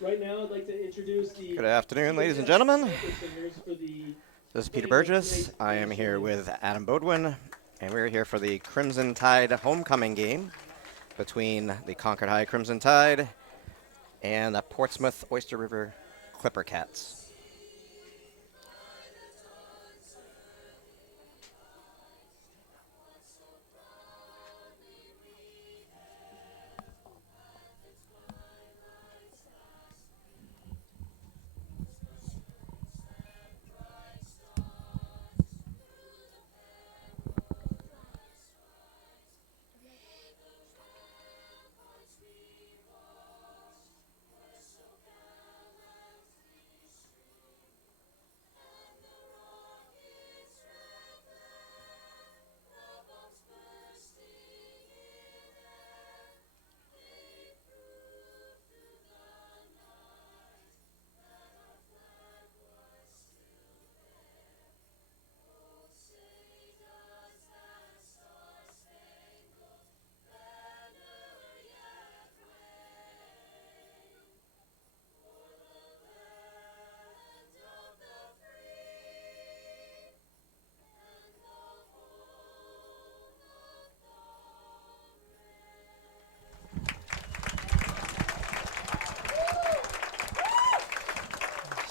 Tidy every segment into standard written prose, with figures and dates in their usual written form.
Right now, I'd like to introduce the Good afternoon, ladies and gentlemen. This is Peter Burgess. I am here with Adam Bodwin, and we're here for the Crimson Tide homecoming game between the Concord High Crimson Tide and the Portsmouth Oyster River Clipper Cats.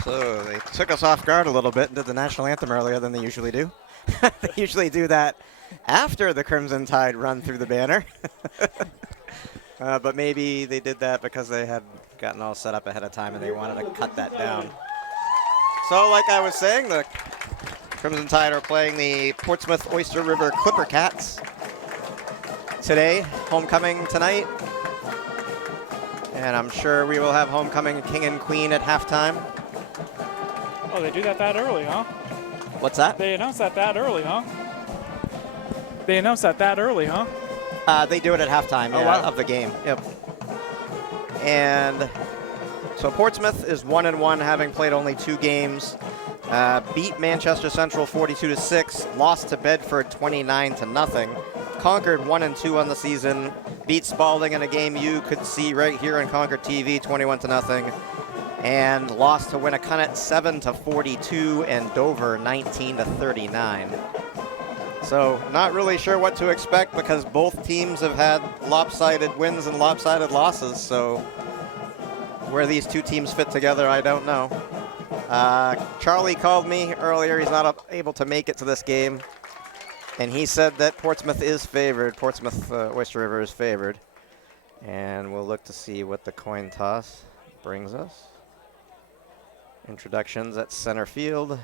So they took us off guard a little bit and did the national anthem earlier than they usually do. They usually do that after the Crimson Tide run through the banner. But maybe they did that because they had gotten all set up ahead of time and they wanted to cut that down. So like I was saying, the Crimson Tide are playing the Portsmouth Oyster River Clipper Cats today, homecoming tonight. And I'm sure we will have homecoming king and queen at halftime. Oh, they do that early, huh? What's that? They announced that early, huh? They announced that early, huh? They do it at halftime of the game. Yep. And so Portsmouth is 1-1, having played only 2 games. Beat Manchester Central 42-6. Lost to Bedford 29-0. Concord 1-2 on the season. Beat Spalding in a game you could see right here on Concord TV 21-0. And lost to Winnacunnet 7-42 and Dover 19-39. So not really sure what to expect because both teams have had lopsided wins and lopsided losses. So where these two teams fit together, I don't know. Charlie called me earlier. He's not able to make it to this game. And he said that Portsmouth is favored. Portsmouth Oyster River is favored. And we'll look to see what the coin toss brings us. Introductions at center field.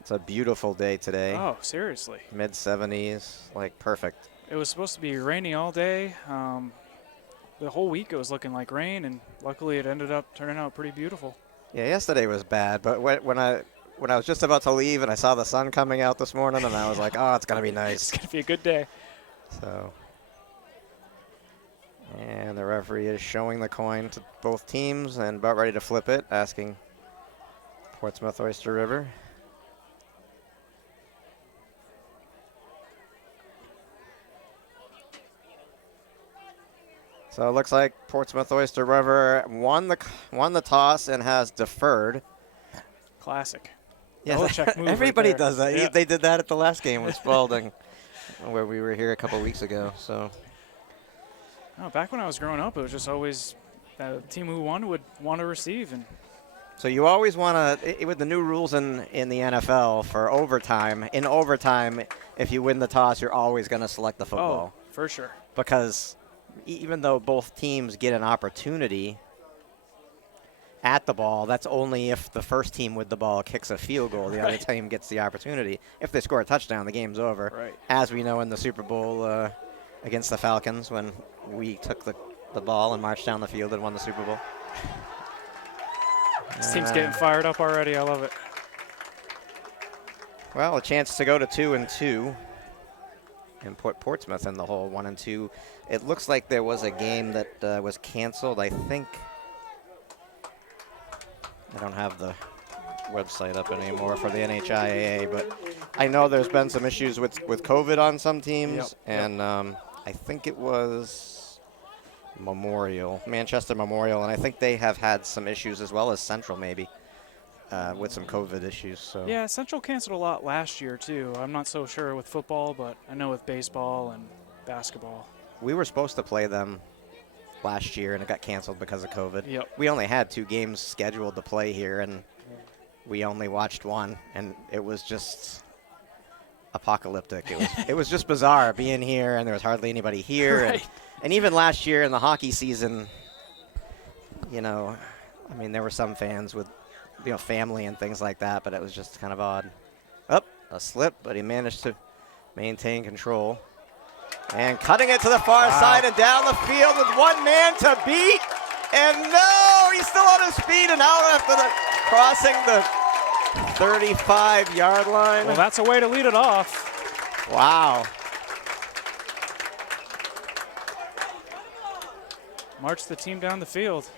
It's a beautiful day today. Oh, seriously. Mid 70s, like perfect. It was supposed to be rainy all day. The whole week it was looking like rain, and luckily it ended up turning out pretty beautiful. Yeah, yesterday was bad, but when I was just about to leave and I saw the sun coming out this morning, and I was like, oh, it's going to be nice. It's going to be a good day. So, and the referee is showing the coin to both teams and about ready to flip it, asking Portsmouth Oyster River. So it looks like Portsmouth Oyster River won the toss and has deferred. Classic. Yeah, everybody does that. Yeah. They did that at the last game with Spalding, where we were here a couple weeks ago. So. Oh, back when I was growing up, it was just always the team who won would want to receive. And so you always want to, with the new rules in the NFL for overtime, in overtime, if you win the toss, you're always going to select the football. Oh, for sure. Because even though both teams get an opportunity at the ball, that's only if the first team with the ball kicks a field goal. The other team gets the opportunity. If they score a touchdown, the game's over. Right. As we know in the Super Bowl against the Falcons when we took the ball and marched down the field and won the Super Bowl. This team's getting fired up already. I love it. Well, a chance to go to 2-2 and put Portsmouth in the hole 1-2. It looks like there was a game that was canceled. I think I don't have the website up anymore for the NHIAA, but I know there's been some issues with COVID on some teams, Yep. and I think it was Manchester Memorial, and I think they have had some issues as well as Central maybe with some COVID issues. So Yeah, Central canceled a lot last year too. I'm not so sure with football, but I know with baseball and basketball. we were supposed to play them last year, and it got canceled because of COVID. Yep. We only had 2 games scheduled to play here, and we only watched one, and it was just apocalyptic. It was just bizarre being here, and there was hardly anybody here. Right. And even last year in the hockey season, you know, I mean, there were some fans with, you know, family and things like that, but it was just kind of odd. Up, a slip, but he managed to maintain control. And cutting it to the far side and down the field with one man to beat. And no, he's still on his feet and out after crossing the 35-yard line. Well, that's a way to lead it off. Wow. March the team down the field.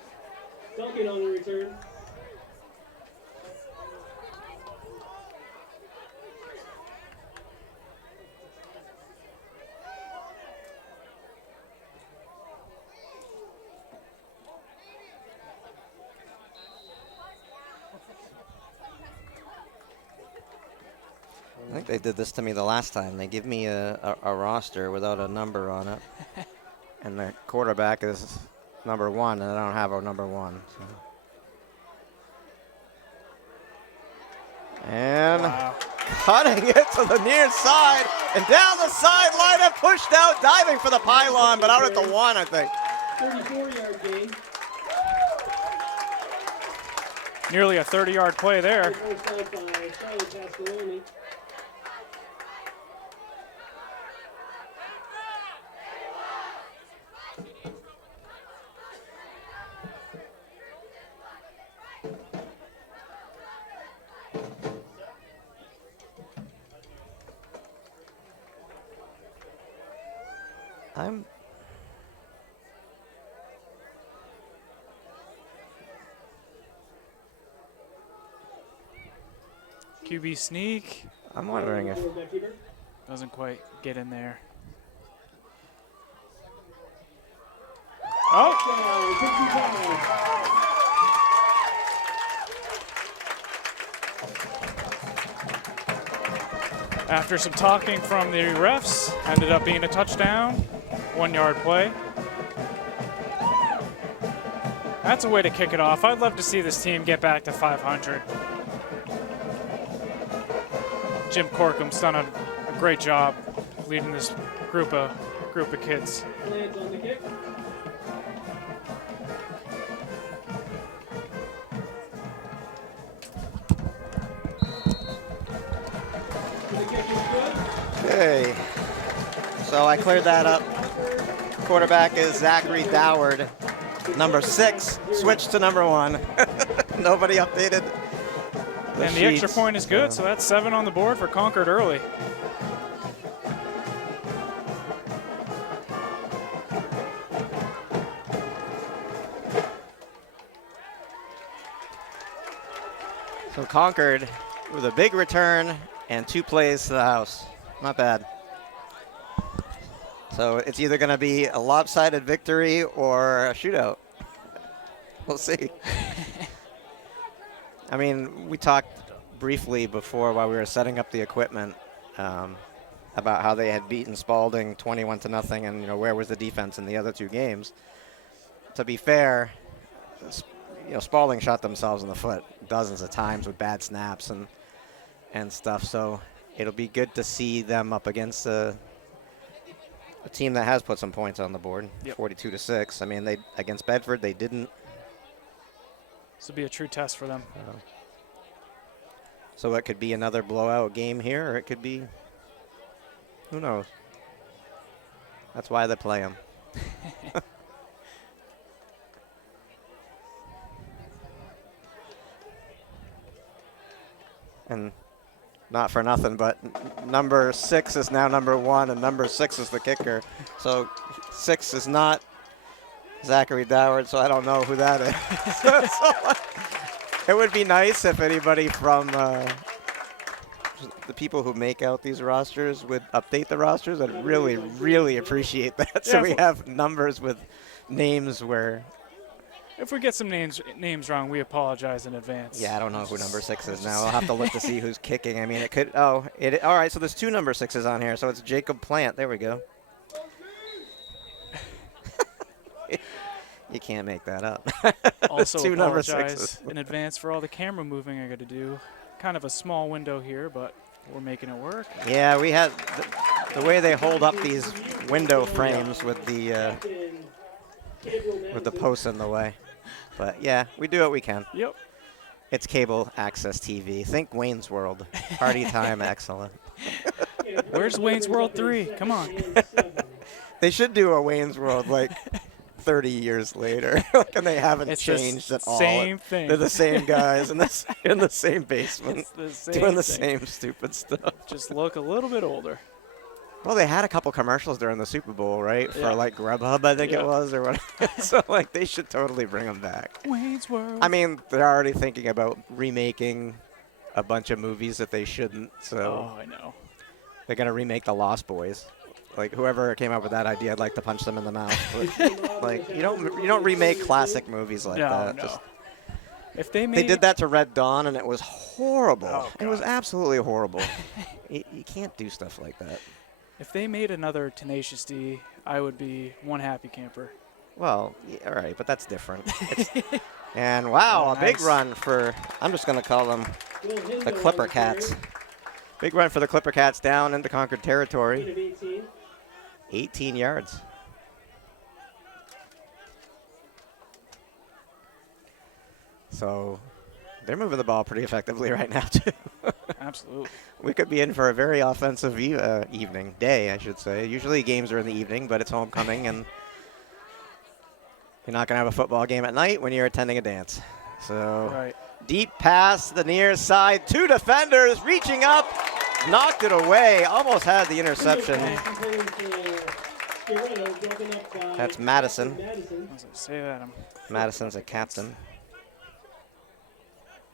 Duncan on the return. I think they did this to me the last time. They give me a roster without a number on it. And the quarterback is number 1, and I don't have a number 1. So. And cutting it to the near side and down the sideline and pushed out, diving for the pylon, but out at the 1, I think. 34-yard gain. Nearly a 30-yard play there. First out by Charlie Pasqualoni. I'm QB sneak. wondering if Quarterback keeper. Doesn't quite get in there. Oh! After some talking from the refs, ended up being a touchdown, 1-yard play. That's a way to kick it off. I'd love to see this team get back to 500. Jim Corkum's done a great job leading this group of kids. Lands on the kick. The kick is good. Okay. So I cleared that up. Quarterback is Zachary Doward. Number 6 switched to number 1. Nobody updated And the extra sheets, point is good, so that's 7 on the board for Concord early. So Concord with a big return and 2 plays to the house. Not bad. So it's either going to be a lopsided victory or a shootout. We'll see. I mean, we talked briefly before while we were setting up the equipment about how they had beaten Spalding 21-0, and you know, where was the defense in the other 2 games. To be fair, you know, Spalding shot themselves in the foot dozens of times with bad snaps and stuff. So it'll be good to see them up against a team that has put some points on the board. Yep. 42-6. I mean, they against Bedford they didn't. This will be a true test for them. So it could be another blowout game here, or it could be, who knows? That's why they play them. And not for nothing, but number 6 is now number 1, and number 6 is the kicker. So 6 is not Zachary Doward, so I don't know who that is. So, it would be nice if anybody from the people who make out these rosters would update the rosters, I'd really, really appreciate that. So Yeah, we have numbers with names where. If we get some names wrong, we apologize in advance. Yeah, I don't know who number 6 is now. I'll have to look to see who's kicking. I mean, it could. Oh, all right. So there's 2 number 6s on here. So it's Jacob Plant. There we go. You can't make that up. Also 2 number apologize 6s in advance for all the camera moving I got to do. Kind of a small window here, but we're making it work. Yeah, we had the way they hold up these window frames with the posts in the way. But yeah, we do what we can. Yep. It's cable access TV. Think Wayne's World. Party time, excellent. Where's Wayne's World 3? Come on. They should do a Wayne's World like 30 years later, and they haven't It's changed the at all. same thing. They're the same guys in the same basement, It's the same doing the thing. same stupid stuff. Just look a little bit older. Well, they had a couple commercials during the Super Bowl, right? Yeah. For like Grubhub, I think Yeah. it was, or whatever. So like they should totally bring them back. Wayne's World. I mean, they're already thinking about remaking a bunch of movies that they shouldn't. So Oh, I know. they're gonna remake The Lost Boys. Like whoever came up with that idea, I'd like to punch them in the mouth. But, like you don't remake classic movies like No, that. no. Just- If they made they did that to Red Dawn, and it was horrible. Oh, it was God. absolutely horrible. You can't do stuff like that. If they made another Tenacious D, I would be one happy camper. Well, yeah, all right, but that's different. And wow, Oh, a big nice. run for, I'm just going to call them the Clipper Cats. Big run for the Clipper Cats down into Concord territory. 18 yards. So they're moving the ball pretty effectively right now, too. Absolutely. We could be in for a very offensive day, I should say. Usually games are in the evening, but it's homecoming, and you're not going to have a football game at night when you're attending a dance. So Right. deep pass to the near side. 2 defenders reaching up, knocked it away, almost had the interception. That's Madison. I was gonna say that. Madison's a captain,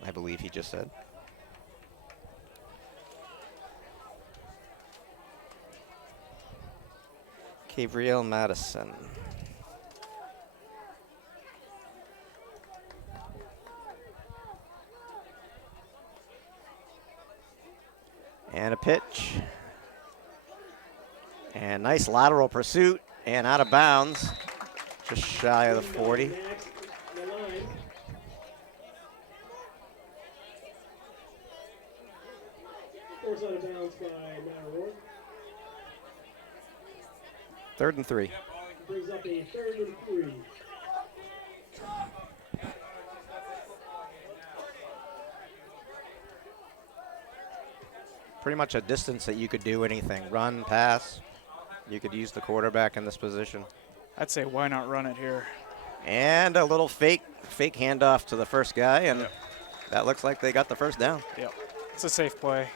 I believe he just said. Gabriel Madison. And a pitch. And nice lateral pursuit and out of bounds. Just shy of the 40. Forced out of bounds by Matt O'Rourke. 3rd and 3. Brings up a 3rd and 3. Pretty much a distance that you could do anything. Run, pass. You could use the quarterback in this position. I'd say why not run it here? And a little fake handoff to the first guy, and Yep. that looks like they got the first down. Yep. It's a safe play.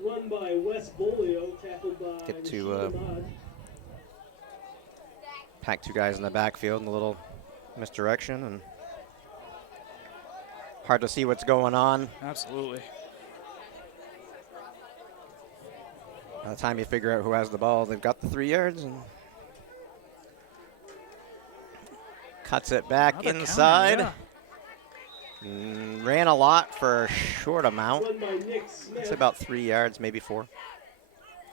Run by Wes Bolio, tackled by Get to, Rashid Ahmad. Pack 2 guys in the backfield and a little misdirection, and hard to see what's going on. Absolutely. By the time you figure out who has the ball, they've got the 3 yards and cuts it back Another inside. counter, Ran a lot for a short amount. Run by Nick Smith. It's about 3 yards, maybe 4.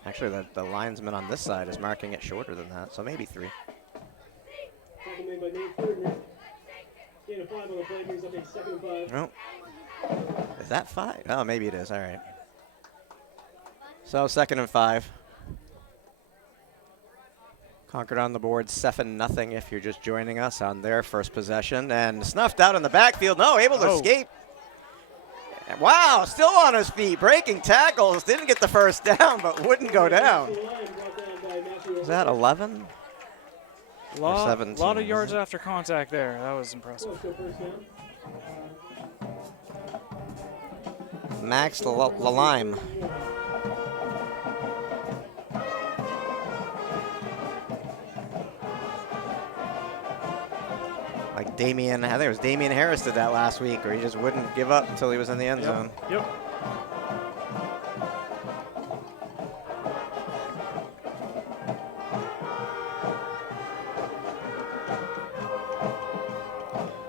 Actually, the linesman on this side is marking it shorter than that, so maybe 3. Tackle made by Nate Ferdinand. Gain of 5 on the play, brings up a 2nd and 5. No. Is that 5? Oh, maybe it is. All right. So 2nd and 5. Concord on the board, 7-0 if you're just joining us on their first possession. And snuffed out in the backfield. No, able to Oh. escape. Wow, still on his feet, breaking tackles. Didn't get the first down, but wouldn't go down. Is that 11? Lot 17, of is yards it? after contact there. That was impressive. Let's go first down. Max Lalime. Like Damian, I think it was Damian Harris did that last week, where he just wouldn't give up until he was in the end zone. Yep.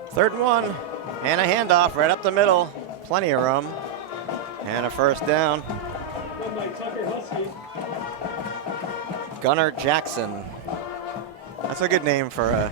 Third and 1, and a handoff right up the middle. Plenty of room, and a first down. Run by Tucker Husky. Gunnar Jackson. That's a good name for a,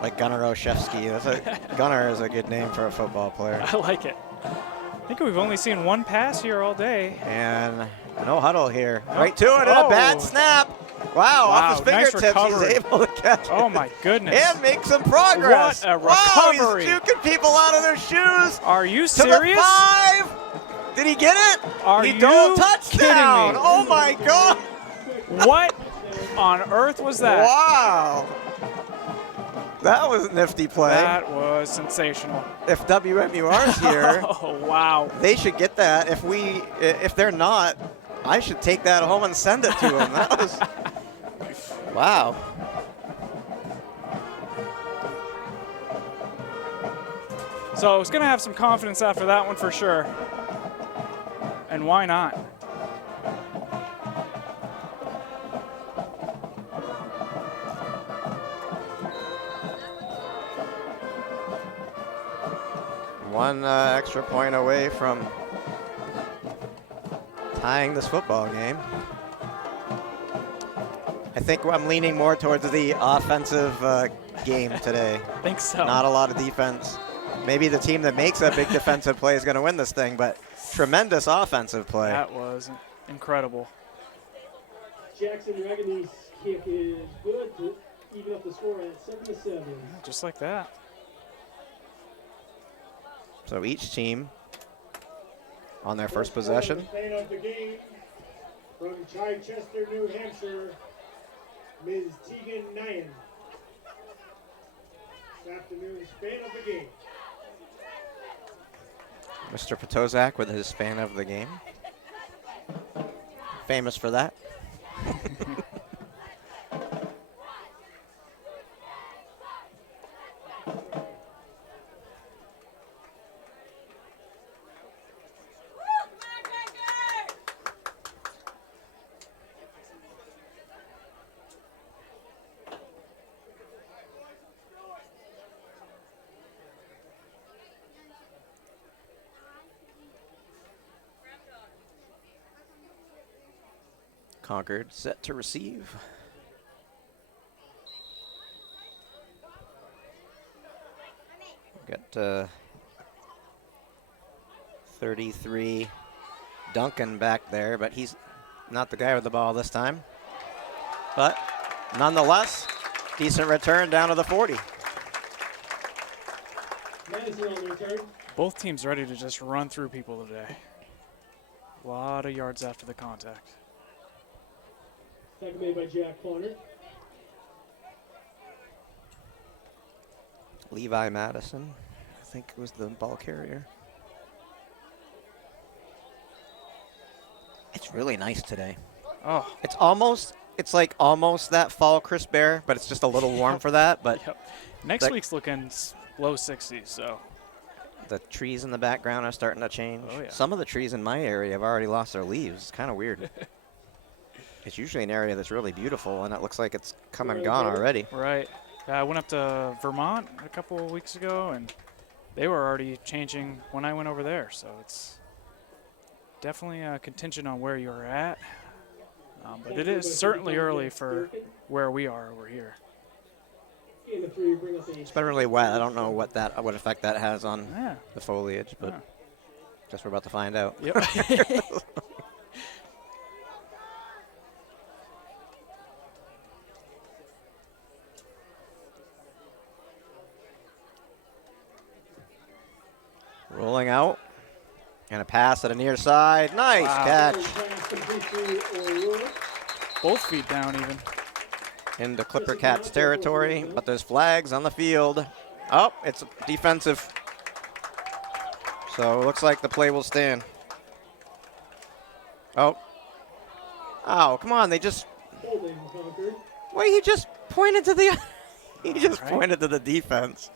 like Gunnar Olszewski. Gunnar is a good name for a football player. I like it. I think we've only seen one pass here all day. And no huddle here. Right to it, and a bad snap. Wow, off his nice fingertips, recovery. he's able to catch it. Oh my goodness. And make some progress. What a Wow, recovery. he's juking people out of their shoes. Are you To the serious? 5. Did he get it? Are he you dove touchdown. kidding me? Oh my God. What on earth was that? Wow. That was a nifty play. That was sensational. If WMUR's here, Oh, wow. they should get that. If they're not, I should take that home and send it to them. That was, wow. So I was going to have some confidence after that one for sure. And why not? One extra point away from tying this football game. I think I'm leaning more towards the offensive game today. I think so. Not a lot of defense. Maybe the team that makes a big defensive play is going to win this thing, but tremendous offensive play. That was incredible. Jackson Reganey's kick is good to even up the score at 7-7. Just like that. So each team on their first possession. Fan of the game from Chichester, New Hampshire, Ms. Tegan Nyan. This afternoon's fan of the game. Mr. Potozak with his fan of the game. Famous for that. Concord set to receive. Got 33 Duncan back there, but he's not the guy with the ball this time. But nonetheless, decent return down to the 40. Madison on the return. Both teams ready to just run through people today. A lot of yards after the contact. Tackle made by Jack Conner. Levi Madison, I think was the ball carrier. It's really nice today. Oh, It's like almost that fall crisp air, but it's just a little warm for that. But yep. Next week's looking low 60s, so. the trees in the background are starting to change. Oh, yeah. Some of the trees in my area have already lost their leaves. It's kind of weird. It's usually an area that's really beautiful, and it looks like it's come and gone already. Right. I went up to Vermont a couple of weeks ago, and they were already changing when I went over there. So it's definitely a contingent on where you're at. But it is certainly early for where we are over here. It's been really wet. I don't know what effect that has on the foliage, but guess we're about to find out. Yep. Rolling out. And a pass at a near side. Nice catch. Both feet down even. Into Clipper Cats territory, but there's flags on the field. Oh, it's defensive. So it looks like the play will stand. Oh. Oh, come on. They just. Well, he just pointed to the. He just pointed to the defense.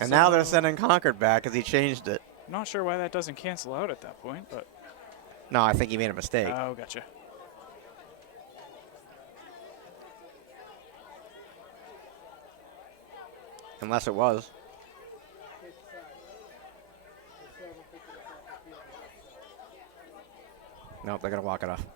And now they're sending Concord back because he changed it. Not sure why that doesn't cancel out at that point, but. No, I think he made a mistake. Oh, gotcha. Unless it was. Nope, they're going to walk it off.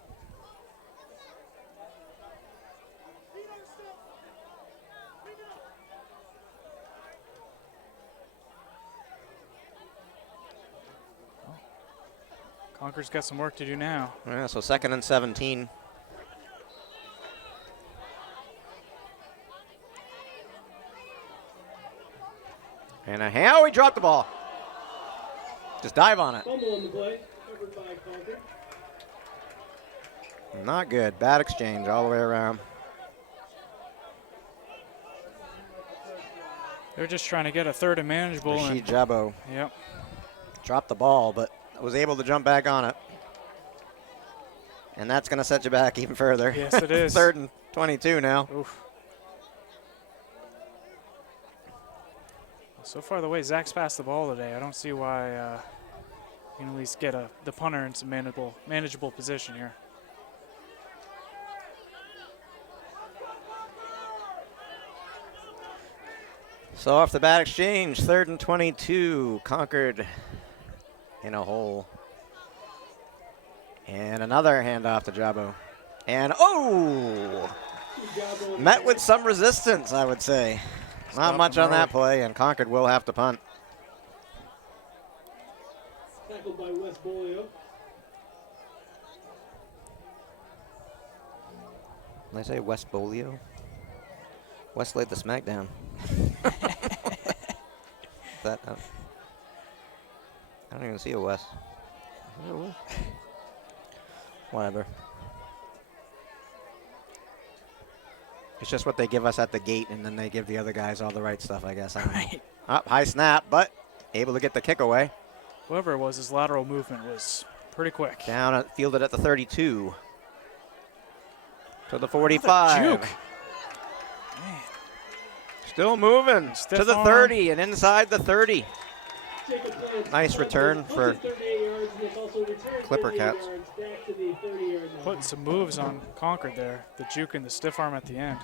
Concord's got some work to do now. Yeah, so 2nd and 17. And he dropped the ball. Just dive on it. Fumble on the play, covered by Concord. Not good. Bad exchange all the way around. They're just trying to get a 3rd and manageable. Rashid Jabo Yep. dropped the ball, but was able to jump back on it. And that's going to set you back even further. Yes, it is. 3rd and 22 now. Oof. So far, the way Zach's passed the ball today, I don't see why you can at least get the punter in some manageable position here. So off the bad exchange, 3rd and 22, Concord in a hole. And another handoff to Jabo. And met with some resistance, I would say. Not much on that play, and Concord will have to punt. Tackled by Wes Bolio. Did I say Wes Bolio? Wes laid the smackdown. I don't even see a Wes. Is there a Wes? Whatever. It's just what they give us at the gate, and then they give the other guys all the right stuff, I guess. I don't know. Right. Up, high snap, but able to get the kick away. Whoever it was, his lateral movement was pretty quick. Down, fielded at the 32. To the 45. Juke. Man. Still moving Stiff to the arm. 30 and inside the 30. Jacob Plants Nice return for 38 yards, and it's also returned Clipper 38 Cats. yards back to the 30-yard line. Putting some moves on Concord there. The juke and the stiff arm at the end.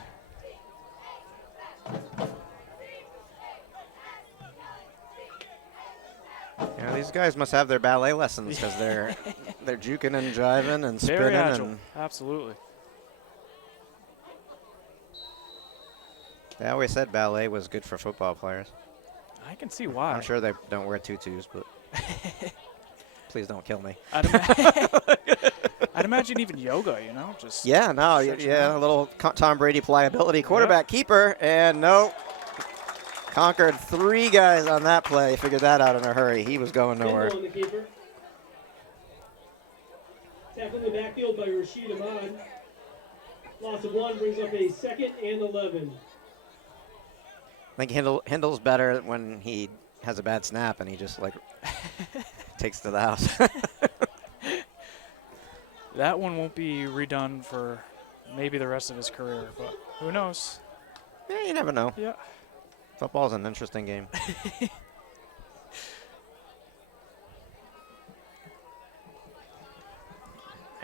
Yeah, these guys must have their ballet lessons because they're juking and jiving and Very spinning. agile. And Absolutely. they always said ballet was good for football players. I can see why. I'm sure they don't wear tutus, but please don't kill me. I'd imagine even yoga, you know, just Yeah, no, stretching yeah, out. a little Tom Brady pliability. Quarterback keeper, and no. Conquered 3 guys on that play. Figured that out in a hurry. He was going nowhere. On the keeper. Tackling the backfield by Rashid Ahmad. Loss of 1 brings up a 2nd and 11. I think Hindle's better when he has a bad snap and he just like takes to the house. That one won't be redone for maybe the rest of his career, but who knows? Yeah, you never know. Yeah. Football's an interesting game.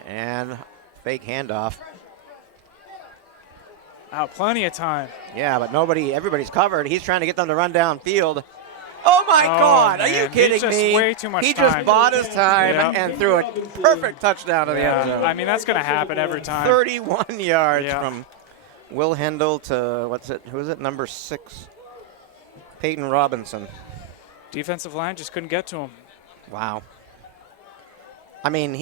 And fake handoff. Oh, plenty of time. Yeah, but everybody's covered. He's trying to get them to run downfield. Oh my God, are you man. kidding He's just me? way too much he time. just bought his time Yeah. and threw a perfect touchdown to the end Yeah. zone. I mean, that's going to happen every time. 31 yards Yeah. from Will Hendel to, who is it, number 6? Peyton Robinson. Defensive line just couldn't get to him. Wow. I mean,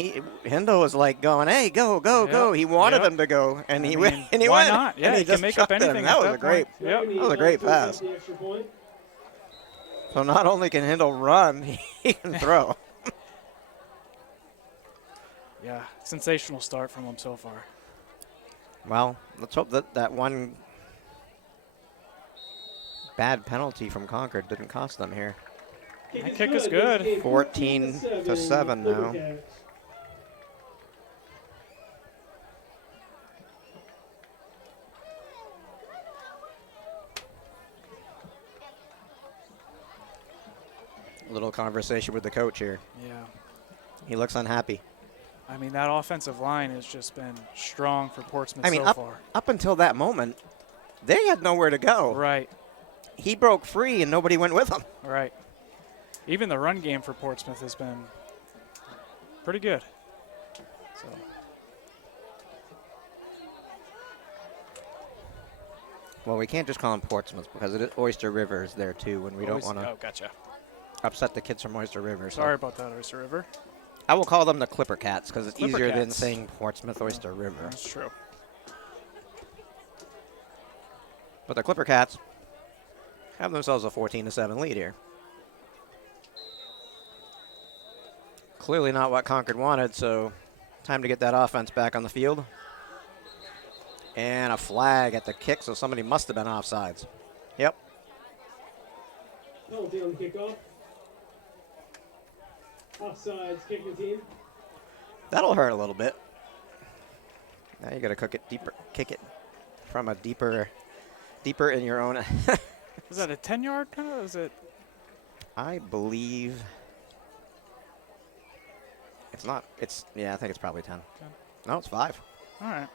Hendo was like going, "Hey, go, go, go!" He wanted him to go, and he went. And he why went. not? Yeah, and he can just make up chucked him. anything. That at was that a great. point. Yep. That was a great pass. The extra point. So not only can Hendo run, he can throw. Yeah, sensational start from him so far. Well, let's hope that one bad penalty from Concord didn't cost them here. That kick is good. 14-7 now. Cats. Little conversation with the coach here. Yeah. He looks unhappy. I mean, that offensive line has just been strong for Portsmouth I mean, so far. up until that moment, they had nowhere to go. Right. He broke free and nobody went with him. Right. Even the run game for Portsmouth has been pretty good. So. Well, we can't just call him Portsmouth because it is Oyster River is there too, and we don't want to gotcha. upset the kids from Oyster River. So. Sorry about that, Oyster River. I will call them the Clipper Cats because it's Clipper easier than Cats. saying Portsmouth Oyster River. That's true. But the Clipper Cats have themselves a 14-7 lead here. Clearly not what Concord wanted, so time to get that offense back on the field. And a flag at the kick, so somebody must have been offsides. Yep. Penalty on the kickoff. Offsides, kicking team. That'll hurt a little bit. Now you got to kick it from a deeper in your own. Is that a 10-yard kind of? Is it? I believe it's not. Yeah, I think it's probably 10. Okay. No, it's 5. All right.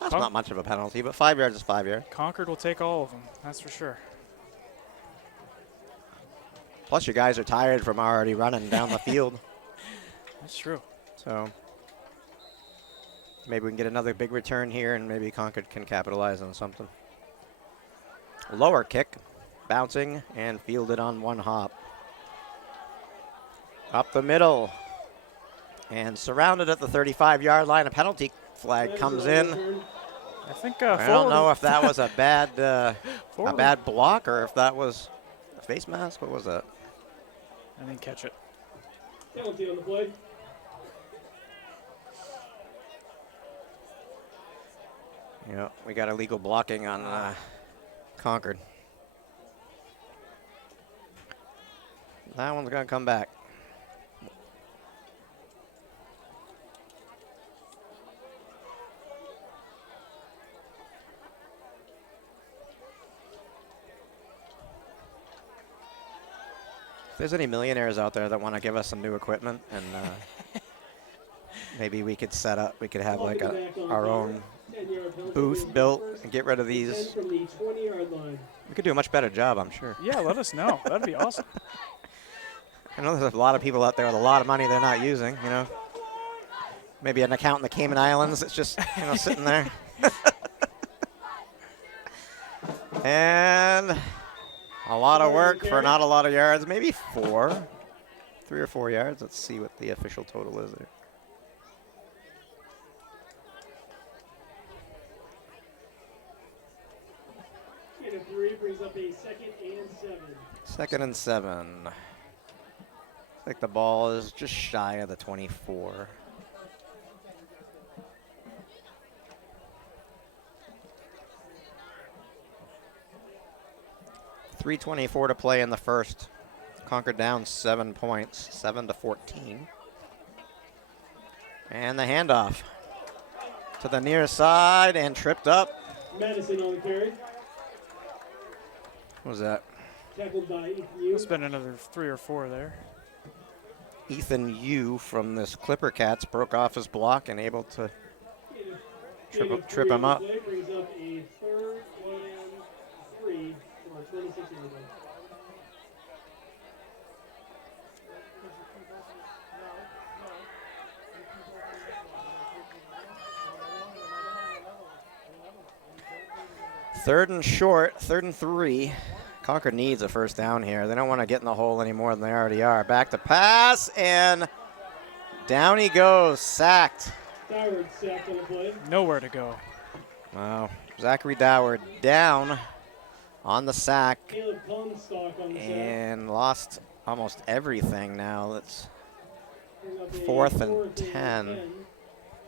That's not much of a penalty, but 5 yards is 5 yards. Concord will take all of them. That's for sure. Plus, your guys are tired from already running down the field. That's true. So maybe we can get another big return here, and maybe Concord can capitalize on something. Lower kick, bouncing, and fielded on one hop. Up the middle, and surrounded at the 35-yard line. A penalty flag comes in. I think I don't know if that was a bad block or if that was a face mask. What was that? I didn't catch it. Penalty on the play. Yeah, we got illegal blocking on Concord. That one's going to come back. If there's any millionaires out there that want to give us some new equipment, and maybe we could have like our own booth built and get rid of these. From the 20-yard line. We could do a much better job, I'm sure. Yeah, let us know. That'd be awesome. I know there's a lot of people out there with a lot of money they're not using, you know. Maybe an account in the Cayman Islands that's just, sitting there. And a lot of work for not a lot of yards, maybe 3 or 4 yards. Let's see what the official total is there. Gain of 3 brings up a 2nd and 7. 2nd and 7. Looks like the ball is just shy of the 24. .324 to play in the first. Concord down 7 points, 7-14. And the handoff to the near side and tripped up. Madison on the carry. What was that? Tackled by Ethan Yu. It's been another 3 or 4 there. Ethan Yu from this Clipper Cats broke off his block and able to trip him up. Play brings up a 3rd and 3 for 26-yard line. Third and short, 3rd and 3. Concord needs a first down here. They don't want to get in the hole any more than they already are. Back to pass, and down he goes, sacked. Doward sacked on the play. Nowhere to go. Wow, Zachary Doward down on the sack Caleb Comstock on the sack. and lost almost everything now. That's Bring up a 4th and 4th 10.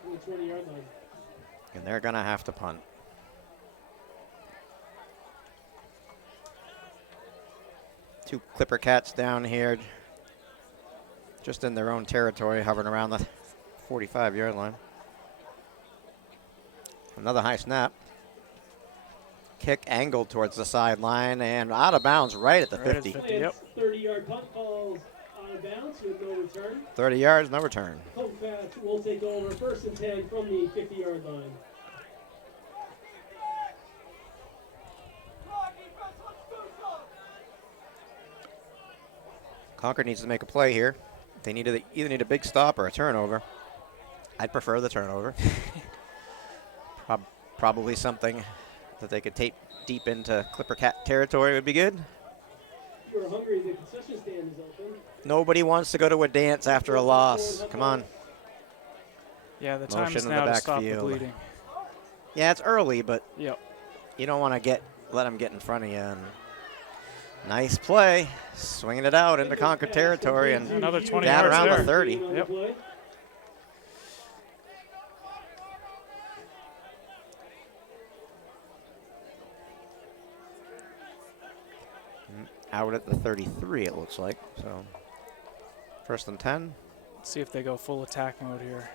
from the 20-yard line. And they're going to have to punt. Two Clipper Cats down here, just in their own territory, hovering around the 45-yard line. Another high snap. kick angled towards the sideline and out of bounds right at the Right at 50. 50, yep. 30-yard punt calls out of bounds with no return. 30 yards, no return. Concord will take over 1st and 10 from the 50-yard line. Concord needs to make a play here. They either need a big stop or a turnover. I'd prefer the turnover. Probably something that they could take deep into Clipper Cat territory would be good. If you're hungry, the concession stand is open. Nobody wants to go to a dance after a loss. Come on. Yeah, the time Motion is in the now to stop the backfield. bleeding. Yeah, it's early, but Yep. you don't want to let them get in front of you. And nice play, swinging it out into Concord territory and Another 20 down yards around there. the 30. Yep. Out at the 33, it looks like. So 1st and 10. Let's see if they go full attack mode here.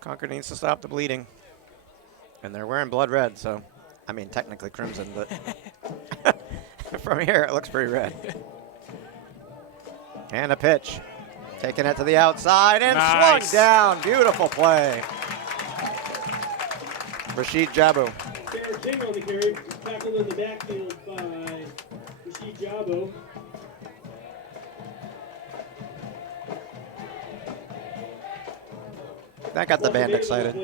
Concord needs to stop the bleeding. And they're wearing blood red, so, I mean, technically crimson, but from here it looks pretty red. And a pitch. Taking it to the outside and Nice. swung down. Beautiful play. Rashid Jabu. Fair King on the carry, tackled in the backfield by Rashid Jabo. That got the band excited.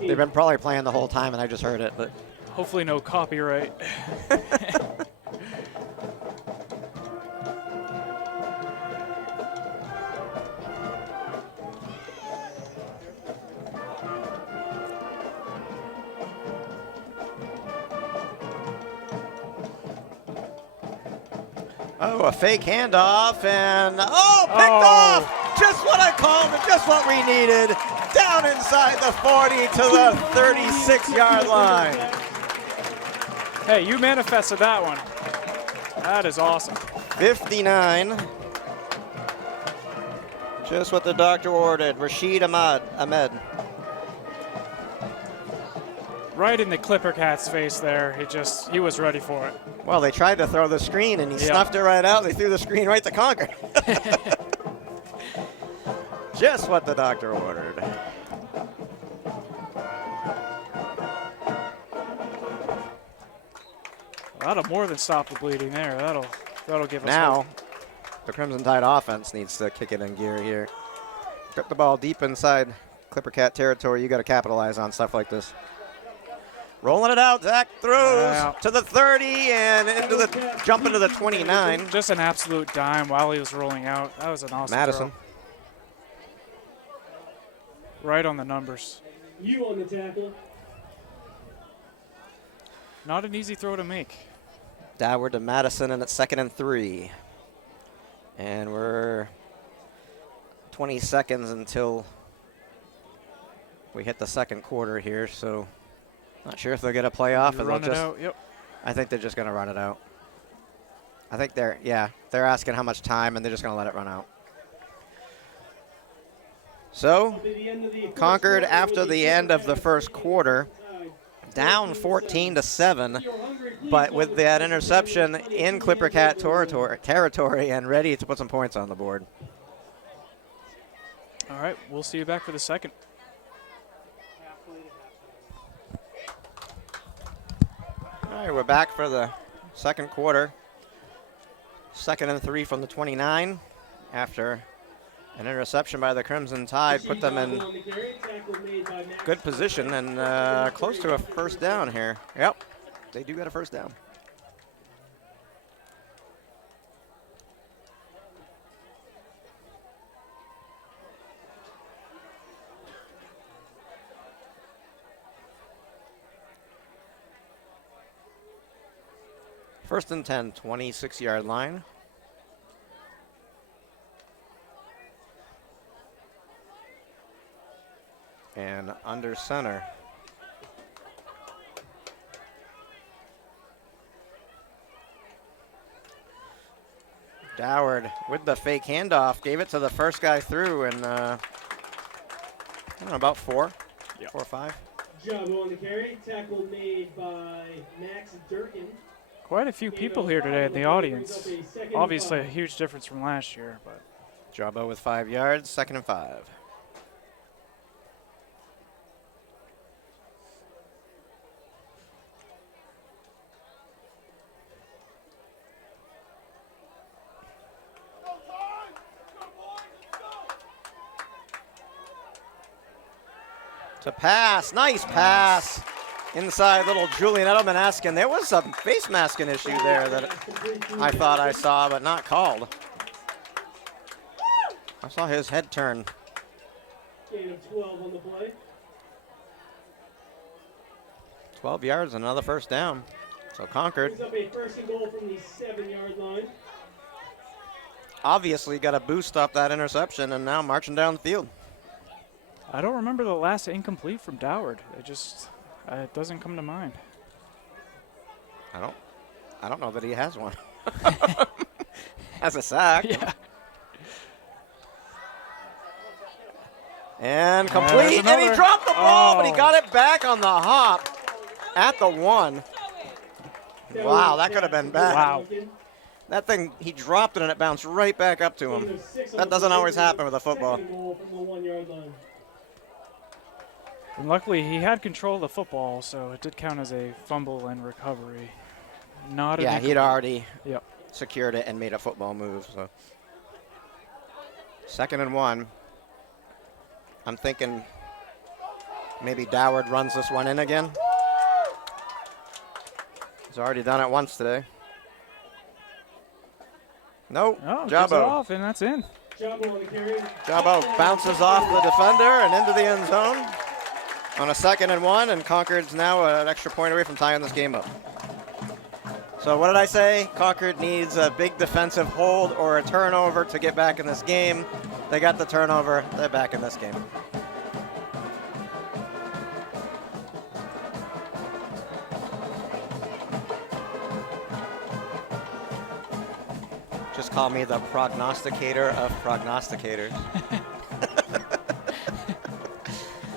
They've been probably playing the whole time and I just heard it, but Hopefully no copyright. oh, a fake handoff and picked off. Just what I called and just what we needed. Down inside the 40 to the 36-yard line. Hey, you manifested that one. That is awesome. 59. Just what the doctor ordered. Rashid Ahmed. Right in the Clipper Cat's face there. He was ready for it. Well, they tried to throw the screen and he snuffed it right out. They threw the screen right to Concord. Just what the doctor ordered. That'll more than stop the bleeding there. That'll give us Now, hope. the Crimson Tide offense needs to kick it in gear here. Get the ball deep inside Clipper Cat territory. You got to capitalize on stuff like this. Rolling it out, Zach throws to the 30 and jump into the 29. Just an absolute dime while he was rolling out. That was an awesome Madison. throw. Right on the numbers. You on the tackle. Not an easy throw to make. Downward to Madison, and it's 2nd and 3. And we're 20 seconds until we hit the second quarter here, so not sure if they'll get a playoff. Run it out, yep. I think they're just going to run it out. I think they're asking how much time, and they're just going to let it run out. So, Concord, after the end of the first quarter, down 14-7, but with that interception in Clipper Cat territory and ready to put some points on the board. All right, we'll see you back for the second. All right, we're back for the second quarter. 2nd and 3 from the 29 after an interception by the Crimson Tide put them in good position and close to a first down here. Yep, they do get a first down. First and 10, 26-yard line. And under center. Doward with the fake handoff, gave it to the first guy through, and I don't know, about 4. Yep. 4 or 5. Jumbo on the carry. Tackle made by Max Durkin. Quite a few people here today in the audience. Obviously a huge difference from last year, but Jabbo with 5 yards, 2nd and 5. To pass, nice pass. Inside little Julian Edelman-esque, and there was some face masking issue there that I thought I saw, but not called. I saw his head turn. Gain of 12 on the play. 12 yards, another first down. So Concord Brings up a 1st and goal from the 7-yard line. obviously got to boost up that interception and now marching down the field. I don't remember the last incomplete from Doward. It doesn't come to mind. I don't know that he has one. As a sack. Yeah. And complete, and he dropped the ball, but he got it back on the hop at the 1. Wow, that could have been bad. Wow. That thing, he dropped it and it bounced right back up to him. That doesn't always happen with a football. And luckily, he had control of the football, so it did count as a fumble and recovery. Not Yeah, he'd already Yep. secured it and made a football move. So 2nd and 1. I'm thinking maybe Doward runs this one in again. He's already done it once today. Nope, Oh, gives it Jabbo. off, and that's in. Jabbo bounces off the defender and into the end zone on a 2nd and 1, and Concord's now an extra point away from tying this game up. So what did I say? Concord needs a big defensive hold or a turnover to get back in this game. They got the turnover. They're back in this game. Just call me the prognosticator of prognosticators.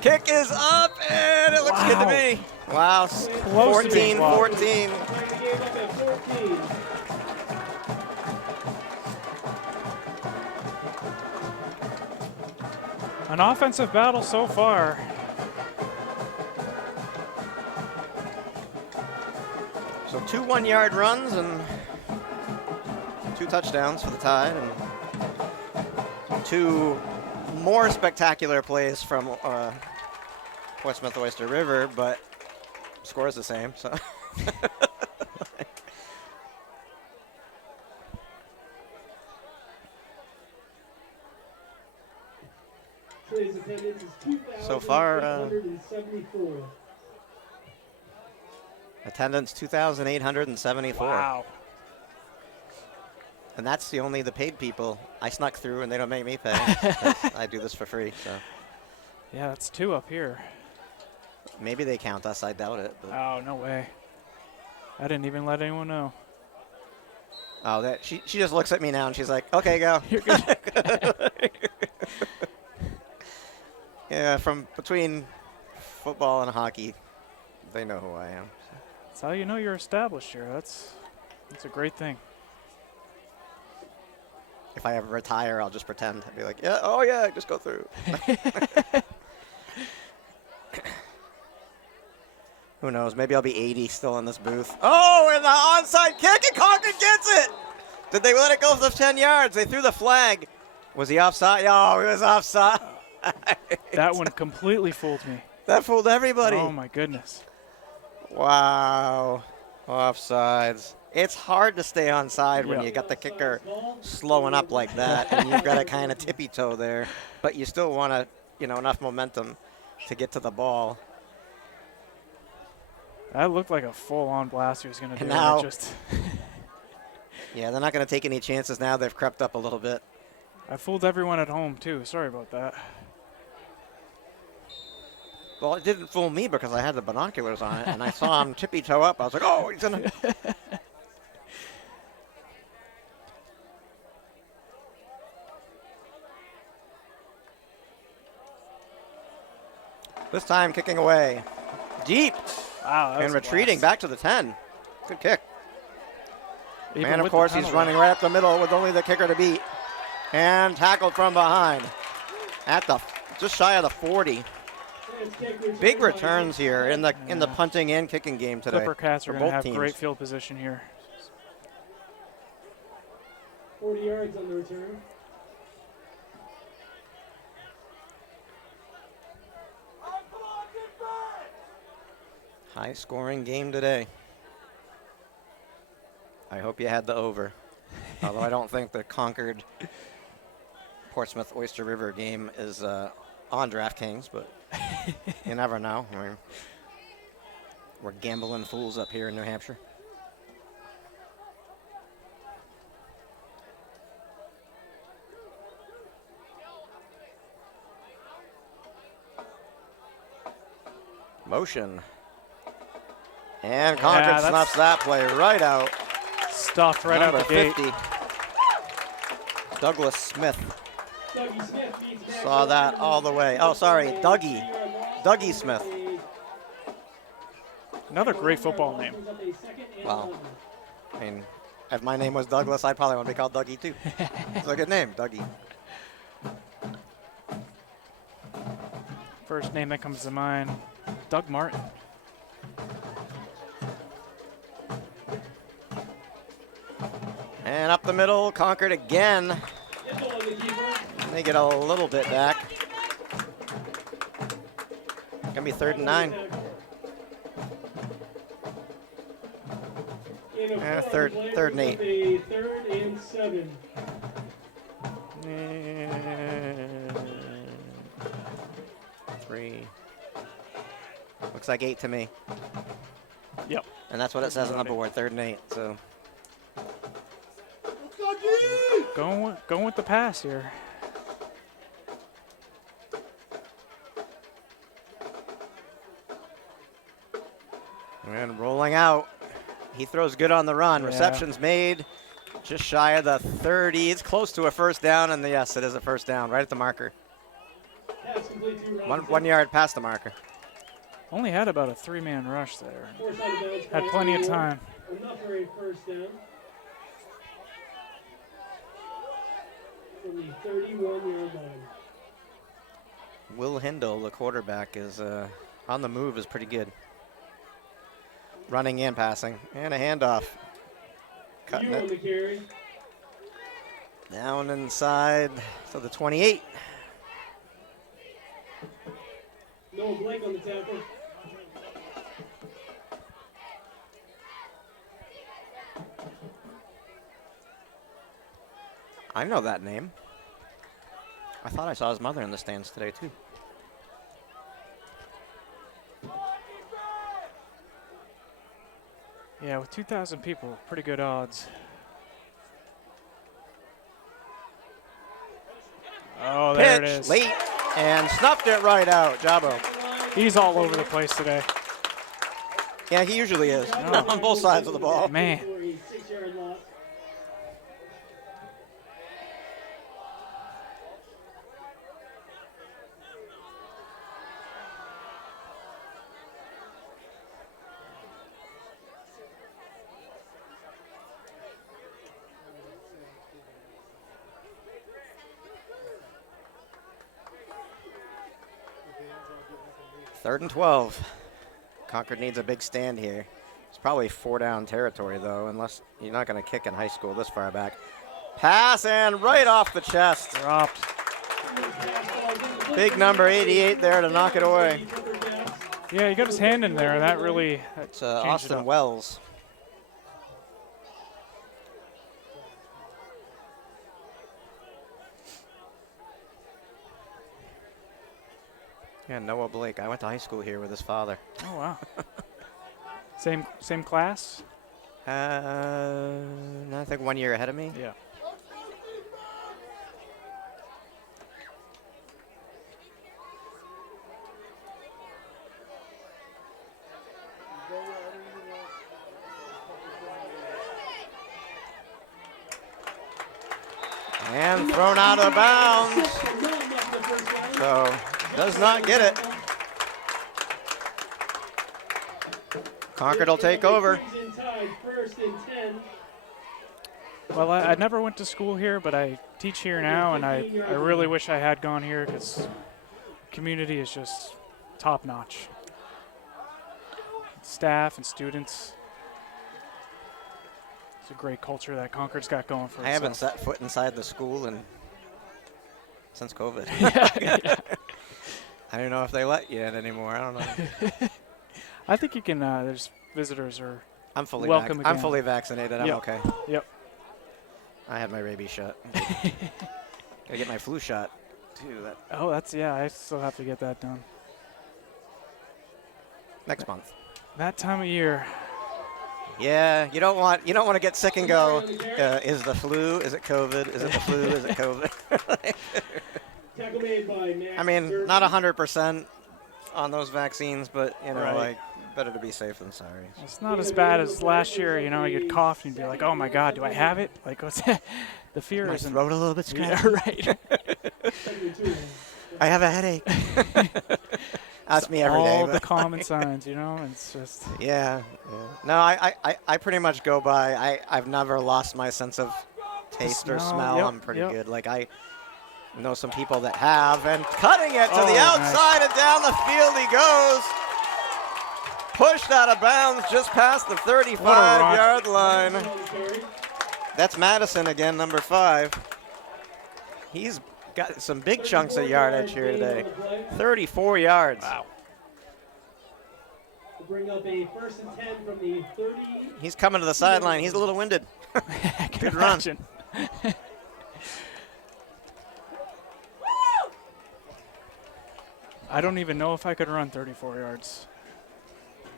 Kick is up, and it looks good to me. Wow, 14-14. An offensive battle so far. So 2 one-yard runs and 2 touchdowns for the Tide, and 2 more spectacular plays from Portsmouth Oyster River, but score is the same. So. So far, attendance 2,874. Wow. And that's the paid people. I snuck through and they don't make me pay. I do this for free, so. Yeah, that's 2 up here. Maybe they count us, I doubt it. But. Oh, no way. I didn't even let anyone know. Oh, she just looks at me now and she's like, okay, go. You're good. Yeah, from between football and hockey, they know who I am. So. That's how you know you're established here. That's a great thing. If I ever retire, I'll just pretend. I'll be like, yeah, oh yeah, just go through. Who knows? Maybe I'll be 80 still in this booth. Oh, and the onside kick, and Concord gets it! Did they let it go for the 10 yards? They threw the flag. Was he offside? Oh, he was offside. That one completely fooled me. That fooled everybody. Oh, my goodness. Wow. Offsides. It's hard to stay onside when you got the kicker slowing up like that, and you've got to kind of tippy-toe there, but you still want to, enough momentum to get to the ball. That looked like a full-on blast he was going to do. Now, yeah, they're not going to take any chances now. They've crept up a little bit. I fooled everyone at home, too. Sorry about that. Well, it didn't fool me because I had the binoculars on it, and I saw him tippy-toe up. I was like, oh, he's going to... This time kicking away. Deep. Wow, that And was a retreating blast. back to the 10. Good kick. Even And of with the course, he's penalty. running right up the middle with only the kicker to beat. And tackled from behind. At the just shy of the 40. Big returns here in the punting and kicking game today. Clipper Cats are for going to both have teams. great field position here. 40 yards on the return. High scoring game today. I hope you had the over. Although I don't think the Concord Portsmouth Oyster River game is on DraftKings, but you never know. I mean, we're gambling fools up here in New Hampshire. Motion. And Concord snuffs that play right out. Stuffed right Number out the gate. 50. Douglas Smith Dougie Smith beats back saw that all the way. Oh, sorry, Dougie. Dougie Smith. Another great football name. Wow. I mean, if my name was Douglas, I'd probably want to be called Dougie too. It's a good name, Dougie. First name that comes to mind, Doug Martin. And up the middle, Concord again. They get a little bit back. Gonna be 3rd and 9. And third and 8. 3rd and 7. And 3. Looks like 8 to me. Yep. And that's what it says on the board, 3rd and 8. So Going with the pass here. and rolling out. He throws good on the run. Yeah. Reception's made. Just shy of the 30. It's close to a first down, and yes, it is a first down, right at the marker. Pass complete to Robinson. 1 yard past the marker. Only had about a 3-man rush there. Forced out of bounds Had by plenty of 4. time. Enough for a first down. From the 31-yard line. Will Hindle, the quarterback, is on the move, is pretty good. Running and passing. And a handoff. Cutting You on the it carry. down inside to the 28. Noah Blake on the tackle. I know that name. I thought I saw his mother in the stands today, too. Yeah, with 2,000 people, pretty good odds. Oh, there it Pitch is. late and snuffed it right out. Jabo. He's all over the place today. Yeah, he usually is No. on both sides of the ball. Man. For a 6-yard loss. Third and 12. Concord needs a big stand here. It's probably 4-down territory, though, unless you're not going to kick in high school this far back. Pass and right off the chest. Dropped. Big number 88 there to knock it away. Yeah, he got his hand in there. That really It's changed it Austin up. Wells. Yeah, Noah Blake. I went to high school here with his father. Oh, wow. Same class? I think 1 year ahead of me. Yeah. And thrown out of bounds. So, does not get it. Concord will take over. Crimson Tide, 1st and 10. Well, I never went to school here, but I teach here now, and I really wish I had gone here because community is just top notch. Staff and students. It's a great culture that Concord's got going for itself. I haven't set foot inside the school since COVID. Yeah. I don't know if they let you in anymore. I don't know. I think you can. There's visitors or I'm fully welcome I'm again. fully vaccinated. I'm Yep. okay. Yep. I had my rabies shot. Gotta get my flu shot too. Oh, I still have to get that done. Next month. That time of year. Yeah, you don't want to get sick and go. Is the flu? Is it COVID? Is it the flu? Is it COVID? Tackle made by Max I mean, Durkee. not 100% on those vaccines, but Right. like better to be safe than sorry. It's not as bad as last year. You'd cough and you'd be like, "Oh my God, do I have it?" Like, what's the fear My isn't. throat a little bit scratchy. Yeah, right. I have a headache. That's me every day. All the but- common signs, It's just. Yeah. No, I pretty much go by. I've never lost my sense of taste or Smell, smell. yep, I'm pretty yep. good. Like I know some people that have, and cutting it to Oh, the nice. outside and down the field he goes. Pushed out of bounds just past the 35-yard line. That's Madison again, number 5. He's got some big chunks of yardage here today. 34 yards. Wow. We'll bring up a 1st and 10 from the 30. He's coming to the sideline. He's a little winded. I can Good run. imagine. I don't even know if I could run 34 yards.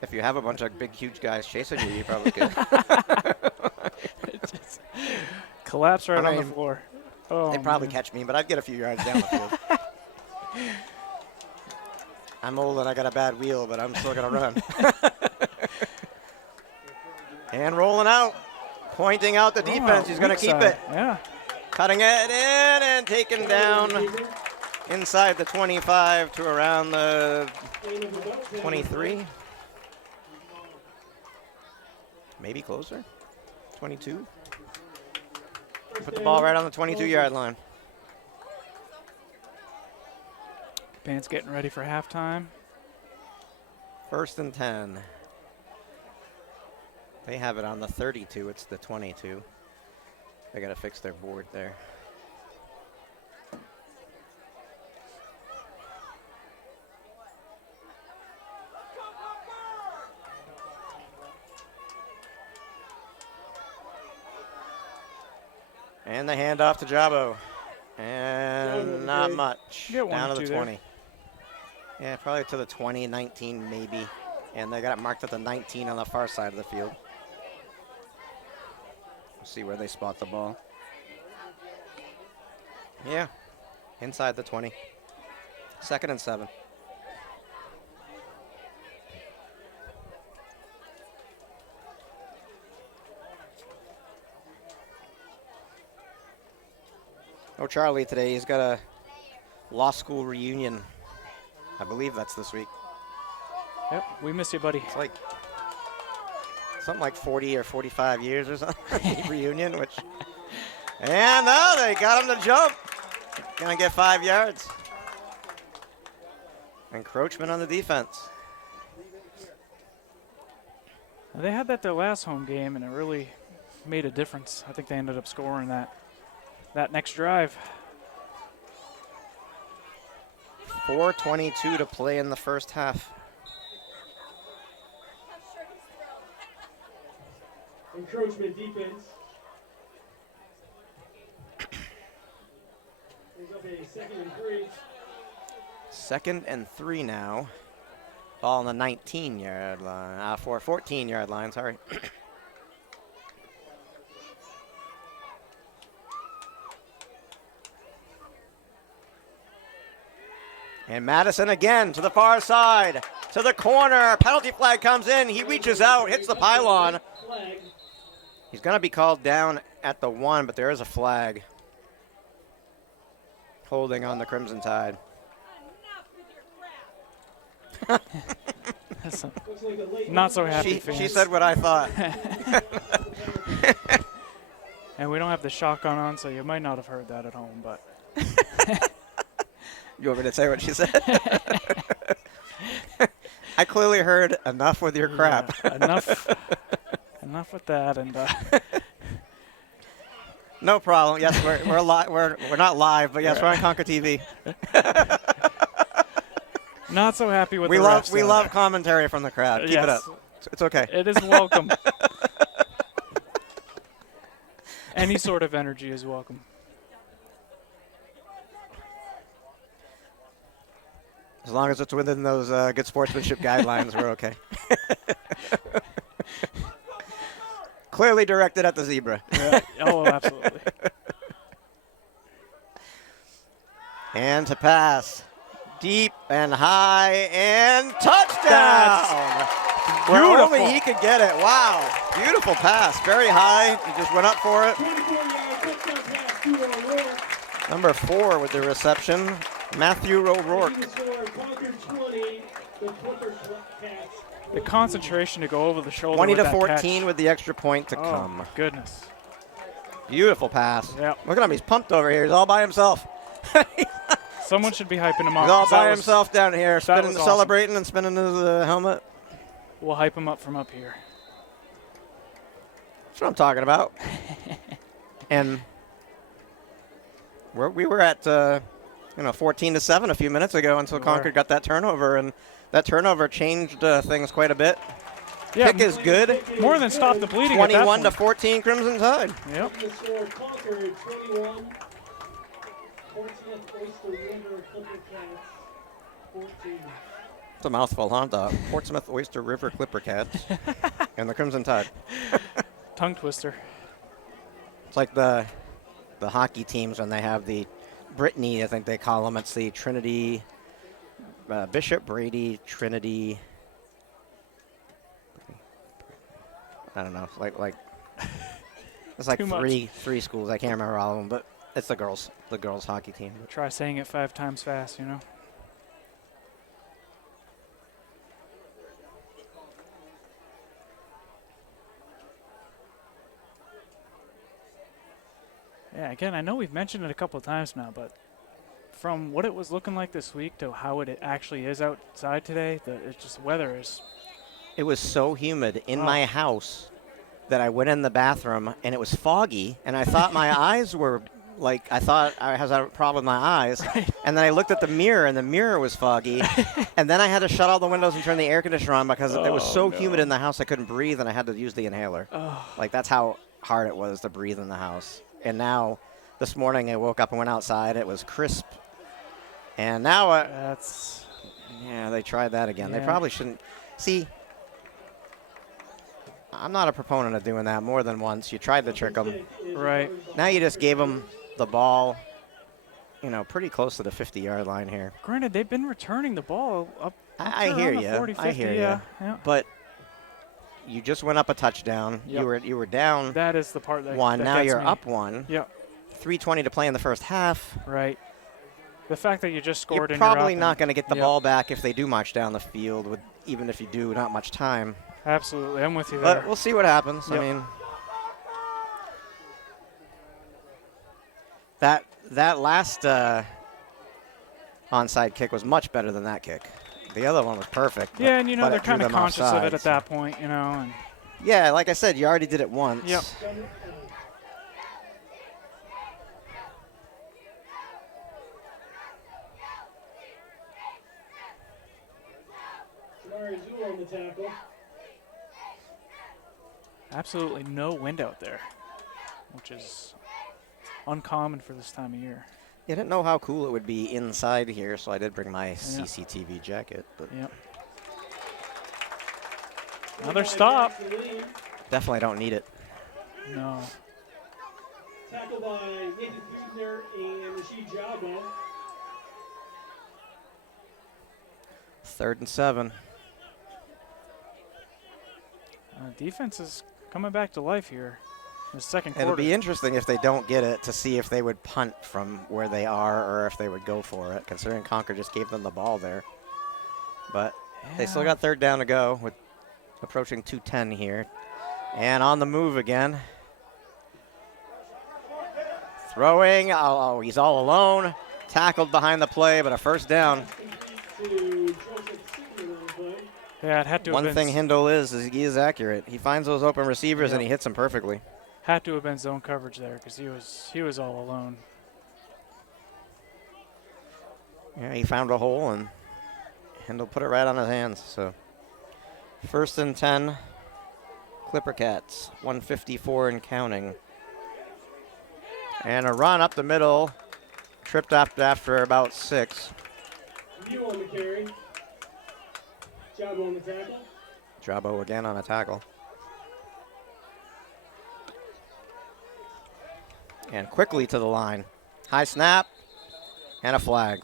If you have a bunch of big, huge guys chasing you, you probably could. Just collapse right I on the mean, floor. Oh, They'd probably man. catch me, but I'd get a few yards down the field. I'm old and I got a bad wheel, but I'm still going to run. And rolling out. Pointing out the defense. He's going to Weak keep side. it. Yeah. Cutting it in and taken down inside the 25 to around the 23. Maybe closer. 22. Put the ball right on the 22-yard line. Band's getting ready for halftime. 1st and 10. They have it on the 32. It's the 22. They got to fix their board there. And the handoff to Jabo. And not much. Get one Down or to the two there. 20. Yeah, probably to the 20, 19 maybe. And they got it marked at the 19 on the far side of the field. We'll see where they spot the ball. Yeah, inside the 20. 2nd and 7. Oh, Charlie today, he's got a law school reunion. I believe that's this week. Yep, we miss you, buddy. It's like something like 40 or 45 years or something. Reunion, which. And no, they got him to jump. Gonna get 5 yards. Encroachment on the defense. They had that their last home game, and it really made a difference. I think they ended up scoring that next drive. 4:22 to play in the first half. Encroachment defense. Brings up a 2nd and 3. 2nd and 3 now. Ball on the 19-yard line. 14-yard line, sorry. And Madison again to the far side, to the corner. Penalty flag comes in. He reaches out, hits the pylon. Flag. He's going to be called down at the 1, but there is a flag holding on the Crimson Tide. So, Looks like a late not so happy fans. She said what I thought. And we don't have the shotgun on, so you might not have heard that at home, but. You want me to say what she said? I clearly heard enough with your crap. Yeah, enough with that, and No problem. Yes, we're not live, but yes, we're on Concord TV. not so happy with We the love refs, love commentary from the crowd. Keep it up. Yes. It's okay. It is welcome. Any sort of energy is welcome. As long as it's within those good sportsmanship guidelines, we're okay. Clearly directed at the zebra. Yeah. Oh, absolutely. And to pass. Deep and high and touchdown! Where only he could get it. Wow. Beautiful pass. Very high. He just went up for it. 24-yard touchdown pass to O'Rourke. Number 4 with the reception, Matthew O'Rourke. Leading scorer, Concord 20, the Clippers Cats. The concentration to go over the shoulder. 20 with to that 14 catch. with the extra point to Oh, come. my goodness. Beautiful pass. Yep. Look at him. He's pumped over here. He's all by himself. Someone should be hyping him up. He's all 'cause that by was- himself down here, spinning, was awesome. celebrating and spinning his helmet. We'll hype him up from up here. That's what I'm talking about. And we were at 14 to 7 a few minutes ago until We Concord were. got that turnover, and that turnover changed things quite a bit. Yeah, Kick is good. more than stop the bleeding. at that 21 to point. 14 Crimson Tide. Yep. Leading scorer, Concord 21, Portsmouth Oyster River Clipper Cats 14. It's a mouthful, huh? The Portsmouth Oyster River Clipper Cats and the Crimson Tide. Tongue twister. It's like the hockey teams when they have the Brittany, I think they call them. It's the Trinity, Bishop, Brady, Trinity. I don't know. It's like Too much. three schools. I can't remember all of them, but it's the girls hockey team. Try saying it 5 times fast, you know. Yeah, again, I know we've mentioned it a couple of times now, but from what it was looking like this week to how it actually is outside today, it's just weather is. It was so humid in Oh. my house that I went in the bathroom and it was foggy, and I thought my eyes were I thought I had a problem with my eyes. Right. And then I looked at the mirror and the mirror was foggy. And then I had to shut all the windows and turn the air conditioner on because it was so humid in the house I couldn't breathe, and I had to use the inhaler. Oh, That's how hard it was to breathe in the house. And now this morning I woke up and went outside. It was crisp. And now that's. yeah, they tried that again. They Yeah. probably shouldn't. See, I'm not a proponent of doing that more than once. You tried to trick them. Right. Now you just gave them the ball, pretty close to the 50-yard line here. Granted, they've been returning the ball up. I to hear around the you. 40, I 50, hear yeah. you. Yeah. But you just went up a touchdown. Yep. You were down That is the part that. 1. that Now gets you're me. up 1. Yep. 3:20 to play in the first half. Right. The fact that you just scored You're and probably you're up not and- going to get the Yep. ball back if they do march down the field, with even if you do, not much time. Absolutely, I'm with you there. But we'll see what happens. Yep. I mean, that last onside kick was much better than that kick. The other one was perfect. Yeah, and but they're it threw kind of them conscious of it offsides. at that point, And Yeah, like I said, you already did it once. Yep. Jamari Zul on the tackle. absolutely no wind out there, which is uncommon for this time of year. You didn't know how cool it would be inside here, so I did bring my CCTV jacket. But Yep. Another stop. definitely don't need it. No. Tackled by Nathan Kuzner and Rashid Jabo. 3rd and 7. Defense is coming back to life here in the second It'll quarter. be interesting if they don't get it to see if they would punt from where they are or if they would go for it, considering Concord just gave them the ball there. But They still got third down to go with approaching 2:10 here. And on the move again. Throwing. Oh, he's all alone. Tackled behind the play, but a first down. Yeah, it had to have One been thing Hindle is he is accurate. He finds those open receivers and Yep. he hits them perfectly. had to have been zone coverage there because he was all alone. Yeah, he found a hole and Hindle put it right on his hands. So 1st and 10, Clipper Cats, 154 and counting. And a run up the middle, tripped up after about 6. You on the carry. Job on the tackle. Jabo again on a tackle. And quickly to the line. High snap and a flag.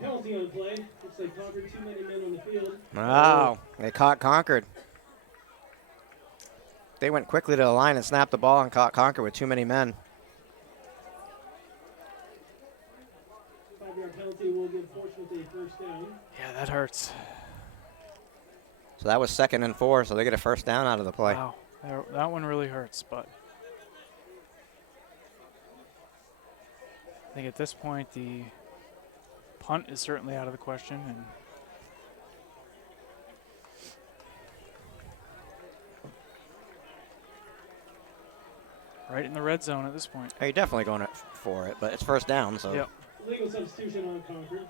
Penalty on the play. Looks like Concord too many men on the field. Oh, they caught Concord. They went quickly to the line and snapped the ball and caught Concord with too many men. 5-yard penalty will give Portsmouth a first down. Yeah, that hurts. So that was 2nd and 4, so they get a first down out of the play. Wow, that one really hurts, but I think at this point the punt is certainly out of the question, and right in the red zone at this point. You're definitely going for it, but it's first down, so. Yep. Legal substitution on Concord.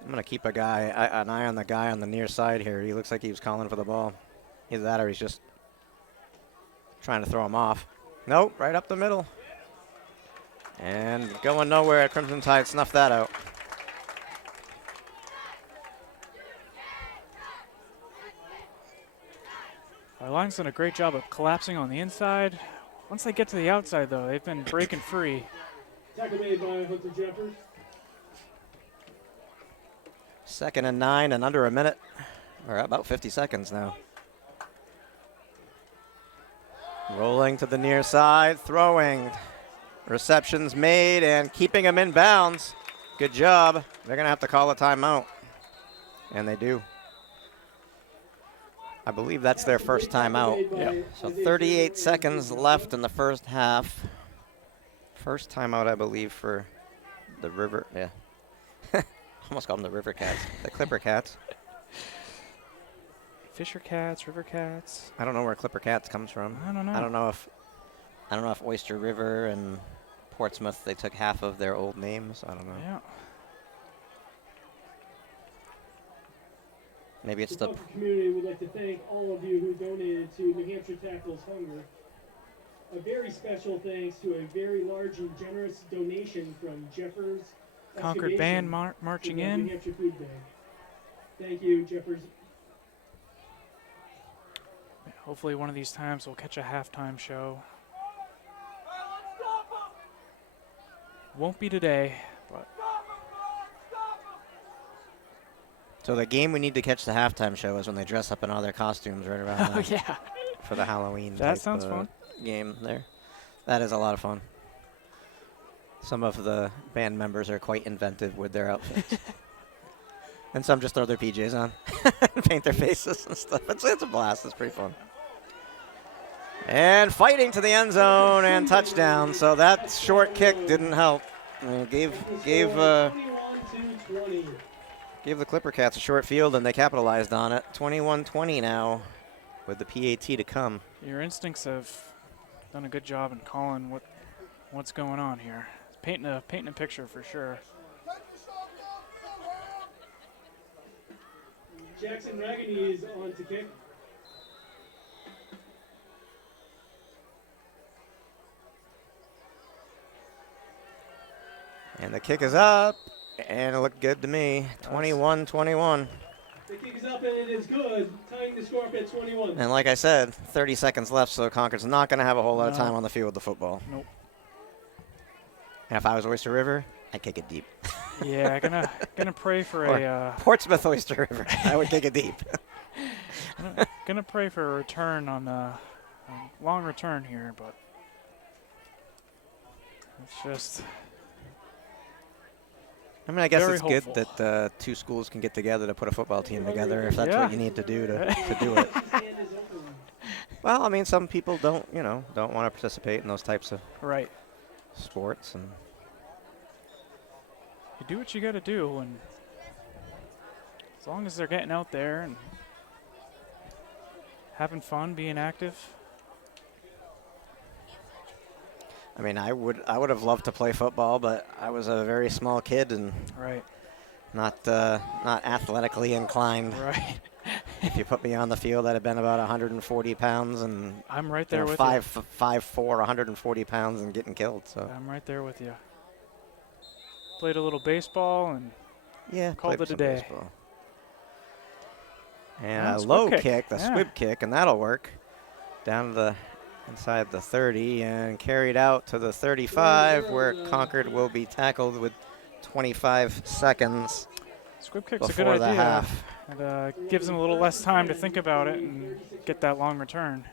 I'm going to keep an eye on the guy on the near side here. He looks like he was calling for the ball. Either that or he's just trying to throw him off. Nope, right up the middle. And going nowhere. Crimson Tide snuffed that out. Our line's done a great job of collapsing on the inside. Once they get to the outside, though, they've been breaking free. Tackle made by Hunter Jeffers. 2nd and 9 and under a minute. Or about 50 seconds now. Rolling to the near side, throwing. Receptions made and keeping him in bounds. Good job. They're going to have to call a timeout. And they do. I believe that's their first timeout. Yep. So 38 seconds left in the first half. First timeout, I believe, for the River. Yeah. Almost called them the River Cats. The Clipper Cats. Fisher Cats, River Cats. I don't know where Clipper Cats comes from. I don't know. I don't know if Oyster River and Portsmouth, they took half of their old names. I don't know. Yeah. Maybe it's The the Concord community would like to thank all of you who donated to New Hampshire Tackles Hunger. A very special thanks to a very large and generous donation from Jeffers Concord band marching to the in. New Hampshire Food Bank. Thank you, Jeffers. Hopefully one of these times we'll catch a halftime show. Won't be today, but So the game we need to catch the halftime show is when they dress up in all their costumes right around oh yeah, for the Halloween. that type, sounds fun. Game there. That is a lot of fun. Some of the band members are quite inventive with their outfits. And some just throw their PJs on and paint their faces and stuff. It's a blast. It's pretty fun. And fighting to the end zone and touchdown. So that short kick didn't help. Gave 21-20. the Clipper Cats a short field, and they capitalized on it. 21-20 now with the PAT to come. Your instincts have done a good job in calling what's going on here. Painting a picture for sure. Jackson Raggany is on to kick. And the kick is up, and it looked good to me. 21-21. The kick is up and it is good, tying the score up at 21. And like I said, 30 seconds left, so Concord's not going to have a whole lot of No. time on the field with the football. Nope. And if I was Oyster River, I'd kick it deep. Yeah, gonna pray for Or a Portsmouth Oyster River. I would kick it deep. gonna pray for a return on a long return here, but it's just I mean, I guess very it's good hopeful. that two schools can get together to put a football team together if that's Yeah. what you need to do to do it. His hand is open. Well, I mean, some people don't want to participate in those types of right. sports, and You do what you got to do, and as long as they're getting out there and having fun, being active. I mean, I would have loved to play football, but I was a very small kid and Right. not athletically inclined. Right. If you put me on the field, I'd have been about 140 pounds and I'm right there with 5'4", 140 pounds and getting killed. So you. I'm right there with you. Played a little baseball and yeah, called played it a some day. baseball. And Yeah, a squib low kick. kick, the Yeah. squib kick, and that'll work. Down to the inside the 30 and carried out to the 35, where Concord will be tackled with 25 seconds Squib kick's a good before the idea. half. It gives them a little less time to think about it and get that long return.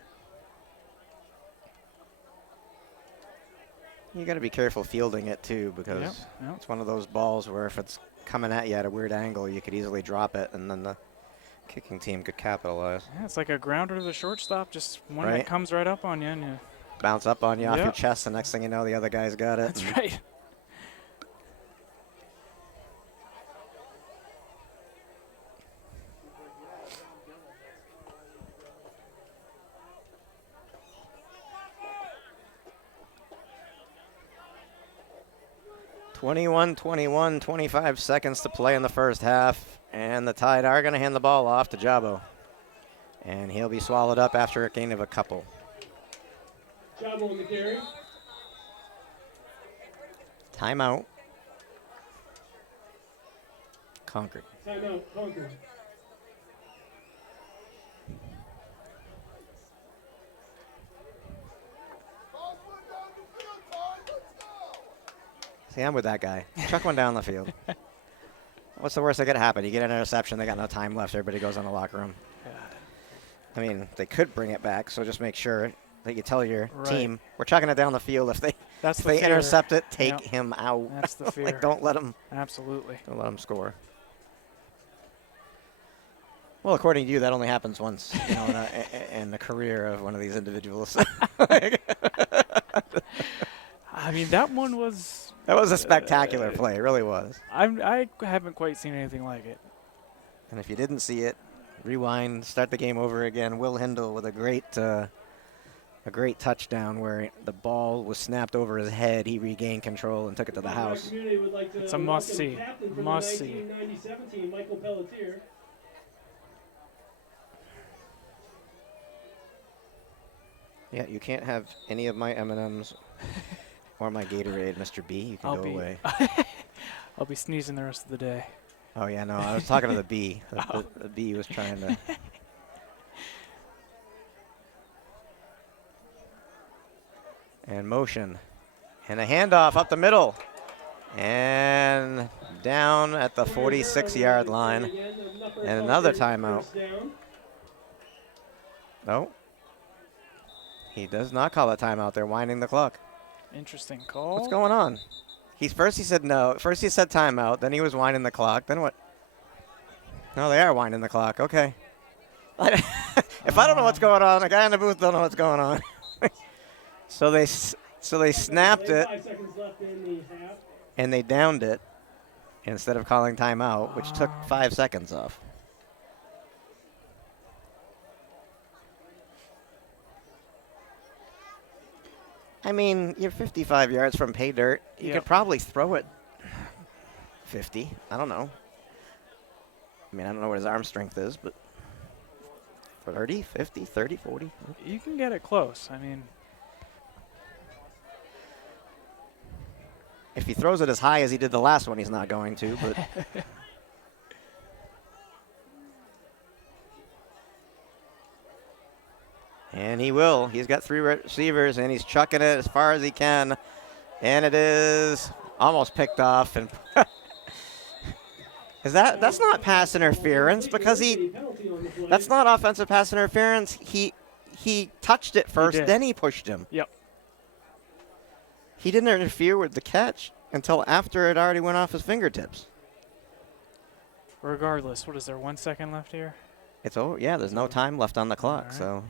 You got to be careful fielding it too, because Yep. it's one of those balls where if it's coming at you at a weird angle, you could easily drop it, and then the kicking team could capitalize. Yeah, it's like a grounder to the shortstop, just one Right. that comes right up on you. And Bounce up on you off your Yep. chest, the next thing you know, the other guy's got it. that's right. (21-21), 25 seconds to play in the first half, and the Tide are going to hand the ball off to Jabo. And he'll be swallowed up after a gain of a couple. Jabo on the carry. Timeout. Concord. Timeout, Concord. See, I'm with that guy. Chuck one down the field. What's the worst that could happen? You get an interception, they got no time left, everybody goes in the locker room. I mean, they could bring it back, so just make sure that you tell your Right. team, we're chucking it down the field. If they That's if the they fear. intercept it, take Yep. him out. That's the fear. Like, don't let him Absolutely. score. Well, according to you, that only happens once, in the career of one of these individuals. I mean, that one was. That was a spectacular play. It really was. I haven't quite seen anything like it. And if you didn't see it, rewind, start the game over again. Will Hindle with a great touchdown where the ball was snapped over his head. He regained control and took it to the house. It's a must-see. Must-see. 1997 team, Michael Pelletier. Yeah, you can't have any of my M&Ms or my Gatorade, Mr. B. You can go away. I'll be sneezing the rest of the day. Oh, yeah, no, I was talking to the B. The B was trying to. And motion. And a handoff up the middle. And down at the 46-yard line. And another timeout. No. He does not call a timeout. They're winding the clock. Interesting call. What's going on? First he said no. First he said timeout. Then he was winding the clock. Then what? No, they are winding the clock. Okay. If I don't know what's going on, the guy in the booth don't know what's going on. So they snapped it, 5 seconds left in the half. and they downed it instead of calling timeout, which took 5 seconds off. I mean, you're 55 yards from pay dirt. You Yep. could probably throw it 50. I don't know. I mean, I don't know what his arm strength is, but 30, 50, 30, 40. You can get it close. I mean, If he throws it as high as he did the last one, he's not going to, but and he will. He's got 3 receivers, and he's chucking it as far as he can, and it is almost picked off, and That's not pass interference because that's not offensive pass interference. He touched it first, then he pushed him. Yep. He didn't interfere with the catch until after it already went off his fingertips. Regardless, what is there, 1 second left here? It's over. Yeah, there's no time left on the clock, right. so.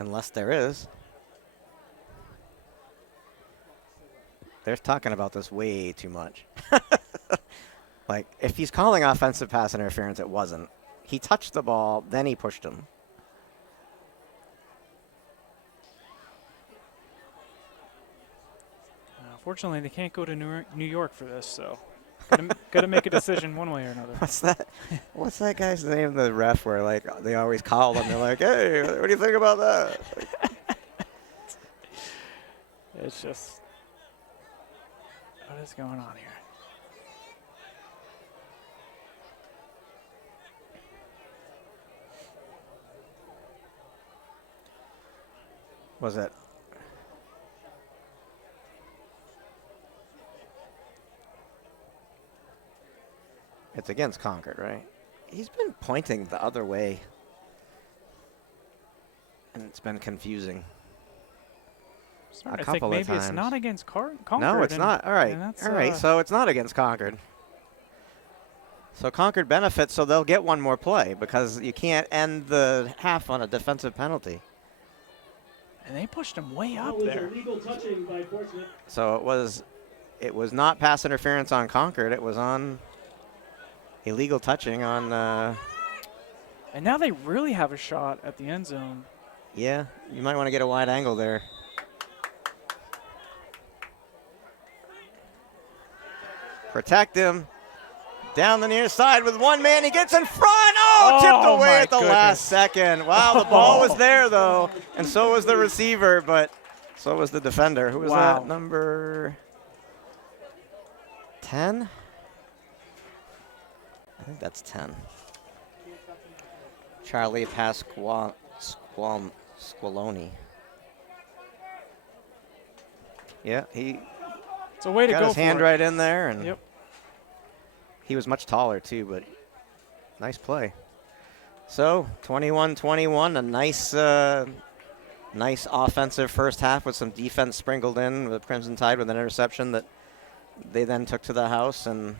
Unless there is. They're talking about this way too much. Like, if he's calling offensive pass interference, it wasn't. He touched the ball, then he pushed him. Fortunately, they can't go to New York for this, so got to make a decision one way or another. What's that guy's name, the ref, where, like, they always call him, they're like, hey, what do you think about that? It's just, what is going on here? Was it? It's against Concord, right? He's been pointing the other way, and it's been confusing. I think maybe it's not against Concord. No, it's not. All right. All right. So it's not against Concord. So Concord benefits, so they'll get one more play because you can't end the half on a defensive penalty. And they pushed him way up there. Illegal touching by Portsmouth. So it was not pass interference on Concord. It was on illegal touching on. And now they really have a shot at the end zone. Yeah, you might want to get a wide angle there. Protect him. Down the near side with one man. He gets in front. Oh, tipped away at the last second. Wow, the ball was there, though. And so was the receiver, but so was the defender. Who was that? Number 10? I think that's 10. Charlie Pasqualoni. Yeah, he it's a way to got go his hand right in there. And yep. He was much taller, too, but nice play. So, 21-21, a nice offensive first half with some defense sprinkled in with Crimson Tide with an interception that they then took to the house. And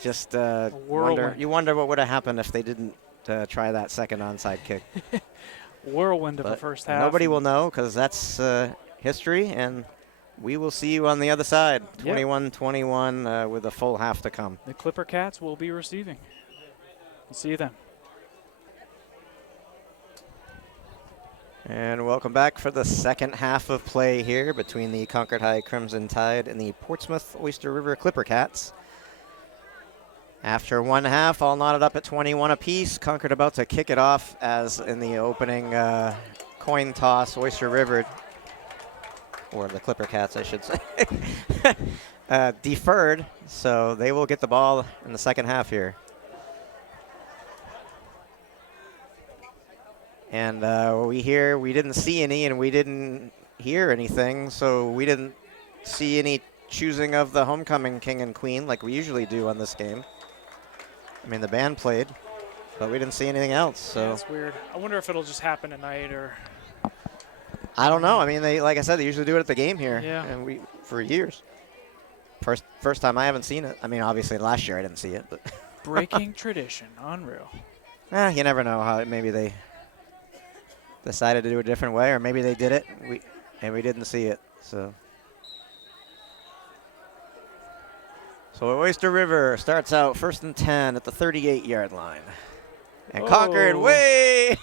just you wonder what would have happened if they didn't try that second onside kick. Whirlwind of the first half. Nobody will know because that's history, and we will see you on the other side, 21-21 with a full half to come. The Clipper Cats will be receiving. We'll see you then. And welcome back for the second half of play here between the Concord High Crimson Tide and the Portsmouth Oyster River Clipper Cats. After one half, all knotted up at 21 apiece. Concord about to kick it off as in the opening coin toss, Oyster River, or the Clipper Cats, I should say, deferred. So they will get the ball in the second half here. And we didn't see any and we didn't hear anything. So we didn't see any choosing of the homecoming king and queen like we usually do on this game. I mean, the band played, but we didn't see anything else. So yeah, that's weird. I wonder if it'll just happen tonight or. I don't know. I mean, like I said, they usually do it at the game here. Yeah. And for years. First time I haven't seen it. I mean, obviously last year I didn't see it, but. Breaking tradition. Unreal. You never know how maybe they decided to do it a different way, or maybe they did it and we didn't see it. So Oyster River starts out 1st and 10 at the 38-yard line. And Concord way.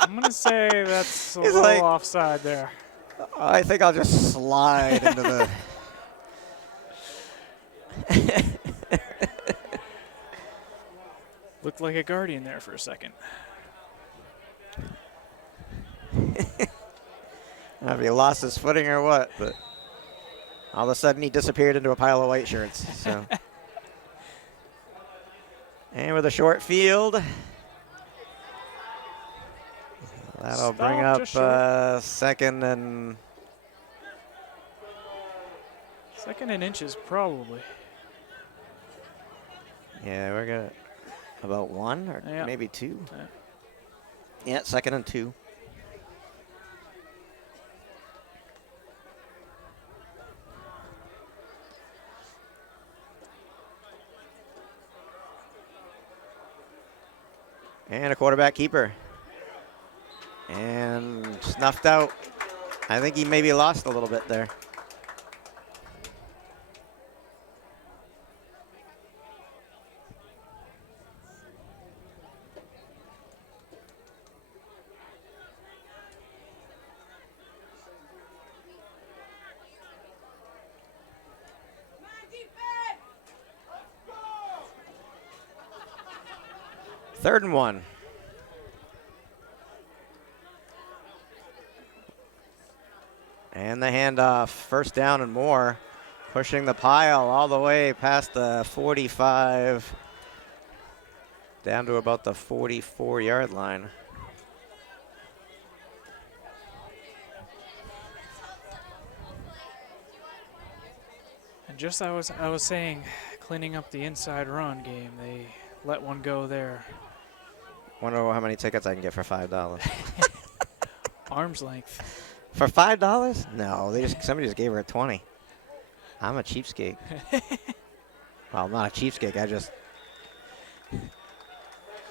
I'm going to say that's a little offside there. I think I'll just slide into the. Looked like a guardian there for a second. I don't know if he lost his footing or what, but all of a sudden he disappeared into a pile of white shirts. So. And with a short field. That'll Stop, bring up just short. second and Second and inches, probably. yeah, we're gonna about 1 or Yeah. maybe 2. Yeah. Yeah, second and 2. And a quarterback keeper. And snuffed out. I think he maybe lost a little bit there. Third and 1. And the handoff, first down and more, pushing the pile all the way past the 45, down to about the 44-yard line. And just I was saying, cleaning up the inside run game, they let one go there. Wonder how many tickets I can get for $5. Arm's length. For $5? No, somebody just gave her a 20. I'm a cheapskate. Well, I'm not a cheapskate.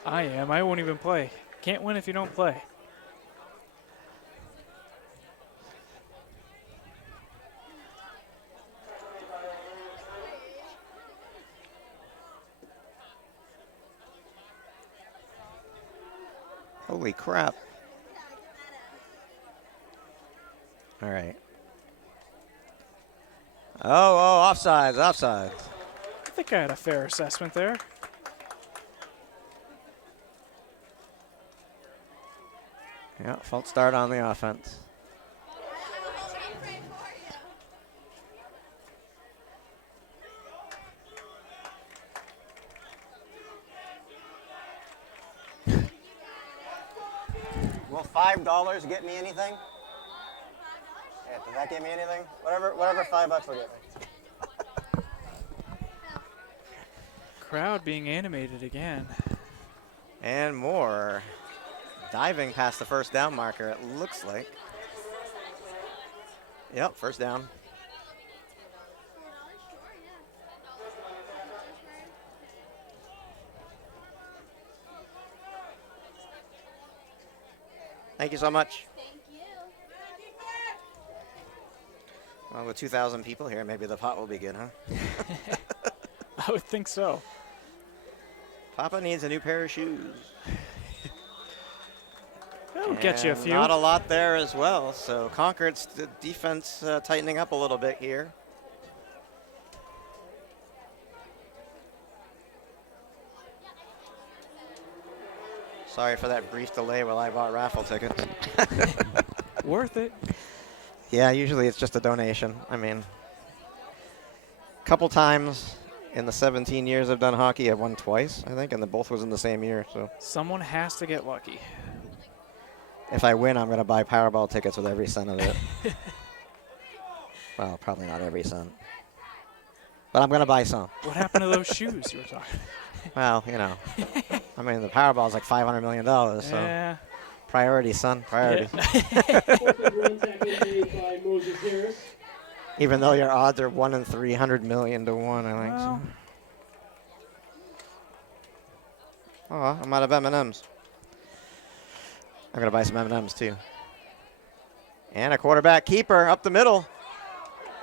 I am. I won't even play. Can't win if you don't play. Holy crap. All right. Oh, offsides. I think I had a fair assessment there. Yeah, false start on the offense. Will $5 get me anything? Yeah, does that get me anything? Whatever $5 will get me. Crowd being animated again. And more. Diving past the first down marker, it looks like. Yep, first down. Thank you so much. Thank you. Well, with 2,000 people here, maybe the pot will be good, huh? I would think so. Papa needs a new pair of shoes. That'll get you a few. Not a lot there as well. So Concord's defense tightening up a little bit here. Sorry for that brief delay while I bought raffle tickets. Worth it. Yeah, usually it's just a donation. I mean, a couple times in the 17 years I've done hockey, I've won twice, I think, and both was in the same year. So Someone has to get lucky. if I win, I'm going to buy Powerball tickets with every cent of it. Well, probably not every cent. But I'm going to buy some. What happened to those shoes you were talking? Well, you know. I mean, the Powerball is like $500 million, so Yeah. priority, son, priority. Portsmouth run tackle made by Moses Harris. Even though your odds are 1 in 300 million to 1, I think. Well. So. Oh, I'm out of M&Ms. I'm going to buy some M&Ms, too. And a quarterback keeper up the middle.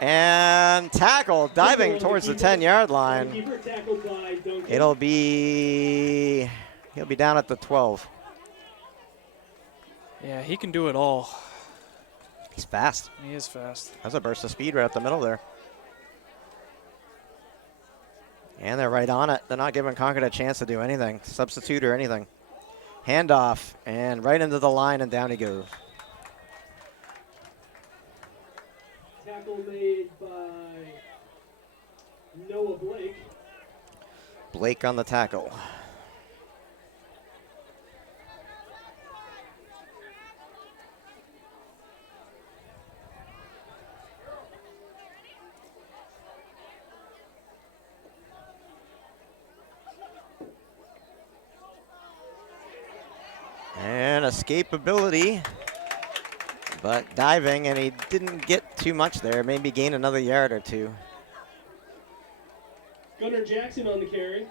And tackle, diving towards the 10-yard line. Keeper tackled by Duncan. He'll be down at the 12. Yeah, he can do it all. He's fast. He is fast. That's a burst of speed right up the middle there. And they're right on it. They're not giving Concord a chance to do anything, substitute or anything. Handoff, and right into the line, and down he goes. Tackle made by Noah Blake. Blake on the tackle. escapability, but diving, and he didn't get too much there. Maybe gain another yard or two. Gunnar Jackson on the carry.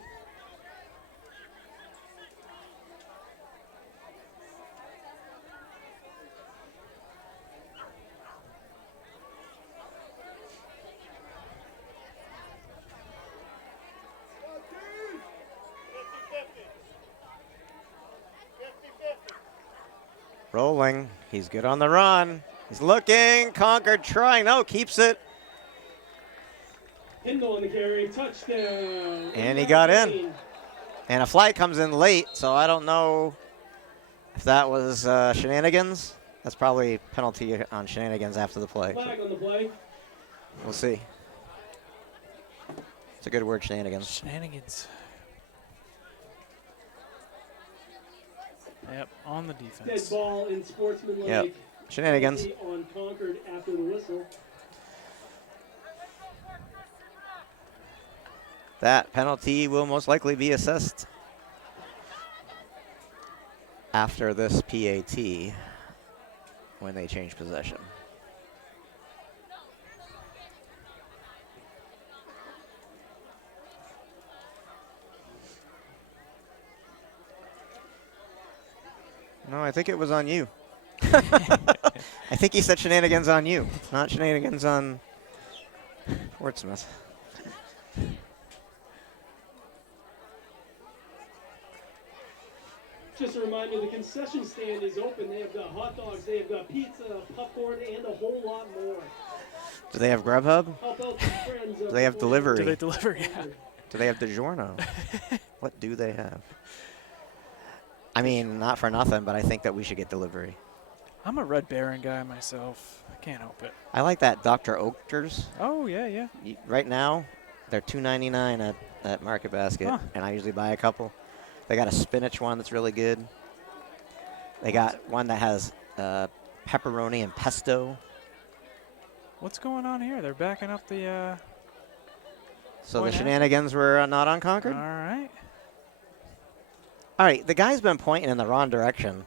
Rolling. He's good on the run. He's looking. Concord trying. No, keeps it. Hindle on the carry. Touchdown. And he got in. And a flag comes in late, so I don't know if that was shenanigans. That's probably penalty on shenanigans after the play. Flag on the play. We'll see. It's a good word, shenanigans. Shenanigans. Yep, on the defense. Dead ball in sportsmanlike. Yep. Shenanigans. On Concord after the whistle. That penalty will most likely be assessed after this PAT when they change possession. No, I think it was on you. I think he said shenanigans on you, not shenanigans on Portsmouth. Just a reminder, the concession stand is open. They have got hot dogs, they have got pizza, popcorn, and a whole lot more. Do they have Grubhub? Help out the friends. Do they have delivery? Do they deliver? Yeah. Do they have DiGiorno? What do they have? I mean, not for nothing, but I think that we should get delivery. I'm a Red Baron guy myself. I can't help it. I like that Dr. Oechters. Oh, yeah, yeah. Right now, they're $2.99 at Market Basket, Huh. and I usually buy a couple. They got a spinach one that's really good. They got one that has pepperoni and pesto. What's going on here? They're backing up the... So the Point shenanigans were not on Concord? All right. All right, the guy's been pointing in the wrong direction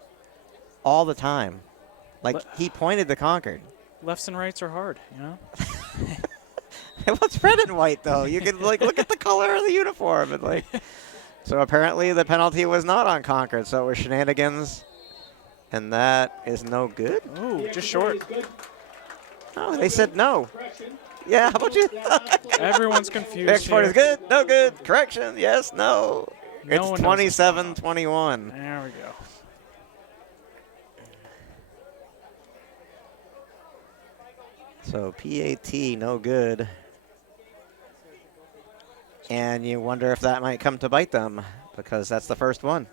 all the time. Like, he pointed to Concord. Lefts and rights are hard, you know? What's red and white, though? You can, like, look at the color of the uniform. And, like, so apparently the penalty was not on Concord, so it was shenanigans, and that is no good? Ooh, just short. Oh, they said no. Correction. Yeah, how about you? Everyone's confused Next part is here. good, no good, correction, yes, no. No It's one knows what's going on. 27-21. There we go. So PAT, no good. And you wonder if that might come to bite them, because that's the first one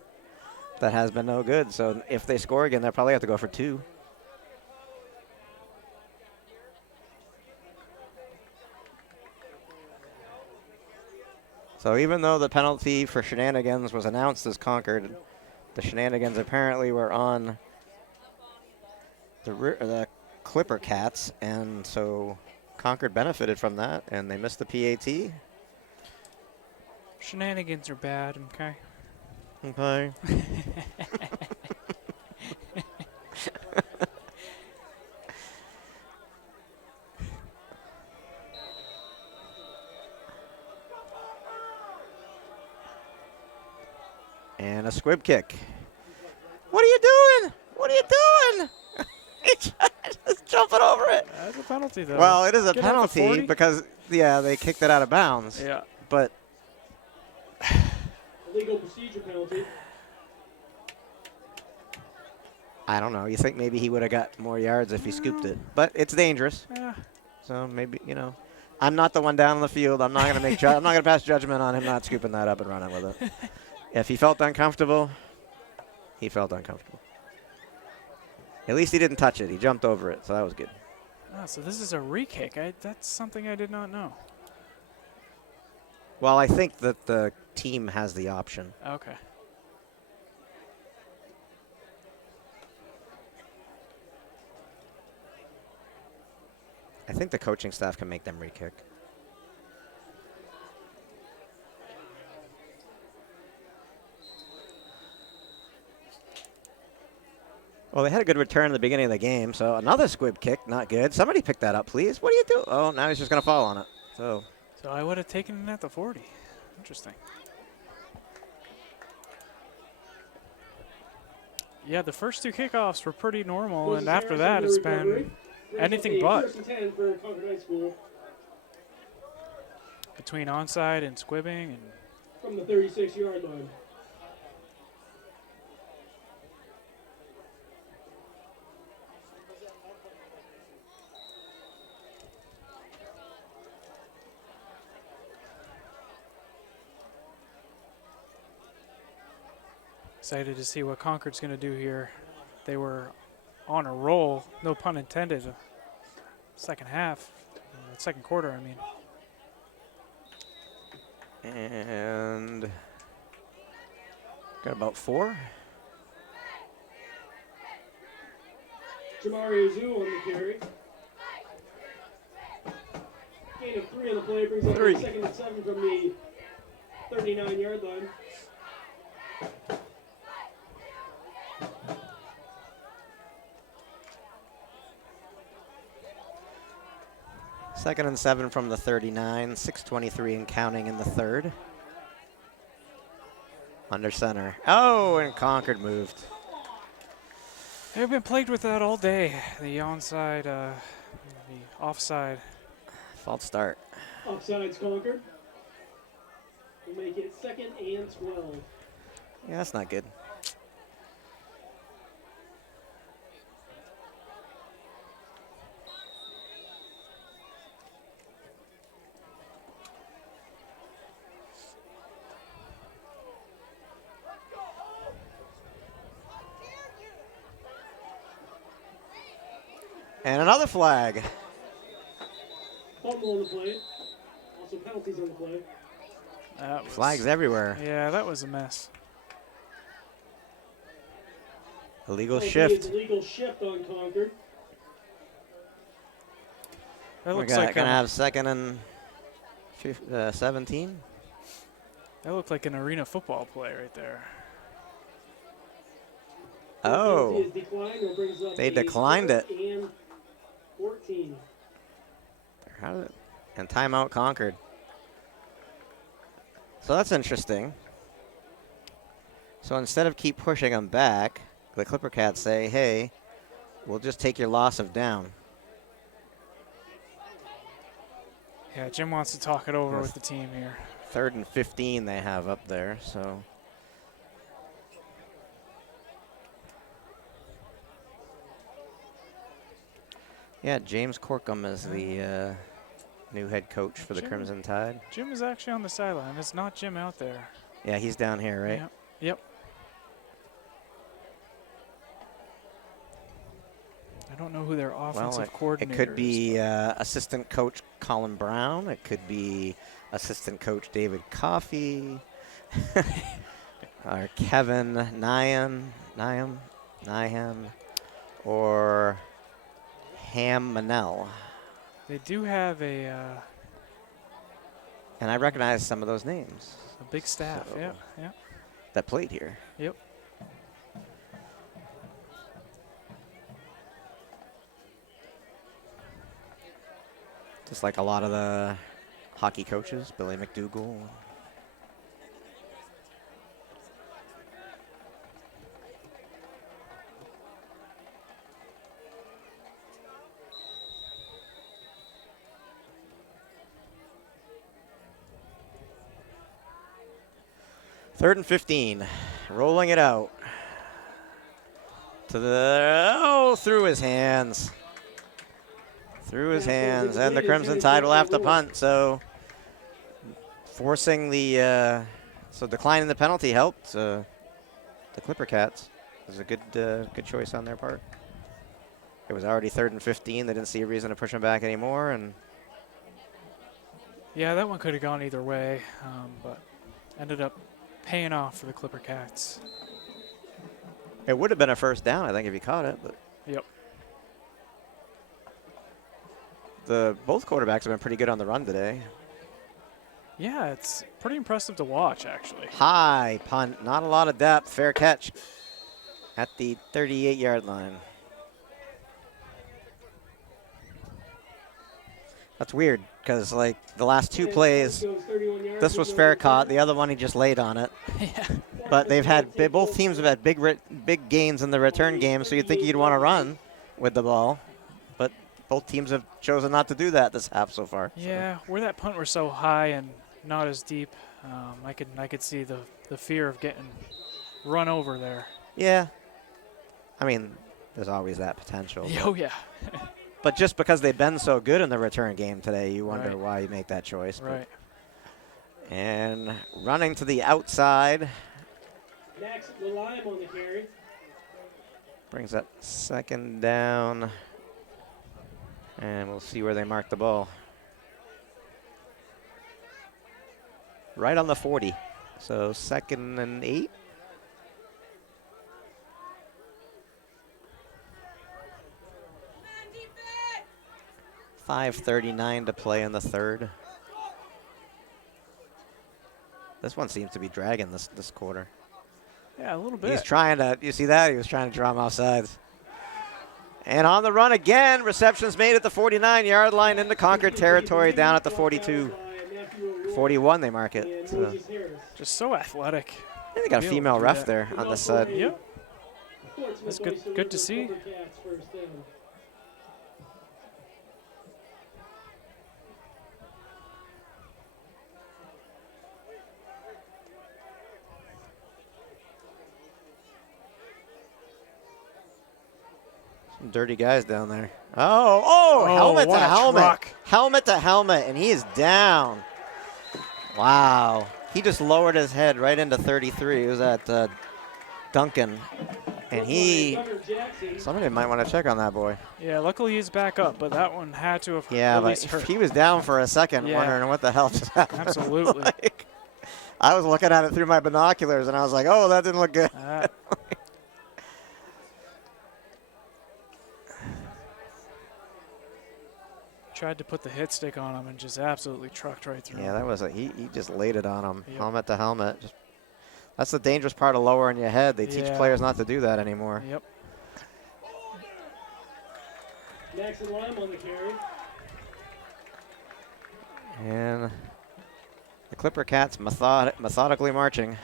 that has been no good. So if they score again, they'll probably have to go for two. So even though the penalty for shenanigans was announced as Concord, the shenanigans apparently were on the Clipper Cats, and so Concord benefited from that, and they missed the PAT. Shenanigans are bad, okay? Okay. And a squib kick. What are you doing? What are you doing? He's just jumping over it. That's a penalty, though. Well, it is a Get off the penalty 40? because, yeah, they kicked it out of bounds. Yeah. But Illegal procedure penalty. I don't know. You think maybe he would have got more yards if he scooped it. But it's dangerous. Yeah. So maybe, you know, I'm not the one down on the field. I'm not going to make I'm not going to pass judgment on him not scooping that up and running with it. If he felt uncomfortable, he felt uncomfortable. At least he didn't touch it. He jumped over it, so that was good. Oh, so this is a re-kick. That's something I did not know. Well, I think that the team has the option. Okay. I think the coaching staff can make them re-kick. Well, they had a good return at the beginning of the game, so another squib kick, not good. Somebody pick that up, please. What do you do? Oh, now he's just going to fall on it. So I would have taken it at the 40. Interesting. Yeah, the first 2 kickoffs were pretty normal, and after that, it's been anything but. First and 10 for Concord High School. Between onside and squibbing. And from the 36-yard line. excited to see what Concord's going to do here. They were on a roll, no pun intended, second half, second quarter, I mean. And got about 4. Jamari Azu on the carry. Gain of 3 on the play brings up 2nd and 7 from the 39-yard line. Second and 7 from the 39, 6:23 and counting in the third. Under center. Oh, and Concord moved. They've been plagued with that all day. The onside, the offside. False start. Offsides Concord. We'll make it 2nd and 12. Yeah, that's not good. And another flag. Fumble on the play. Also penalties on the play. Flags everywhere. Yeah, that was a mess. Illegal shift. Illegal shift on Concord. That We're looks like gonna have 2nd and 17. That looked like an arena football play right there. Oh, they declined it. And 14. And timeout Concord. So that's interesting. So instead of keep pushing them back, the Clipper Cats say, hey, we'll just take your loss of down. Yeah, Jim wants to talk it over with the team here. 3rd and 15 they have up there, so. Yeah, James Corkum is the new head coach for the Crimson Tide. Jim is actually on the sideline. It's not Jim out there. Yeah, he's down here, right? Yep. I don't know who their offensive coordinator is. It could be assistant coach Colin Brown. It could be assistant coach David Coffey. Or Kevin Nyham, or Ham Manel. They do have a and I recognize some of those names. A big staff, So, yeah. That played here. Yep. Just like a lot of the hockey coaches, Billy McDougall. Third and 15, rolling it out to the, through his hands. Through his hands, and the Crimson Tide will have to punt, so forcing the, declining the penalty helped the Clipper Cats. It was a good choice on their part. It was already 3rd and 15. They didn't see a reason to push them back anymore, and yeah, that one could have gone either way, but ended up paying off for the Clipper Cats. it would have been a first down, I think, if he caught it. But yep. Both quarterbacks have been pretty good on the run today. Yeah, it's pretty impressive to watch, actually. High punt, not a lot of depth, fair catch. at the 38-yard line. That's weird, because like the last two plays, this was fair caught. The other one, he just laid on it. Yeah. But both teams have had big gains in the return game, so you'd think you'd want to run with the ball. But both teams have chosen not to do that this half so far. Yeah, where that punt was so high and not as deep, I could see the fear of getting run over there. Yeah. I mean, there's always that potential. Oh, yeah. But just because they've been so good in the return game today, you wonder Right. why you make that choice. Right. And running to the outside. Max Lime on the carry. Brings up second down. And we'll see where they mark the ball. Right on the 40. So 2nd and 8. .5:39 to play in the third. This one seems to be dragging this quarter. Yeah, a little bit. He's trying to, you see that? He was trying to draw him offsides. And on the run again, reception's made at the 49-yard line into Concord territory, down at the 42. 41 they mark it. So. Just so athletic. I think they got a female ref there on this side. Yep. That's good to see. Some dirty guys down there. Oh, helmet to what a helmet. truck. Helmet to helmet, and he is down. Wow. He just lowered his head right into 33. It was at Duncan. And somebody might want to check on that boy. Yeah, luckily he's back up, but that one had to have Yeah, at but least hurt. he was down for a second, Yeah. wondering what the hell just happened. Absolutely. Like, I was looking at it through my binoculars, and I was like, oh, that didn't look good. Tried to put the hit stick on him and just absolutely trucked right through Yeah, him. that was he just laid it on him, Yep. helmet to helmet. That's the dangerous part of lowering your head. They teach Yeah. players not to do that anymore. Yep. Max and Lime on the carry. And the Clipper Cats methodically marching,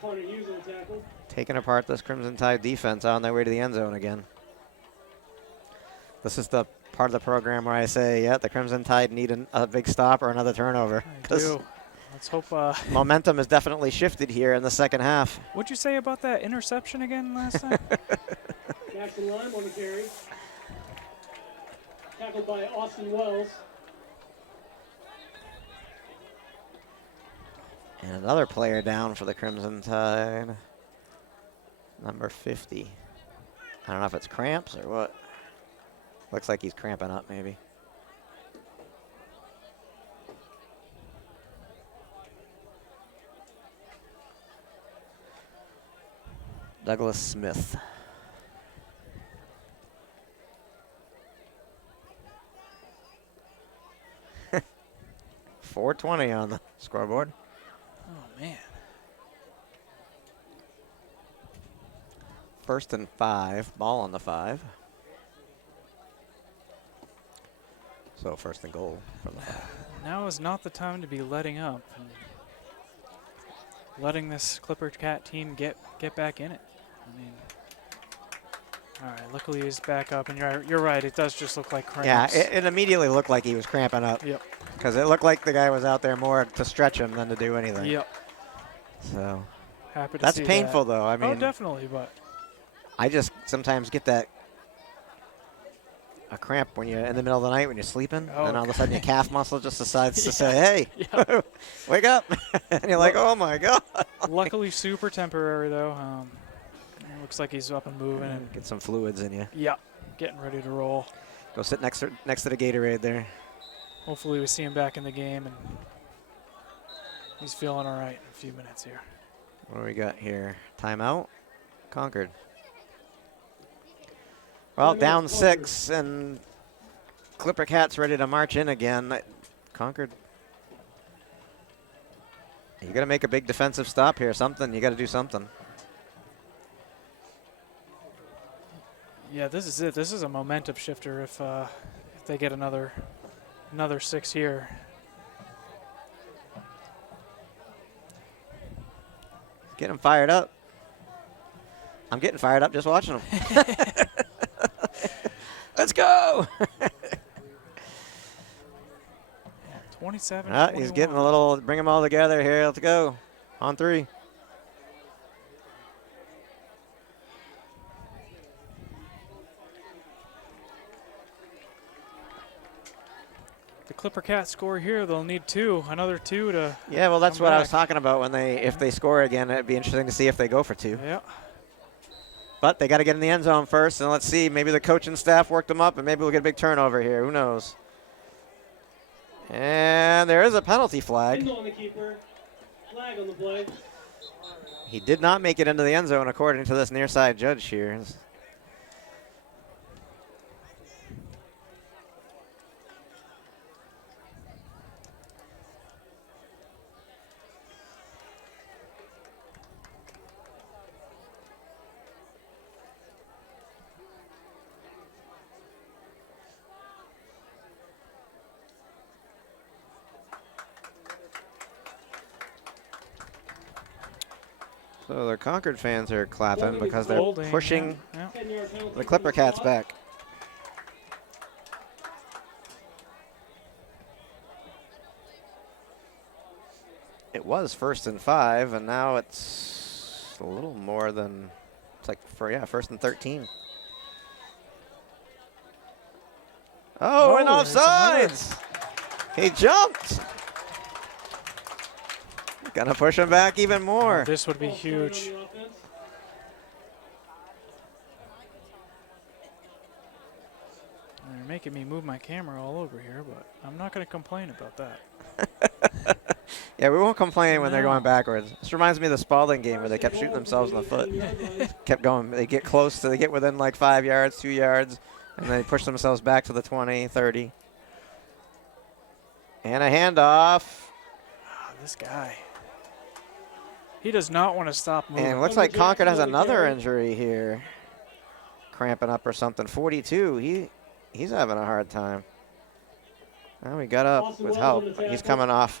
Connor Hughes on tackle. taking apart this Crimson Tide defense on their way to the end zone again. This is the part of the program where I say, yeah, the Crimson Tide need a big stop or another turnover. I do. Let's hope. Momentum has definitely shifted here in the second half. What'd you say about that interception again last time? Max and Lime on the carry. Tackled by Austin Wells. And another player down for the Crimson Tide. Number 50. I don't know if it's cramps or what. Looks like he's cramping up, maybe. Douglas Smith. .420 on the scoreboard. Oh, man. 1st and 5, ball on the 5. So 1st and goal from the 5. Now is not the time to be letting up and letting this Clipper Cat team get back in it. I mean, all right, luckily he's back up, and you're right, it does just look like cramps. Yeah, it immediately looked like he was cramping up. Yep. Because it looked like the guy was out there more to stretch him than to do anything. Yep. So Happy to that's see painful, that. though. I mean, oh, definitely, but I just sometimes get a cramp when you're in the middle of the night when you're sleeping, Oh, and all of a sudden your calf muscle just decides to say, "Hey, wake up!" And you're like, "Oh my god!" luckily super temporary though. It looks like he's up and moving and Get some fluids in you. yeah, getting ready to roll. Go sit next to the Gatorade there. Hopefully we see him back in the game and he's feeling all right in a few minutes here. What do we got here? Timeout, Concord. Well, down 6, and Clipper Cats ready to march in again. Concord, you got to make a big defensive stop here. You got to do something. Yeah, this is it. This is a momentum shifter if they get another 6 here. Get him fired up. I'm getting fired up just watching him. Let's go. 27. He's getting a little, bring them all together here. Let's go. On 3. The Clipper Cats score here. They'll need 2, another 2 to. Yeah, well, that's what I was back. talking about. If they score again, it'd be interesting to see if they go for 2. Yeah. But they got to get in the end zone first, and let's see. Maybe the coaching staff worked them up, and maybe we'll get a big turnover here. Who knows? And there is a penalty flag. On the keeper. Flag on the play. He did not make it into the end zone, according to this near side judge here. So the Concord fans are clapping because they're Holding, pushing yeah. 10-yard penalty the Clipper Cats back. It was 1st and 5, and now it's a little more than, it's like, 1st and 13. Oh, and there's another. offsides! He jumped! Gonna push him back even more. This would be huge. On the offense. You're making me move my camera all over here, but I'm not going to complain about that. Yeah, we won't complain when they're No. going backwards. This reminds me of the Spalding game where they kept shooting themselves in the foot. Kept going. They get close they get within like 5 yards, 2 yards, and they push themselves back to the 20, 30. And a handoff. Ah, this guy. He does not want to stop moving. And it looks like Concord has another injury here. Cramping up or something. 42. He's having a hard time. Well, we got up with help. He's coming off.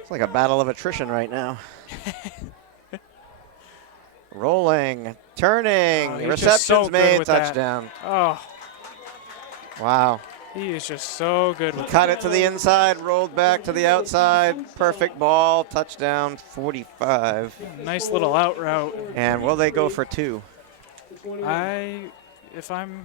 It's like a battle of attrition right now. Rolling, turning, he's just so receptions good made, with that. touchdown. Oh, Wow. he is just so good with Cut it to the inside, rolled back to the outside. Perfect ball, touchdown, 45. that. Nice little out route. And will they go for 2? If I'm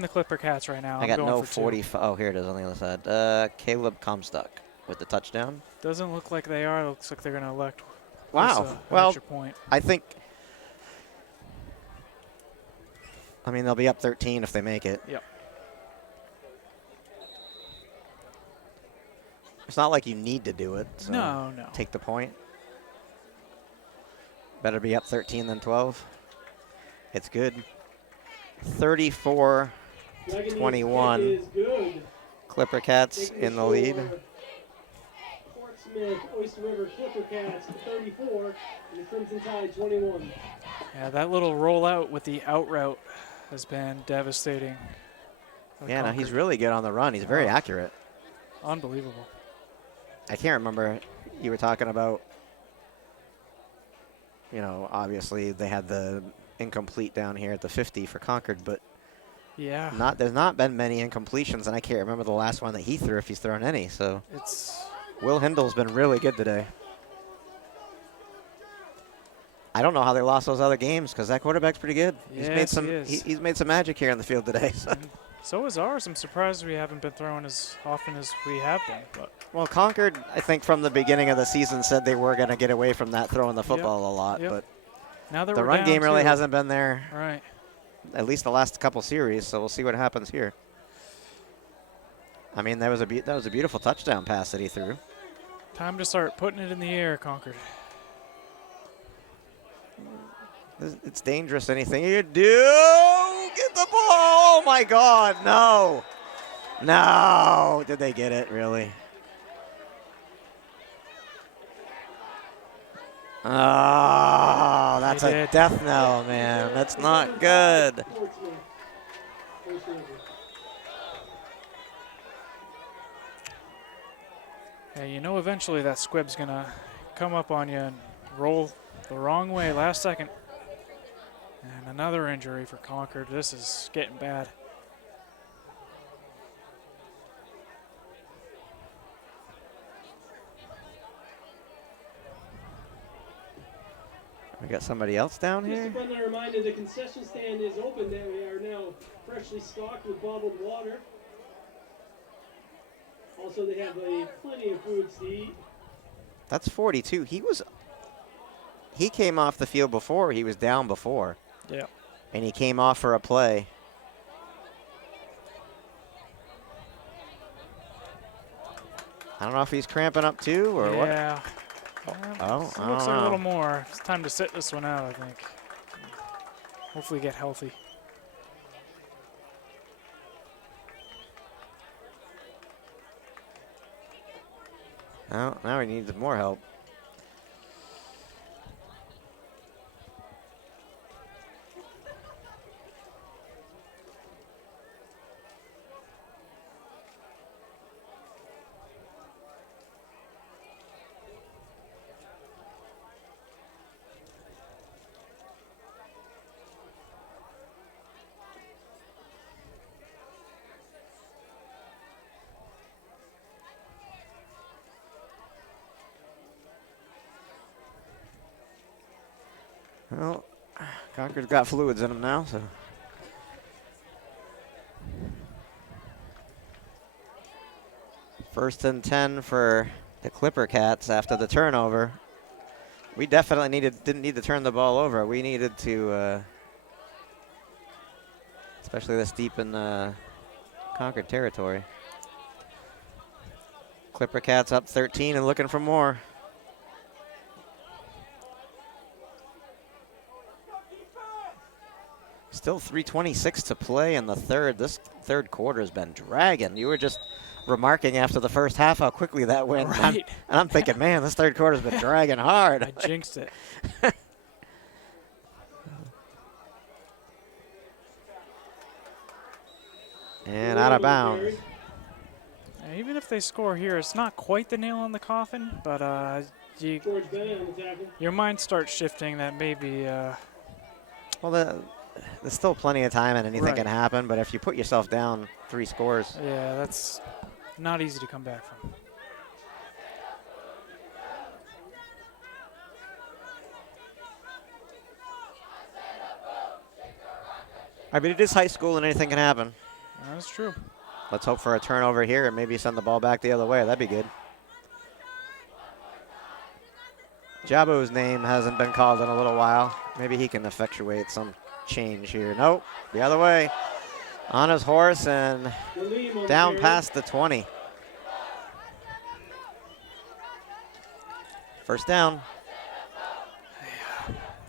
the Clipper Cats right now, I I'm got going no for 2. 45. Oh, here it is on the other side. Caleb Comstock with the touchdown. Doesn't look like they are. It looks like they're going to elect. Wow. This, an Well, extra point. I think, I mean, they'll be up 13 if they make it. Yep. It's not like you need to do it. So No. take the point. Better be up 13 than 12. It's good. 34-21. Is good. Clipper Cats Taking in the lead. score, Portsmouth, Oyster River Clipper Cats 34, and the Crimson Tide 21. Yeah, that little rollout with the out route has been devastating. for Yeah, no, he's Concord. really good on the run. He's very accurate. Unbelievable. I can't remember. You were talking about, you know, obviously they had the incomplete down here at the 50 for Concord, but Yeah. there's not been many incompletions, and I can't remember the last one that he threw, if he's thrown any. So It's Will Hindle's been really good today. I don't know how they lost those other games because that quarterback's pretty good. He's made Yes, some. he is. He's made some magic here on the field today. So. and so is ours. I'm surprised we haven't been throwing as often as we have been. But Well, Concord, I think from the beginning of the season said they were going to get away from that throwing the football a lot, Yep. but now that the we're run down game really 2, hasn't been there. Right. At least the last couple series, so we'll see what happens here. I mean, that was a beautiful touchdown pass that he threw. Time to start putting it in the air, Concord. It's dangerous. Anything you do, the ball. Oh, my God. No. No. Did they get it, really? Oh, that's a death knell, man. That's not good. Yeah, you know eventually that squib's going to come up on you and roll the wrong way last second. And another injury for Concord. This is getting bad. We got somebody else down here? Just a friendly reminder, the concession stand is open. They are now freshly stocked with bottled water. Also, they have plenty of foods to eat. That's 42. He came off the field before. He was down before. Yeah. And he came off for a play. I don't know if he's cramping up too or what. Yeah. Oh, looks like a little more. It's time to sit this one out, I think. Hopefully get healthy. Oh, now he needs more help. Well, Concord's got fluids in him now, so. First and 10 for the Clipper Cats after the turnover. We definitely didn't need to turn the ball over. We needed to, especially this deep in Concord territory. Clipper Cats up 13 and looking for more. Still 3:26 to play in the third. This third quarter has been dragging. You were just remarking after the first half how quickly that went. Right. And I'm thinking, man, this third quarter's been dragging hard. I jinxed it. And out of bounds. Even if they score here, it's not quite the nail on the coffin, but your mind starts shifting that maybe. Well, there's still plenty of time and anything can happen, but if you put yourself down 3 scores. Yeah, that's not easy to come back from. I mean, it is high school and anything can happen. That's true. Let's hope for a turnover here and maybe send the ball back the other way. That'd be good. Jabo's name hasn't been called in a little while. Maybe he can effectuate some change here. Nope, the other way. On his horse and down past the 20. First down.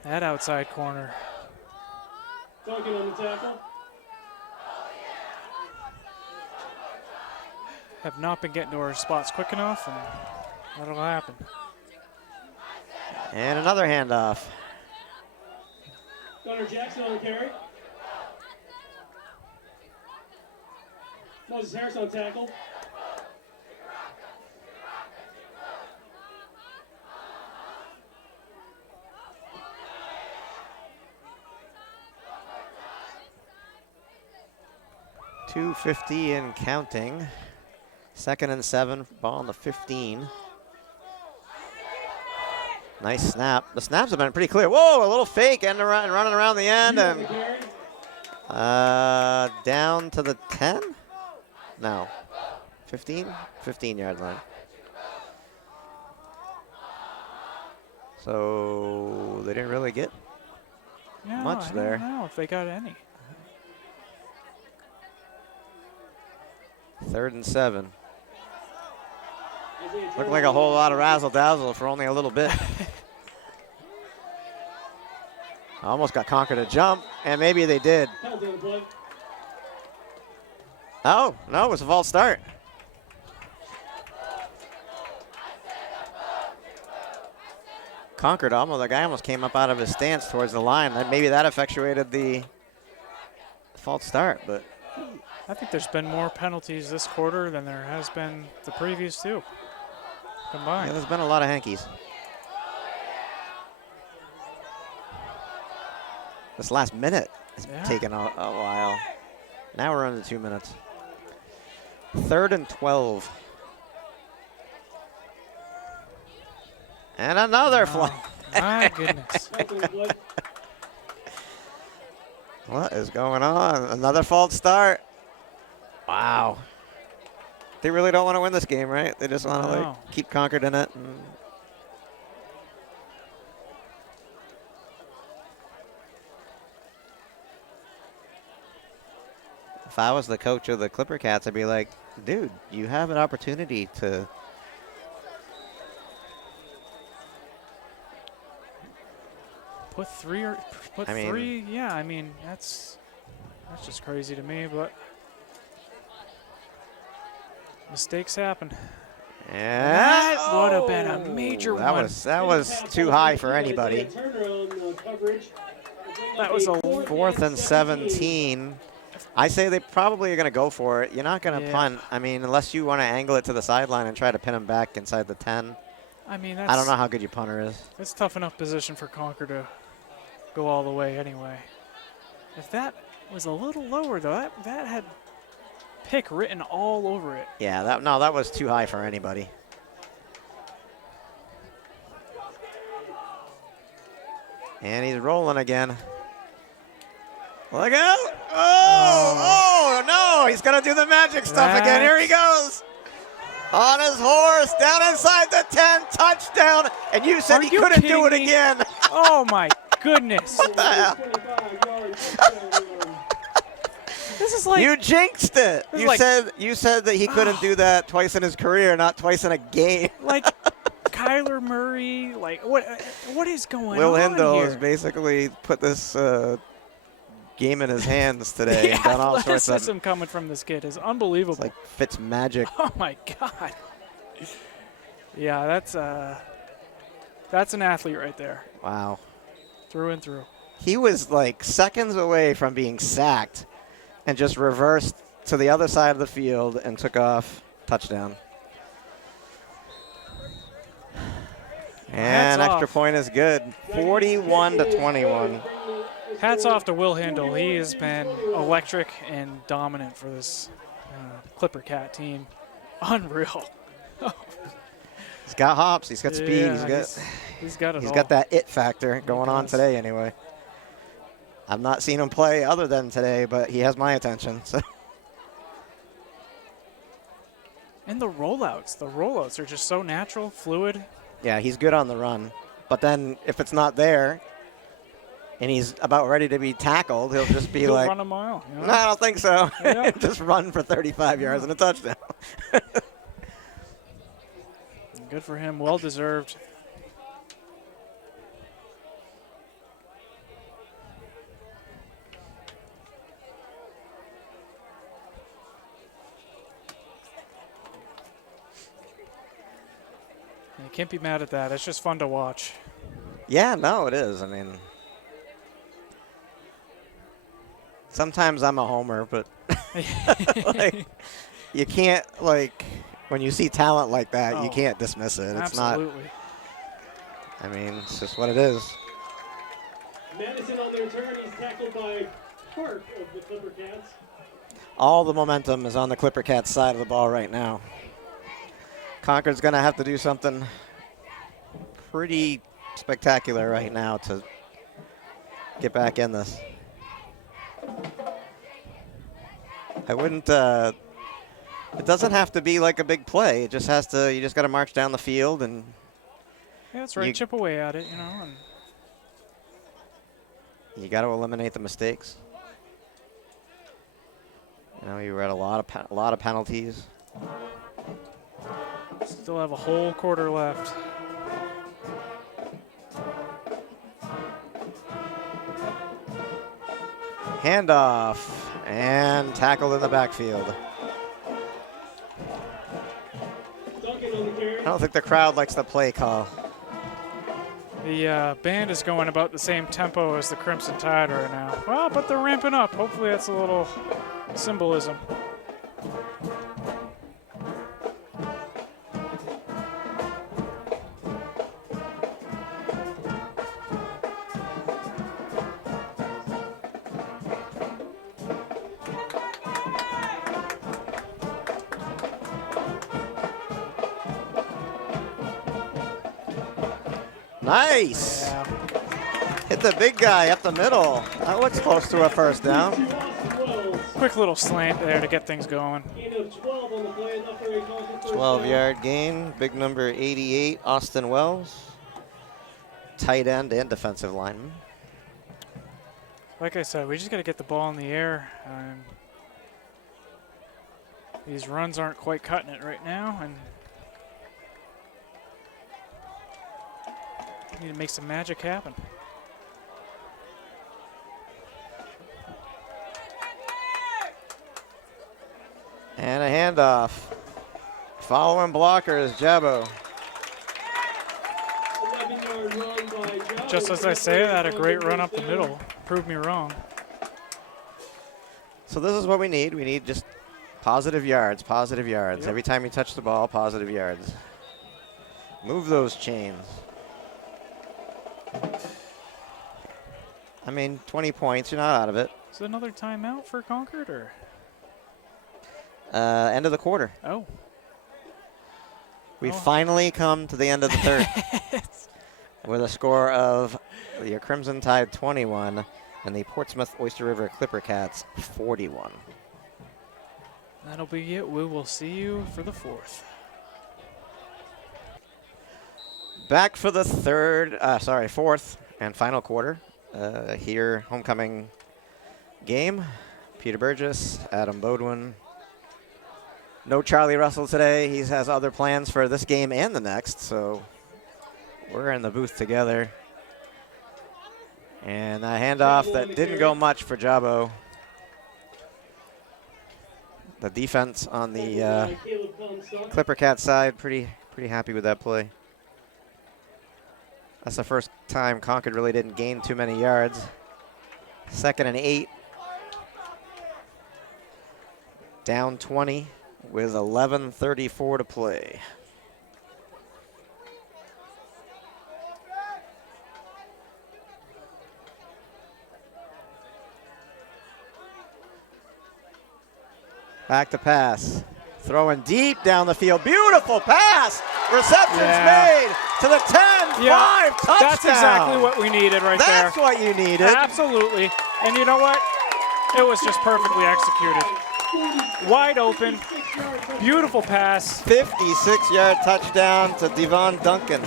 That outside corner. Duncan on the tackle. Have not been getting to our spots quick enough, and that'll happen. And another handoff. Gunnar Jackson on the carry. Moses Harris on tackle. .250 and counting. 2nd and 7, ball on the 15. Nice snap. The snaps have been pretty clear. Whoa, a little fake and running around the end and down to the 10? No, 15? 15-yard line. So they didn't really get much there. I don't know if they got any. 3rd and 7. Looked like a whole lot of razzle-dazzle for only a little bit. Almost got Concord to jump, and maybe they did. Oh, no, it was a false start. Concord the guy almost came up out of his stance towards the line. Maybe that effectuated the false start, but I think there's been more penalties this quarter than there has been the previous two combined. yeah, there's been a lot of hankies. This last minute has taken a while. Now we're under 2 minutes. 3rd and 12. And another flag. My goodness. What is going on? Another false start. Wow. They really don't want to win this game, right? They just want to like keep Concord in it. If I was the coach of the Clipper Cats, I'd be like, dude, you have an opportunity to put three. Yeah, I mean, that's just crazy to me, but mistakes happen. Yeah. That would have been a major one. That was too high for anybody. That was a 4th and 17. I say they probably are going to go for it. You're not going to punt. I mean, unless you want to angle it to the sideline and try to pin him back inside the 10. I mean, I don't know how good your punter is. It's tough enough position for Concord to go all the way anyway. If that was a little lower, though, that had pick written all over it. Yeah, that was too high for anybody. And he's rolling again. Look out! Oh, no! He's gonna do the magic stuff again. Here he goes! On his horse, down inside the 10, touchdown! And you said he couldn't do it again. Oh my goodness! What the hell? This is like you jinxed it. You said that he couldn't do that twice in his career, not twice in a game. Like Kyler Murray. Like what is going Will on Hindle here? has basically put this game in his hands today. The and done all sorts of athleticism coming from this kid is unbelievable. It's like Fitz magic. Oh my God. Yeah, that's an athlete right there. Wow. Through and through. He was like seconds away from being sacked and just reversed to the other side of the field and took off. Touchdown. And extra point is good. 41-21. Hats off to Will Hindle. He has been electric and dominant for this Clipper Cat team. Unreal. He's got hops. He's got speed. Yeah, he's got it all. He's got that it factor going on today anyway. I've not seen him play other than today, but he has my attention. So. And the rollouts are just so natural, fluid. Yeah, he's good on the run. But then if it's not there and he's about ready to be tackled, he'll just be like, run a mile. You know? No, I don't think so. Yeah. Just run for 35 yards and a touchdown. Good for him. Well deserved. You can't be mad at that. It's just fun to watch. Yeah, no, it is. I mean, sometimes I'm a homer, but like, you can't, like, when you see talent like that, you can't dismiss it. It's absolutely. not. I mean, it's just what it is. Madison on their turn. He's tackled by Park of the Clipper Cats. All the momentum is on the Clipper Cats side of the ball right now. Concord's going to have to do something pretty spectacular right now to get back in this. I wouldn't, it doesn't have to be like a big play. It just has to, you just got to march down the field and. Yeah, that's right. Chip away at it, you know. And you got to eliminate the mistakes. You know, you were at a lot of penalties. Still have a whole quarter left. Handoff and tackled in the backfield. don't think the crowd likes the play call. The band is going about the same tempo as the Crimson Tide right now. Well, but they're ramping up. Hopefully that's a little symbolism. Nice. Yeah. Hit the big guy up the middle. That looks close to a first down. Quick little slant there to get things going. 12-yard gain. Big number 88, Austin Wells. Tight end and defensive lineman. Like I said, we just got to get the ball in the air. These runs aren't quite cutting it right now, and need to make some magic happen. And a handoff. Following blocker is Jabo. Just as I say that, a great run up the middle. Proved me wrong. So this is what we need. We need just positive yards, positive yards. Yep. Every time you touch the ball, positive yards. Move those chains. I mean, 20 points, you're not out of it. Is it another timeout for Concord, or? End of the quarter. Oh. We've finally come to the end of the third with a score of the Crimson Tide 21 and the Portsmouth Oyster River Clipper Cats 41. That'll be it. We will see you for the fourth. Back for the fourth and final quarter. Here, homecoming game. Peter Burgess, Adam Bodwin. No Charlie Russell today. He has other plans for this game and the next, so we're in the booth together. And a handoff that didn't go much for Jabo. The defense on the Clipper Cat side, pretty happy with that play. That's the first time Concord really didn't gain too many yards. 2nd and 8. Down 20 with 11:34 to play. Back to pass. Throwing deep down the field. Beautiful pass. Reception's made to the 10, 5, touchdown. That's exactly what we needed right there. That's what you needed. Absolutely. And you know what? It was just perfectly executed. Wide open. Beautiful pass. 56-yard touchdown to Devon Duncan.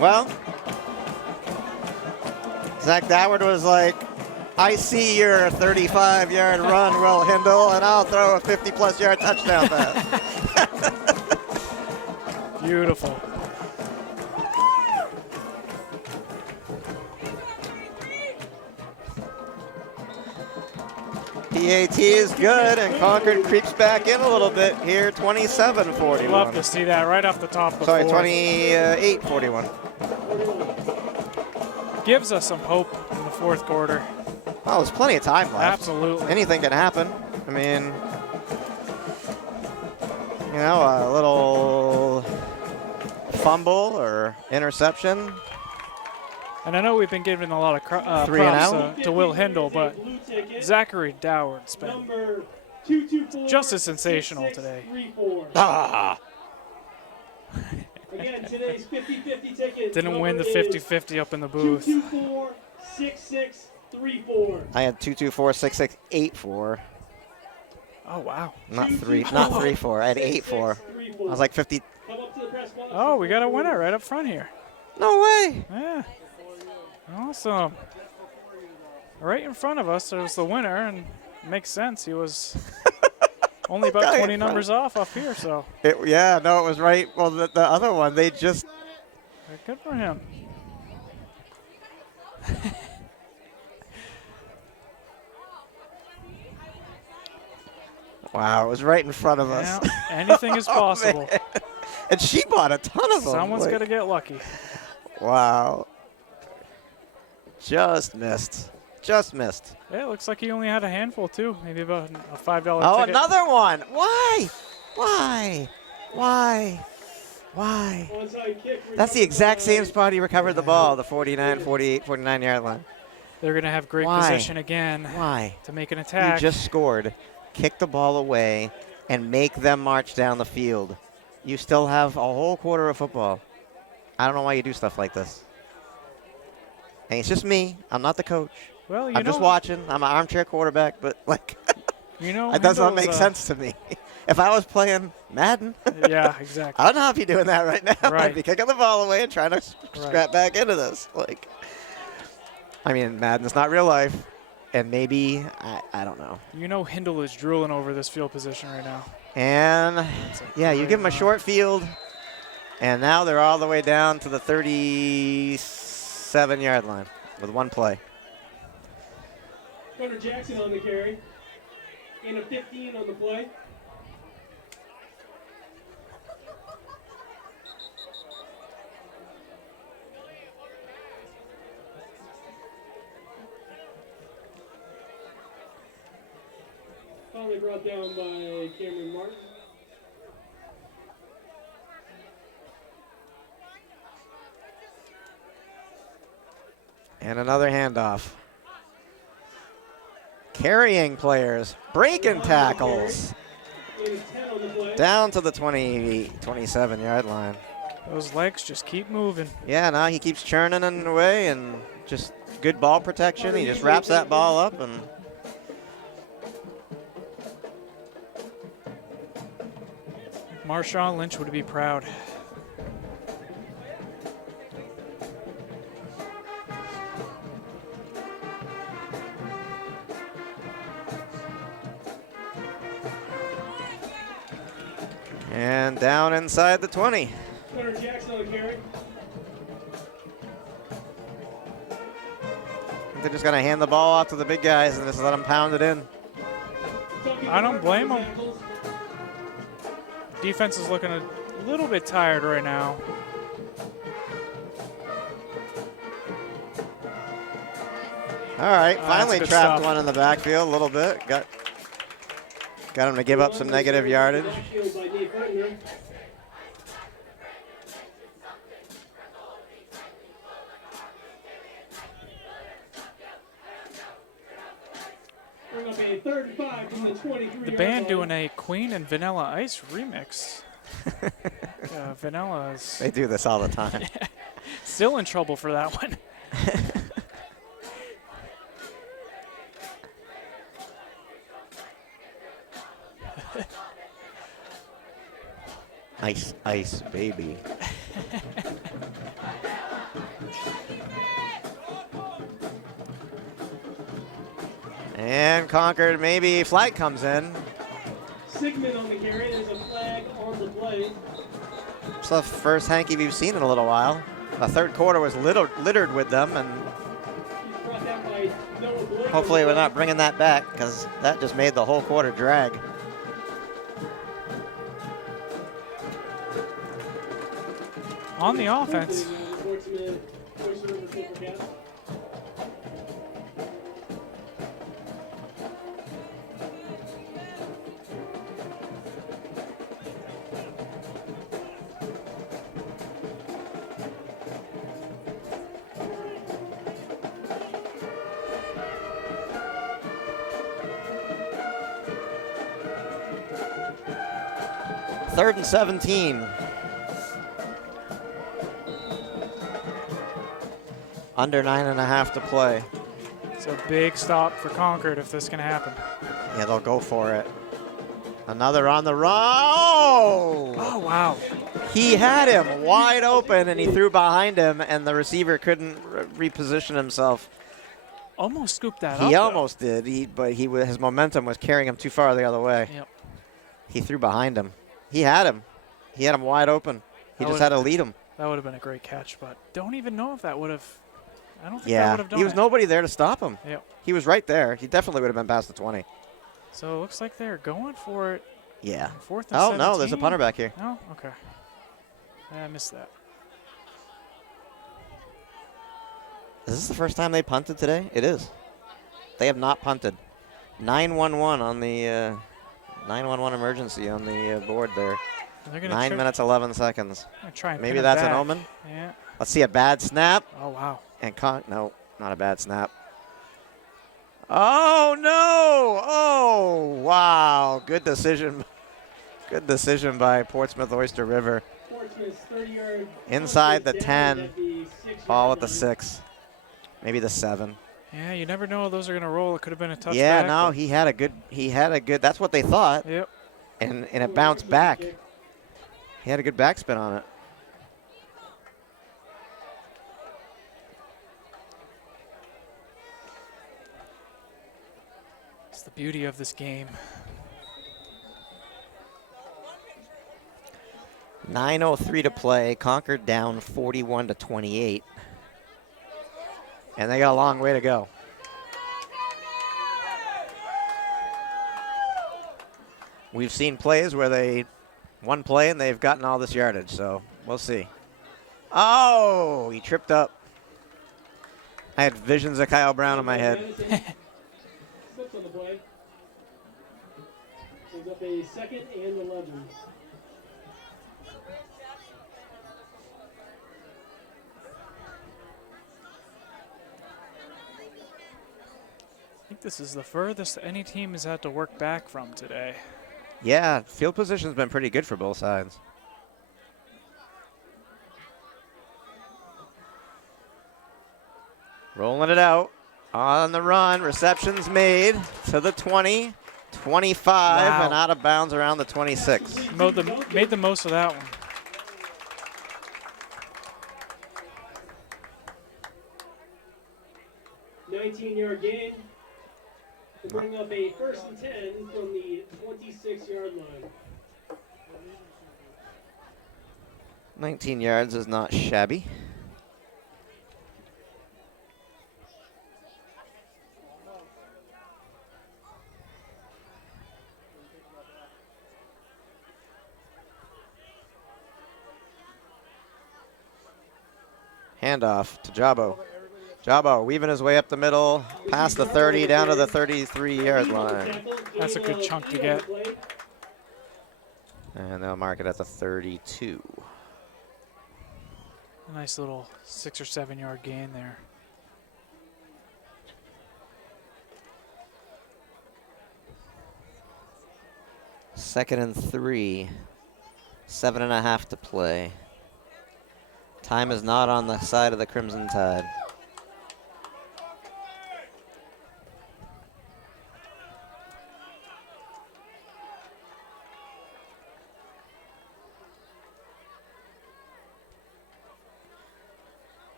Well, Zach Doward was like, I see your 35-yard run, Will Hindle, and I'll throw a 50-plus yard touchdown pass. Beautiful. PAT is good, and Concord creeps back in a little bit here, 27-41. Love to see that right off the top of the Sorry, fourth. 28-41. Gives us some hope in the fourth quarter. Oh, there's plenty of time left. Absolutely. Anything can happen. I mean, you know, a little fumble or interception. And I know we've been giving a lot of 3 and props out. to Will Hindle, but Zachary Doward's been just as sensational today. Ah! Again, today's 50-50 ticket. Didn't win the 50-50 up in the booth. 224-6634. I had 224-6684. Oh, wow. Not 3-4. I had 8-4. I was like 50. Oh, we got a winner right up front here. No way. Yeah. Awesome. Right in front of us, there's the winner, and it makes sense. He was only about 20 numbers off up here, so. It was right. Well, the other one, they just. Good for him. Wow, it was right in front of us. Yeah, anything is possible. Man. And she bought a ton of them. Someone's got to get lucky. Wow. Just missed. Just missed. Yeah, it looks like he only had a handful, too. Maybe about a $5 Oh, ticket. another one. Why? Why? Why? Why? Onside kick. That's the exact same spot he recovered the ball, the 49, 48, 49-yard line. They're going to have great Why? position again. Why? To make an attack. You just scored, kick the ball away, and make them march down the field. You still have a whole quarter of football. I don't know why you do stuff like this. And it's just me. I'm not the coach. Well, I'm just watching. I'm an armchair quarterback, but like, it does not make sense to me. If I was playing Madden, yeah, exactly. I don't know if you're doing that right now. Right. I'd be kicking the ball away and trying to scrap back into this. Like, I mean, Madden's not real life, and maybe I don't know. You know, Hindle is drooling over this field position right now. And yeah, you give them a short field, and now they're all the way down to the 37-yard line with one play. Gunnar Jackson on the carry. And a 15 on the play. Finally brought down by Cameron Martin. And another handoff. Carrying players, breaking tackles. Down to the 27-yard line. Those legs just keep moving. Yeah, now he keeps churning and away, and just good ball protection. He just wraps that ball up and. Marshawn Lynch would be proud. And down inside the 20. Gunnar Jackson on the carry. They're just going to hand the ball off to the big guys and just let them pound it in. I don't blame them. Defense is looking a little bit tired right now. All right, finally good trapped stuff. one in the backfield a little bit. Got him to give up some negative yardage. The band doing a Queen and Vanilla Ice remix. Vanilla is They do this all the time. still in trouble for that one. Ice, ice, baby. And Concord, maybe flag comes in. Sigmund on the carry. There's a flag on the play. It's the first hanky we've seen in a little while. The third quarter was littered with them, and He's brought down by Noah Blake. hopefully we're not bringing that back because that just made the whole quarter drag. On the offense. Third and 17. Under 9.5 to play. It's a big stop for Concord if this can happen. Yeah, they'll go for it. Another on the run. Oh! Oh, wow. He had him wide open, and he threw behind him, and the receiver couldn't reposition himself. Almost scooped that up. He almost did, but his momentum was carrying him too far the other way. Yep. He threw behind him. He had him. He had him wide open. He just had to lead him. That would have been a great catch, but don't even know if that would have. I don't think that Yeah, would have done he was it. nobody there to stop him. Yep. He was right there. He definitely would have been past the 20. So it looks like they're going for it. Yeah. 4th and Oh, 17. no, there's a punter back here. Oh, okay. I missed that. Is this the first time they punted today? It is. They have not punted. 911 on the 911 emergency on the board there. They're gonna 9 minutes, 11 seconds. try and Maybe pin it that's back. an omen. Yeah. Let's see a bad snap. Oh, wow. And no, not a bad snap. Oh, no. Oh, wow. Good decision. Good decision by Portsmouth Oyster River. Portsmouth's 30-yard Inside the down 10, at the 6-yard ball at the line. 6. Maybe the 7. Yeah, you never know those are going to roll. It could have been a touchback. Yeah, no, he had a good, that's what they thought. Yep. And it bounced back. He had a good backspin on it. It's the beauty of this game. 9:03 to play. Concord down 41-28. And they got a long way to go. We've seen plays where they one play and they've gotten all this yardage, so we'll see. Oh, he tripped up. I had visions of Kyle Brown in my head. Slips on the play. Brings up a 2nd and 11. I think this is the furthest any team has had to work back from today. Yeah, field position's been pretty good for both sides. Rolling it out. On the run. Reception's made to the 20, 25, Wow. and out of bounds around the 26. Made the most of that one. Yard gain to bring up a 1st and 10 from the 26-yard line. 19 yards is not shabby. Handoff to Jabo. Jabo weaving his way up the middle, past the 30, down to the 33-yard line. That's a good chunk to get. And they'll mark it at the 32. A nice little 6 or 7 yard gain there. Second and 3, 7.5 to play. Time is not on the side of the Crimson Tide.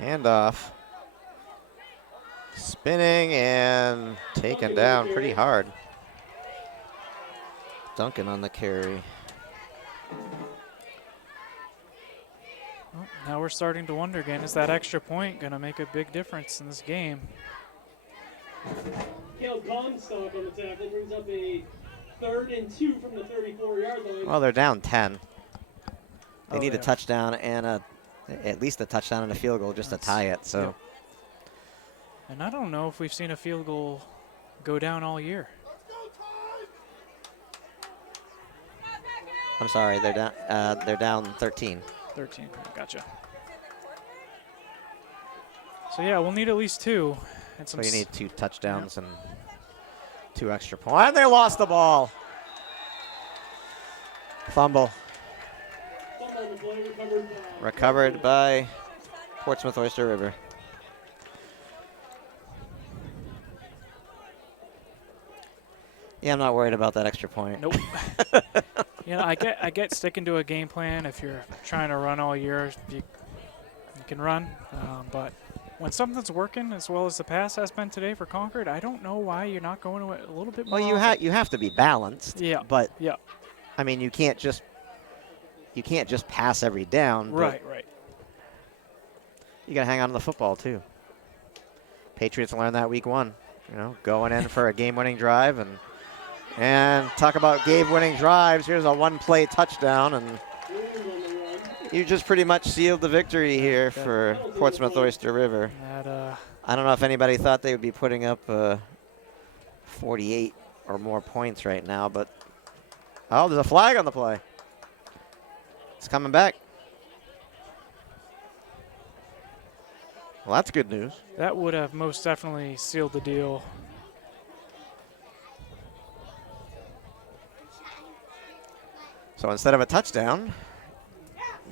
Handoff. Spinning and taken down pretty hard. Duncan on the carry. Well, now we're starting to wonder again, is that extra point going to make a big difference in this game? Caleb Comstock on the tackle brings up a 3rd and 2 from the 34-yard line. Well, they're down 10. They need a yeah. touchdown and at least a touchdown and a field goal just to tie it. So, Yep. And I don't know if we've seen a field goal go down all year. I'm sorry, they're down. They're down 13. 13, gotcha. So yeah, we'll need at least 2. And So some you need 2 touchdowns and 2 extra points. And they lost the ball. Fumble. Fumble on the play, Recovered by Portsmouth Oyster River. Yeah, I'm not worried about that extra point. Nope. You know, I get sticking to a game plan. If you're trying to run all year, you can run. But when something's working as well as the pass has been today for Concord, I don't know why you're not going to it a little bit more. Well, you have to be balanced. Yeah. But yeah. I mean, you can't just pass every down. Right. You got to hang on to the football too. Patriots learned that week 1. You know, going in for a game-winning drive and And talk about game-winning drives. Here's a one-play touchdown, and you just pretty much sealed the victory here for Portsmouth Oyster River. I don't know if anybody thought they would be putting up 48 or more points right now, but oh, there's a flag on the play. It's coming back. Well, that's good news. That would have most definitely sealed the deal. So instead of a touchdown,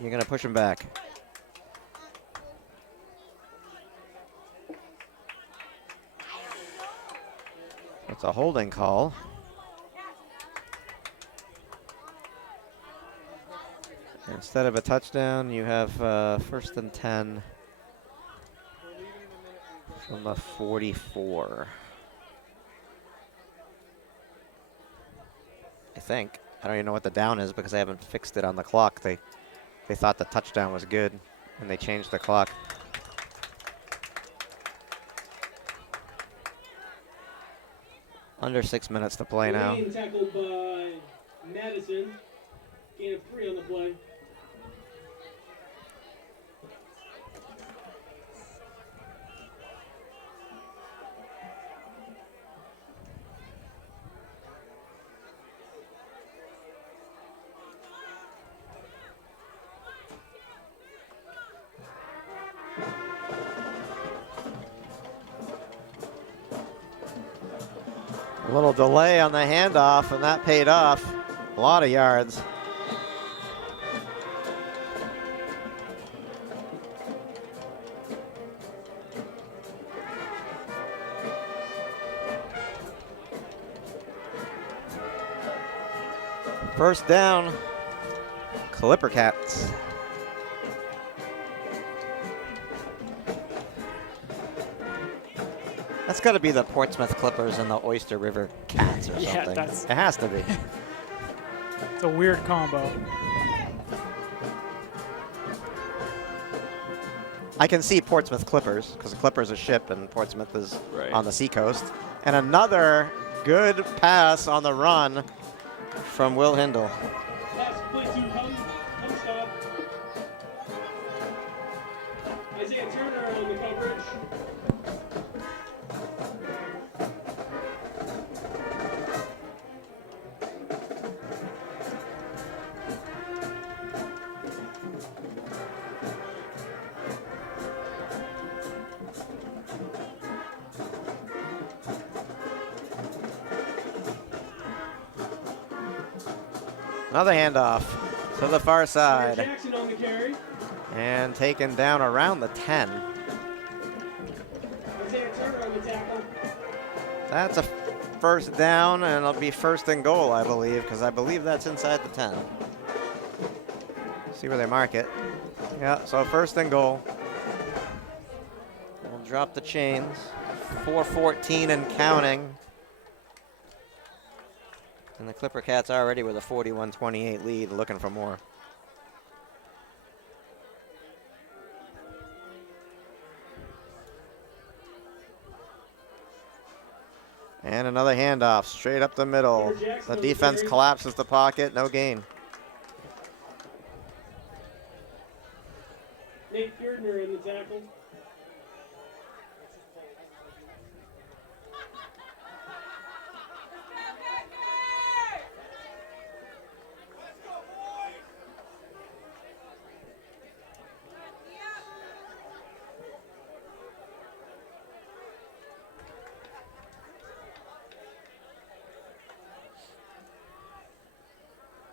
you're going to push him back. It's a holding call. Instead of a touchdown, you have 1st and 10 from the 44. I think. I don't even know what the down is because I haven't fixed it on the clock. They thought the touchdown was good, and they changed the clock. Under 6 minutes to play now. Tackled by Madison. Gain of 3 on the play. A little delay on the handoff, and that paid off. A lot of yards. First down, Clipper Cats. That's got to be the Portsmouth Clippers and the Oyster River Cats or Yeah, something. It has to be. It's a weird combo. I can see Portsmouth Clippers because the Clippers are ship and Portsmouth is Right. on the seacoast. And another good pass on the run from Will Hindle. Pass play to Humstop. Isaiah Turner on the coverage. Another handoff to the far side. Jackson on the carry. And taken down around the 10. Isaiah Turner on the tackle. That's a first down, and it'll be 1st and goal, I believe, because I believe that's inside the 10. See where they mark it. Yeah, so 1st and goal. We'll drop the chains. 4:14 and counting. And the Clipper Cats already with a 41-28 lead, looking for more. And another handoff straight up the middle. The defense collapses the pocket, no gain. Nate Ferdner in the tackle.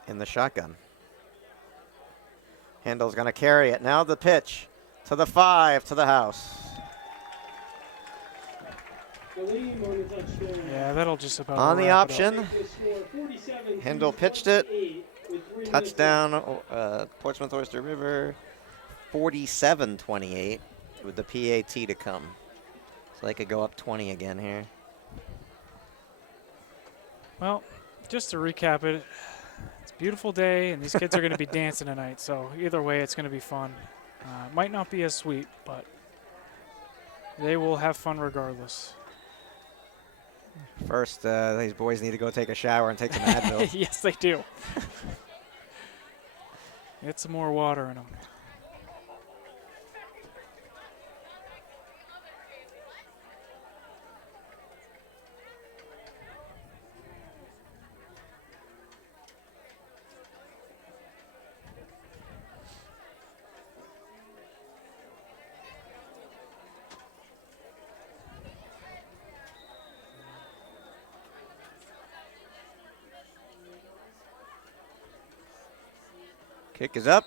In the shotgun. Handel's going to carry it. Now the pitch to the 5, to the house. Aleem on the touchdown. Yeah, that'll just about On the wrap it up. option, The score, 47 Hindle pitched it. 28 with 3 minutes Touchdown, Portsmouth Oyster River, 47-28 with the PAT to come. So they could go up 20 again here. Well, just to recap it, it's a beautiful day, and these kids are going to be dancing tonight. So either way, it's going to be fun. Might not be as sweet, but they will have fun regardless. First, these boys need to go take a shower and take some Advil. Yes, they do. Get some more water in them. Kick is up.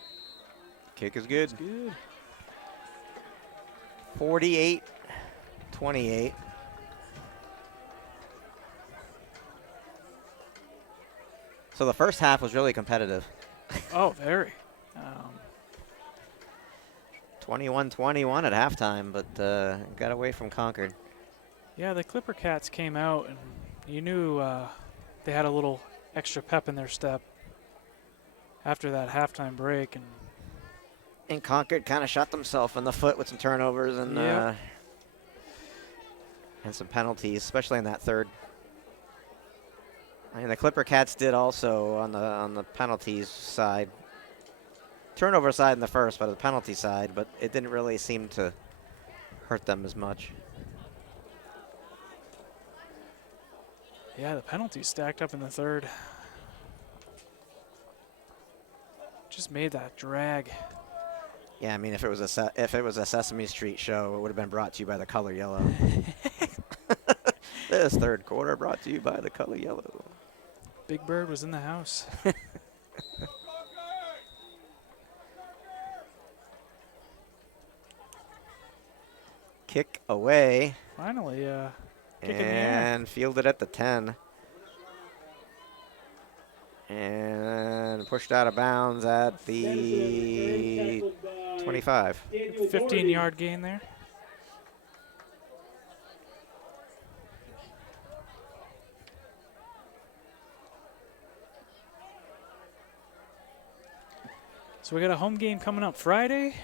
Kick is good. Good. 48-28. So the first half was really competitive. Oh, very. 21-21 at halftime, but got away from Concord. Yeah, the Clipper Cats came out, and you knew they had a little extra pep in their step after that halftime break. And Concord kind of shot themselves in the foot with some turnovers and Yep. And some penalties, especially in that third. I mean, the Clipper Cats did also on the penalties side. Turnover side in the first, but the penalty side, but it didn't really seem to hurt them as much. Yeah, the penalties stacked up in the third. Just made that drag. Yeah, I mean, if it was a Sesame Street show, it would have been brought to you by the color yellow. This third quarter brought to you by the color yellow. Big Bird was in the house. Kick away. Finally, kick in the air. And fielded at the 10. And pushed out of bounds at the 25. 15-yard gain there. So we got a home game coming up Friday.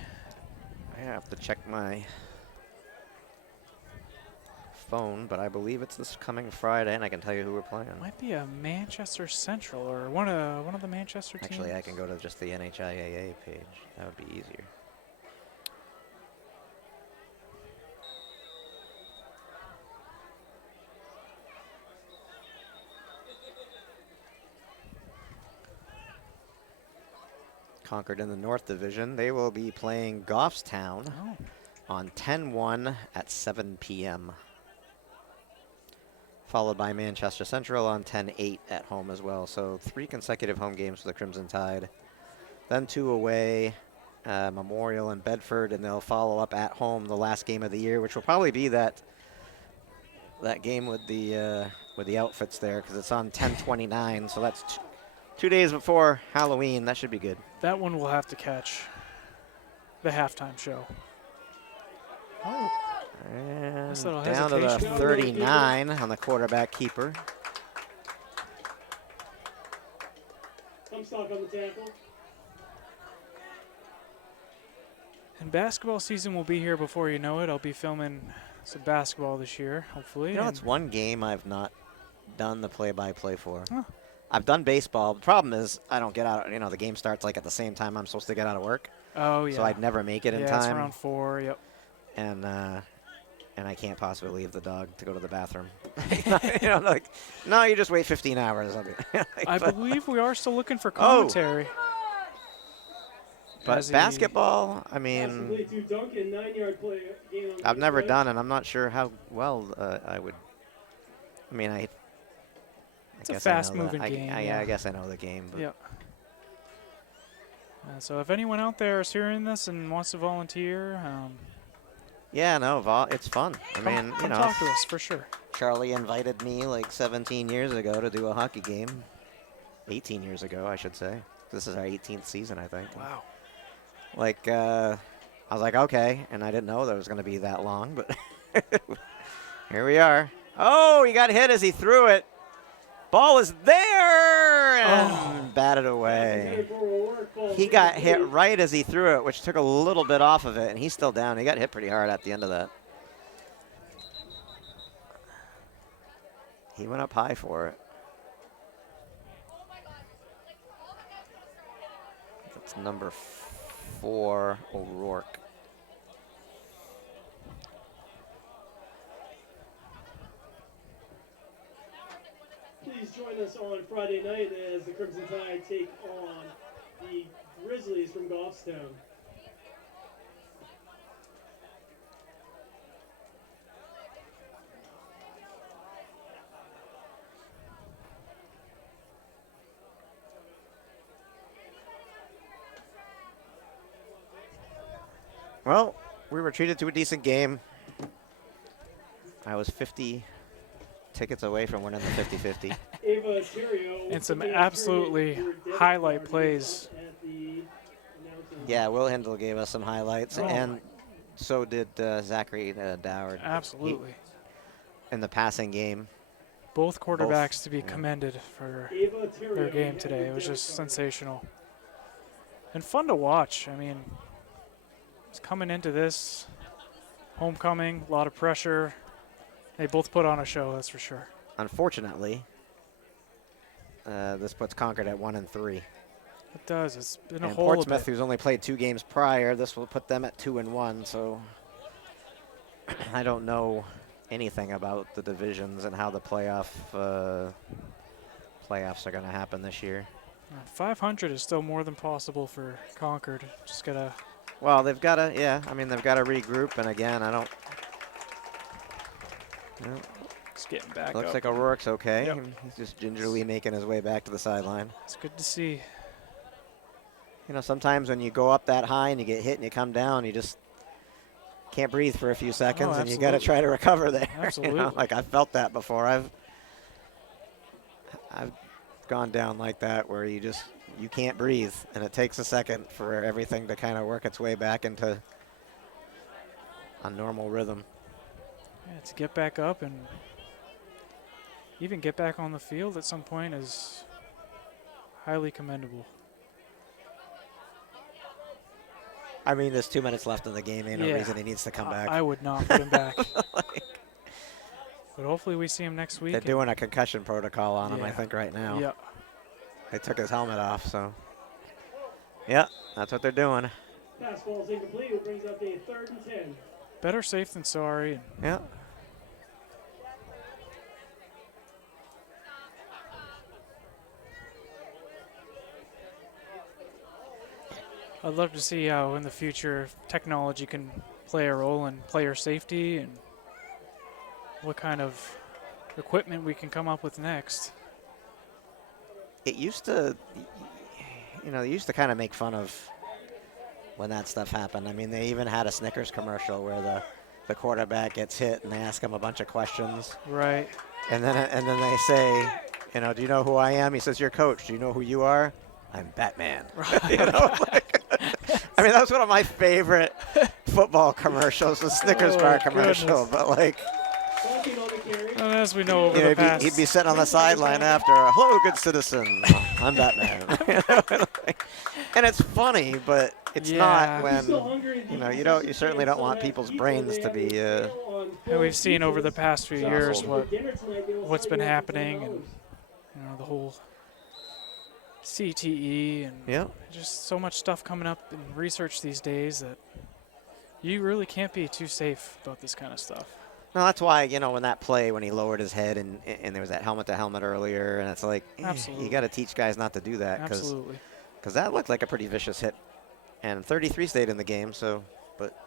I have to check my phone, but I believe it's this coming Friday, and I can tell you who we're playing. Might be a Manchester Central or one of the Manchester teams. Actually, I can go to just the NHIAA page. That would be easier. Concord in the North Division. They will be playing Goffstown on 10-1 at 7 p.m. Followed by Manchester Central on 10-8 at home as well. So 3 consecutive home games for the Crimson Tide. Then 2 away, Memorial and Bedford, and they'll follow up at home the last game of the year, which will probably be that game with the outfits there, because it's on 10/29. So that's 2 days before Halloween. That should be good. That one will have to catch the halftime show. Oh. And Nice little down to the hesitation. 39 on the quarterback keeper. Comstock on the tackle. And basketball season will be here before you know it. I'll be filming some basketball this year, hopefully. You know, it's one game I've not done the play-by-play for. Huh. I've done baseball. The problem is I don't get out. You know, the game starts like at the same time I'm supposed to get out of work. Oh, yeah. So I'd never make it in yeah, time. it's around 4, yep. And I can't possibly leave the dog to go to the bathroom. You know, like, no, you just wait 15 hours. I believe we are still looking for commentary. But basketball, I mean, I've never done, and I'm not sure how well I would. I mean, it's a fast-moving game. I guess I know the game. But. Yep. So if anyone out there is hearing this and wants to volunteer, yeah, no, it's fun. I mean, come talk to us for sure. Charlie invited me like 17 years ago to do a hockey game. 18 years ago, I should say. This is our 18th season, I think. Wow. Like, I was like, okay, and I didn't know that it was going to be that long, but here we are. Oh, he got hit as he threw it. Ball is there and batted away. He got hit right as he threw it, which took a little bit off of it, and he's still down. He got hit pretty hard at the end of that. He went up high for it. That's number 4, O'Rourke. Please join us on Friday night as the Crimson Tide take on the Grizzlies from Goffstown. Well, we were treated to a decent game. I was 50 tickets away from winning the 50-50. Ava Terrio And some absolutely highlight plays. at the announcing. Yeah, Will Hindle gave us some highlights, Oh and so did Zachary Doward. Absolutely. In the passing game. Both quarterbacks to be yeah. commended for Ava Terrio their game at today. the It was just Dennis Center. sensational. And fun to watch. I mean, it's coming into this homecoming, a lot of pressure. They both put on a show, that's for sure. Unfortunately, this puts Concord at 1-3. It does. It's been a And hole. Portsmouth, who's only played 2 games prior, this will put them at 2-1. So I don't know anything about the divisions and how the playoffs are going to happen this year. 500 is still more than possible for Concord. Just gotta. Well, they've got to, they've got to regroup. And again, I don't. Well, Just getting back looks up. like O'Rourke's okay. Yep. He's just gingerly making his way back to the sideline. It's good to see. You know, sometimes when you go up that high and you get hit and you come down, you just can't breathe for a few seconds, and you got to absolutely. try to recover there. Absolutely. You know, like I've felt that before. I've gone down like that where you can't breathe, and it takes a second for everything to kind of work its way back into a normal rhythm. Yeah, to get back up and even get back on the field at some point is highly commendable. I mean, there's 2 minutes left in the game. Ain't no Yeah. reason he needs to come back. I would not put him back. But hopefully we see him next week. They're doing a concussion protocol on him, I Yeah. think, right now. Yeah. They took his helmet off, so. Yeah, that's what they're doing. Pass ball's incomplete. It brings up a 3rd and 10. Better safe than sorry. Yeah. I'd love to see how in the future technology can play a role in player safety and what kind of equipment we can come up with next. It used to, they used to kind of make fun of when that stuff happened. I mean, they even had a Snickers commercial where the quarterback gets hit and they ask him a bunch of questions. Right. And then they say, do you know who I am? He says, you're coach. Do you know who you are? I'm Batman. I mean, that was one of my favorite football commercials, the Snickers bar commercial. Goodness. But like, Duncan on the carry. And as we know over the past, he'd be sitting on the sideline after, hello, good citizen. I'm Batman. And it's funny, but it's not Yeah. He's still when, hungry. you certainly don't want people's brains to be, and we've seen over the past few years what's been happening, and the whole CTE and yeah. just so much stuff coming up in research these days that you really can't be too safe about this kind of stuff. No, that's why, when he lowered his head and there was that helmet to helmet earlier, and it's like, Absolutely. you got to teach guys not to do that. Absolutely. Because that looked like a pretty vicious hit. And 33 stayed in the game, but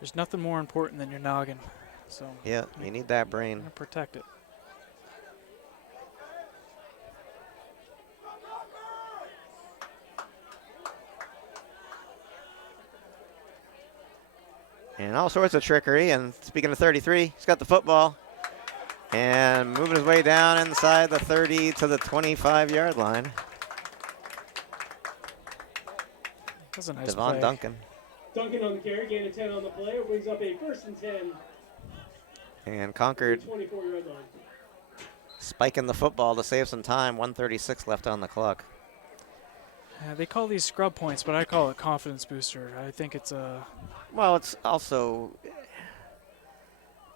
There's nothing more important than your noggin. So yeah, you need that brain. protect it. And all sorts of trickery. And speaking of 33, he's got the football. And moving his way down inside the 30 to the 25-yard line. That's a nice Devon play. Duncan. Duncan on the carry, gain of 10 on the play. It brings up a 1st and 10. And Concord 24-yard line. spiking the football to save some time. 1:36 left on the clock. They call these scrub points, but I call it confidence booster. I think it's a Well, it's also,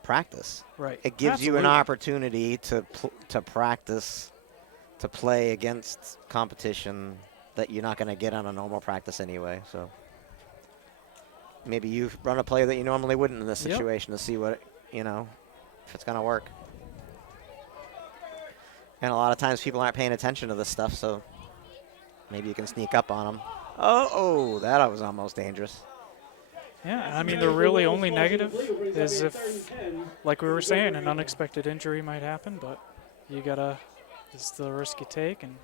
practice. Right. It gives you an Absolutely. opportunity to practice, to play against competition that you're not going to get on a normal practice anyway. So maybe you run a play that you normally wouldn't in this situation to see what, if it's going to work. And a lot of times people aren't paying attention to this stuff, so maybe you can sneak up on them. Oh, that was almost dangerous. Yeah, I mean, the really only negative is if, like we were saying, an unexpected injury might happen, but this is the risk you take, and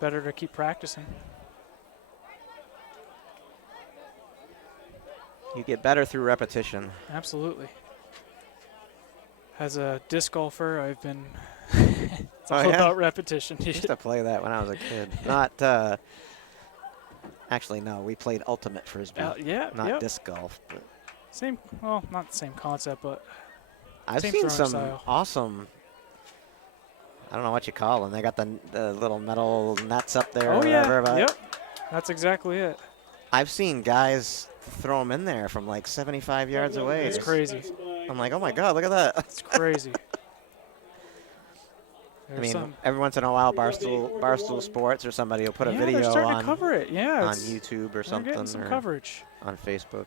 better to keep practicing. You get better through repetition. Absolutely. As a disc golfer, I've been it's all about repetition. I used to play that when I was a kid. Not actually, no. We played ultimate frisbee. Not disc golf. But same. Well, not the same concept, but I've same seen some style. awesome. I don't know what you call them. They got the little metal nets up there. Oh, or yeah. whatever, Yep. That's exactly it. I've seen guys throw them in there from like 75 yards away. It's crazy. I'm like, oh my God, look at that. It's crazy. I mean, every once in a while, Barstool Sports or somebody will put a video they're starting on, to cover it. Yeah, on YouTube or something. Getting some or coverage. On Facebook.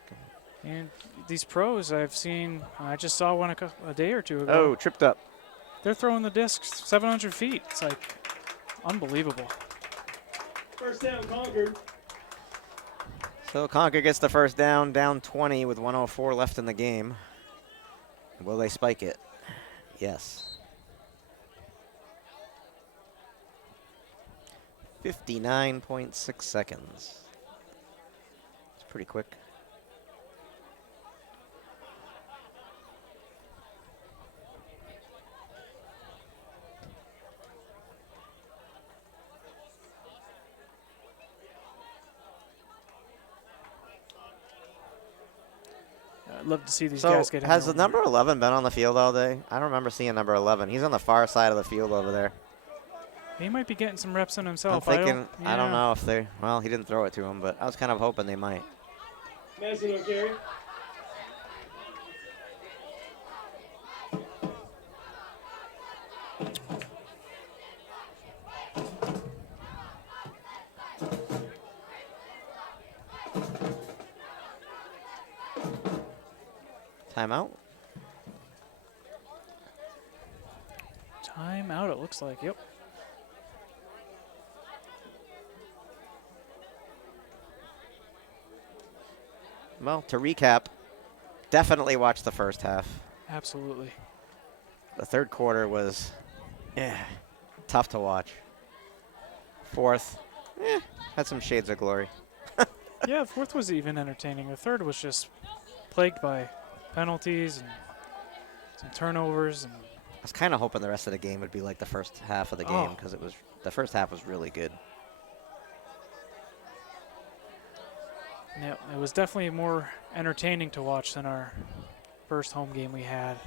And these pros I've seen, I just saw one a day or two ago. Oh, tripped up. They're throwing the discs 700 feet. It's like unbelievable. First down, Concord. So Concord gets the first down 20 with 1:04 left in the game. Will they spike it? Yes. 59.6 seconds. It's pretty quick. I'd love to see these guys get in. Has the number 11 been on the field all day? I don't remember seeing number 11. He's on the far side of the field over there. He might be getting some reps in himself. I'm thinking, I don't know if they, well, he didn't throw it to him, but I was kind of hoping they might. Madison on carry. Timeout? Timeout, it looks like. Yep. Well, to recap, definitely watch the first half. Absolutely. The third quarter was tough to watch. Fourth, had some shades of glory. Yeah, the fourth was even entertaining. The third was just plagued by penalties and some turnovers. And I was kind of hoping the rest of the game would be like the first half of the game because the first half was really good. Yeah, it was definitely more entertaining to watch than our first home game we had,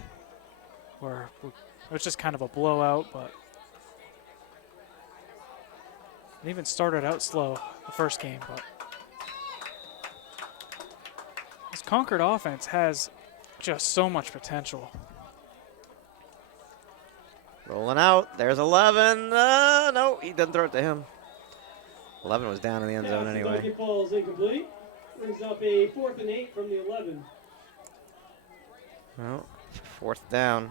where it was just kind of a blowout, but it even started out slow the first game. But this Concord offense has just so much potential. Rolling out. There's 11. No, he didn't throw it to him. 11 was down in the end zone anyway. Ball's incomplete. Brings up a 4th and 8 from the 11. Well, 4th down.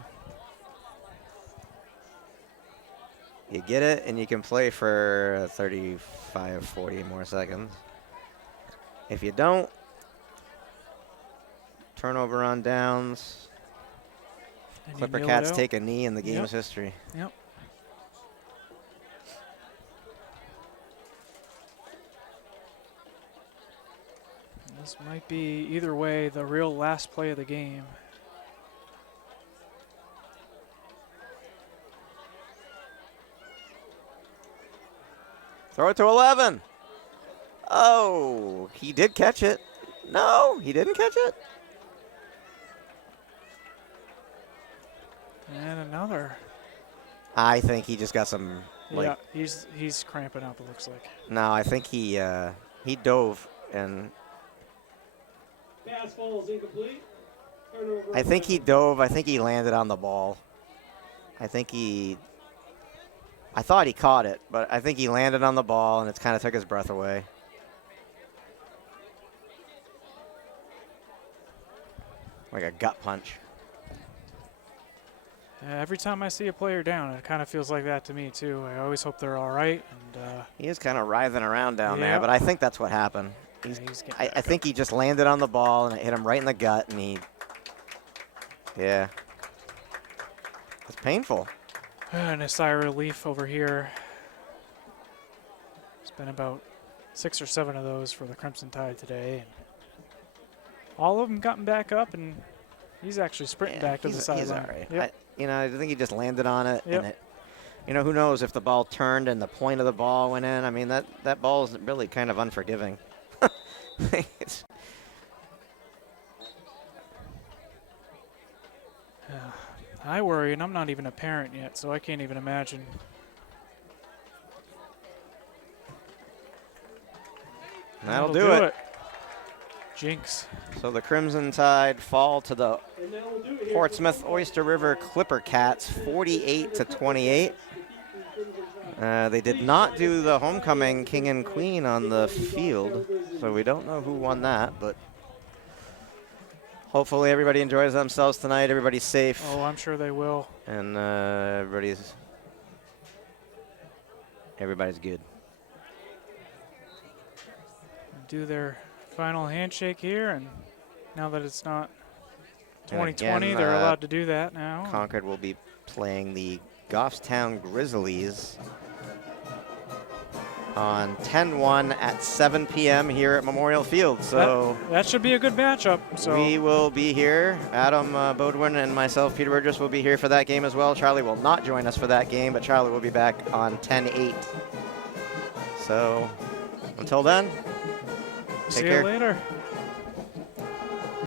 You get it, and you can play for 35, 40 more seconds. If you don't, turnover on downs. And Clipper Cats take a knee in the game's history. Yep. This might be, either way, the real last play of the game. Throw it to 11. Oh, he did catch it. No, he didn't catch it. And another. I think he just got some. Yeah, he's cramping up, it looks like. No, I think he dove and. Pass falls incomplete. Turnover I think he dove. I think he landed on the ball. I thought he caught it, but I think he landed on the ball, and it kind of took his breath away. Like a gut punch. Every time I see a player down, it kind of feels like that to me, too. I always hope they're all right. And He is kind of writhing around down there, Yeah. but I think that's what happened. he's getting I back think he just landed on the ball, and it hit him right in the gut, and yeah. It's painful. up. And a sigh of relief over here. It's been about 6 or 7 of those for the Crimson Tide today. And all of them gotten back up, and he's actually sprinting back to the He's sideline. all right. Yep. I think he just landed on it, Yep. and it. Who knows if the ball turned and the point of the ball went in. I mean, that ball is really kind of unforgiving. It's- I worry, and I'm not even a parent yet, so I can't even imagine. That'll do it. Jinx. So the Crimson Tide fall to the And that will do it here. Portsmouth Oyster River Clipper Cats, 48-28. They did not do the homecoming king and queen on the field, so we don't know who won that, but hopefully everybody enjoys themselves tonight. Everybody's safe, Oh, I'm sure they will. and everybody's good. Do their final handshake here, and now that it's not And 2020, again, they're allowed to do that now. Concord will be playing the Goffstown Grizzlies on 10-1 at 7 p.m. here at Memorial Field. So that should be a good matchup. So we will be here. Adam Bodwin and myself, Peter Burgess, will be here for that game as well. Charlie will not join us for that game, but Charlie will be back on 10-8. So until then, see take care. you later.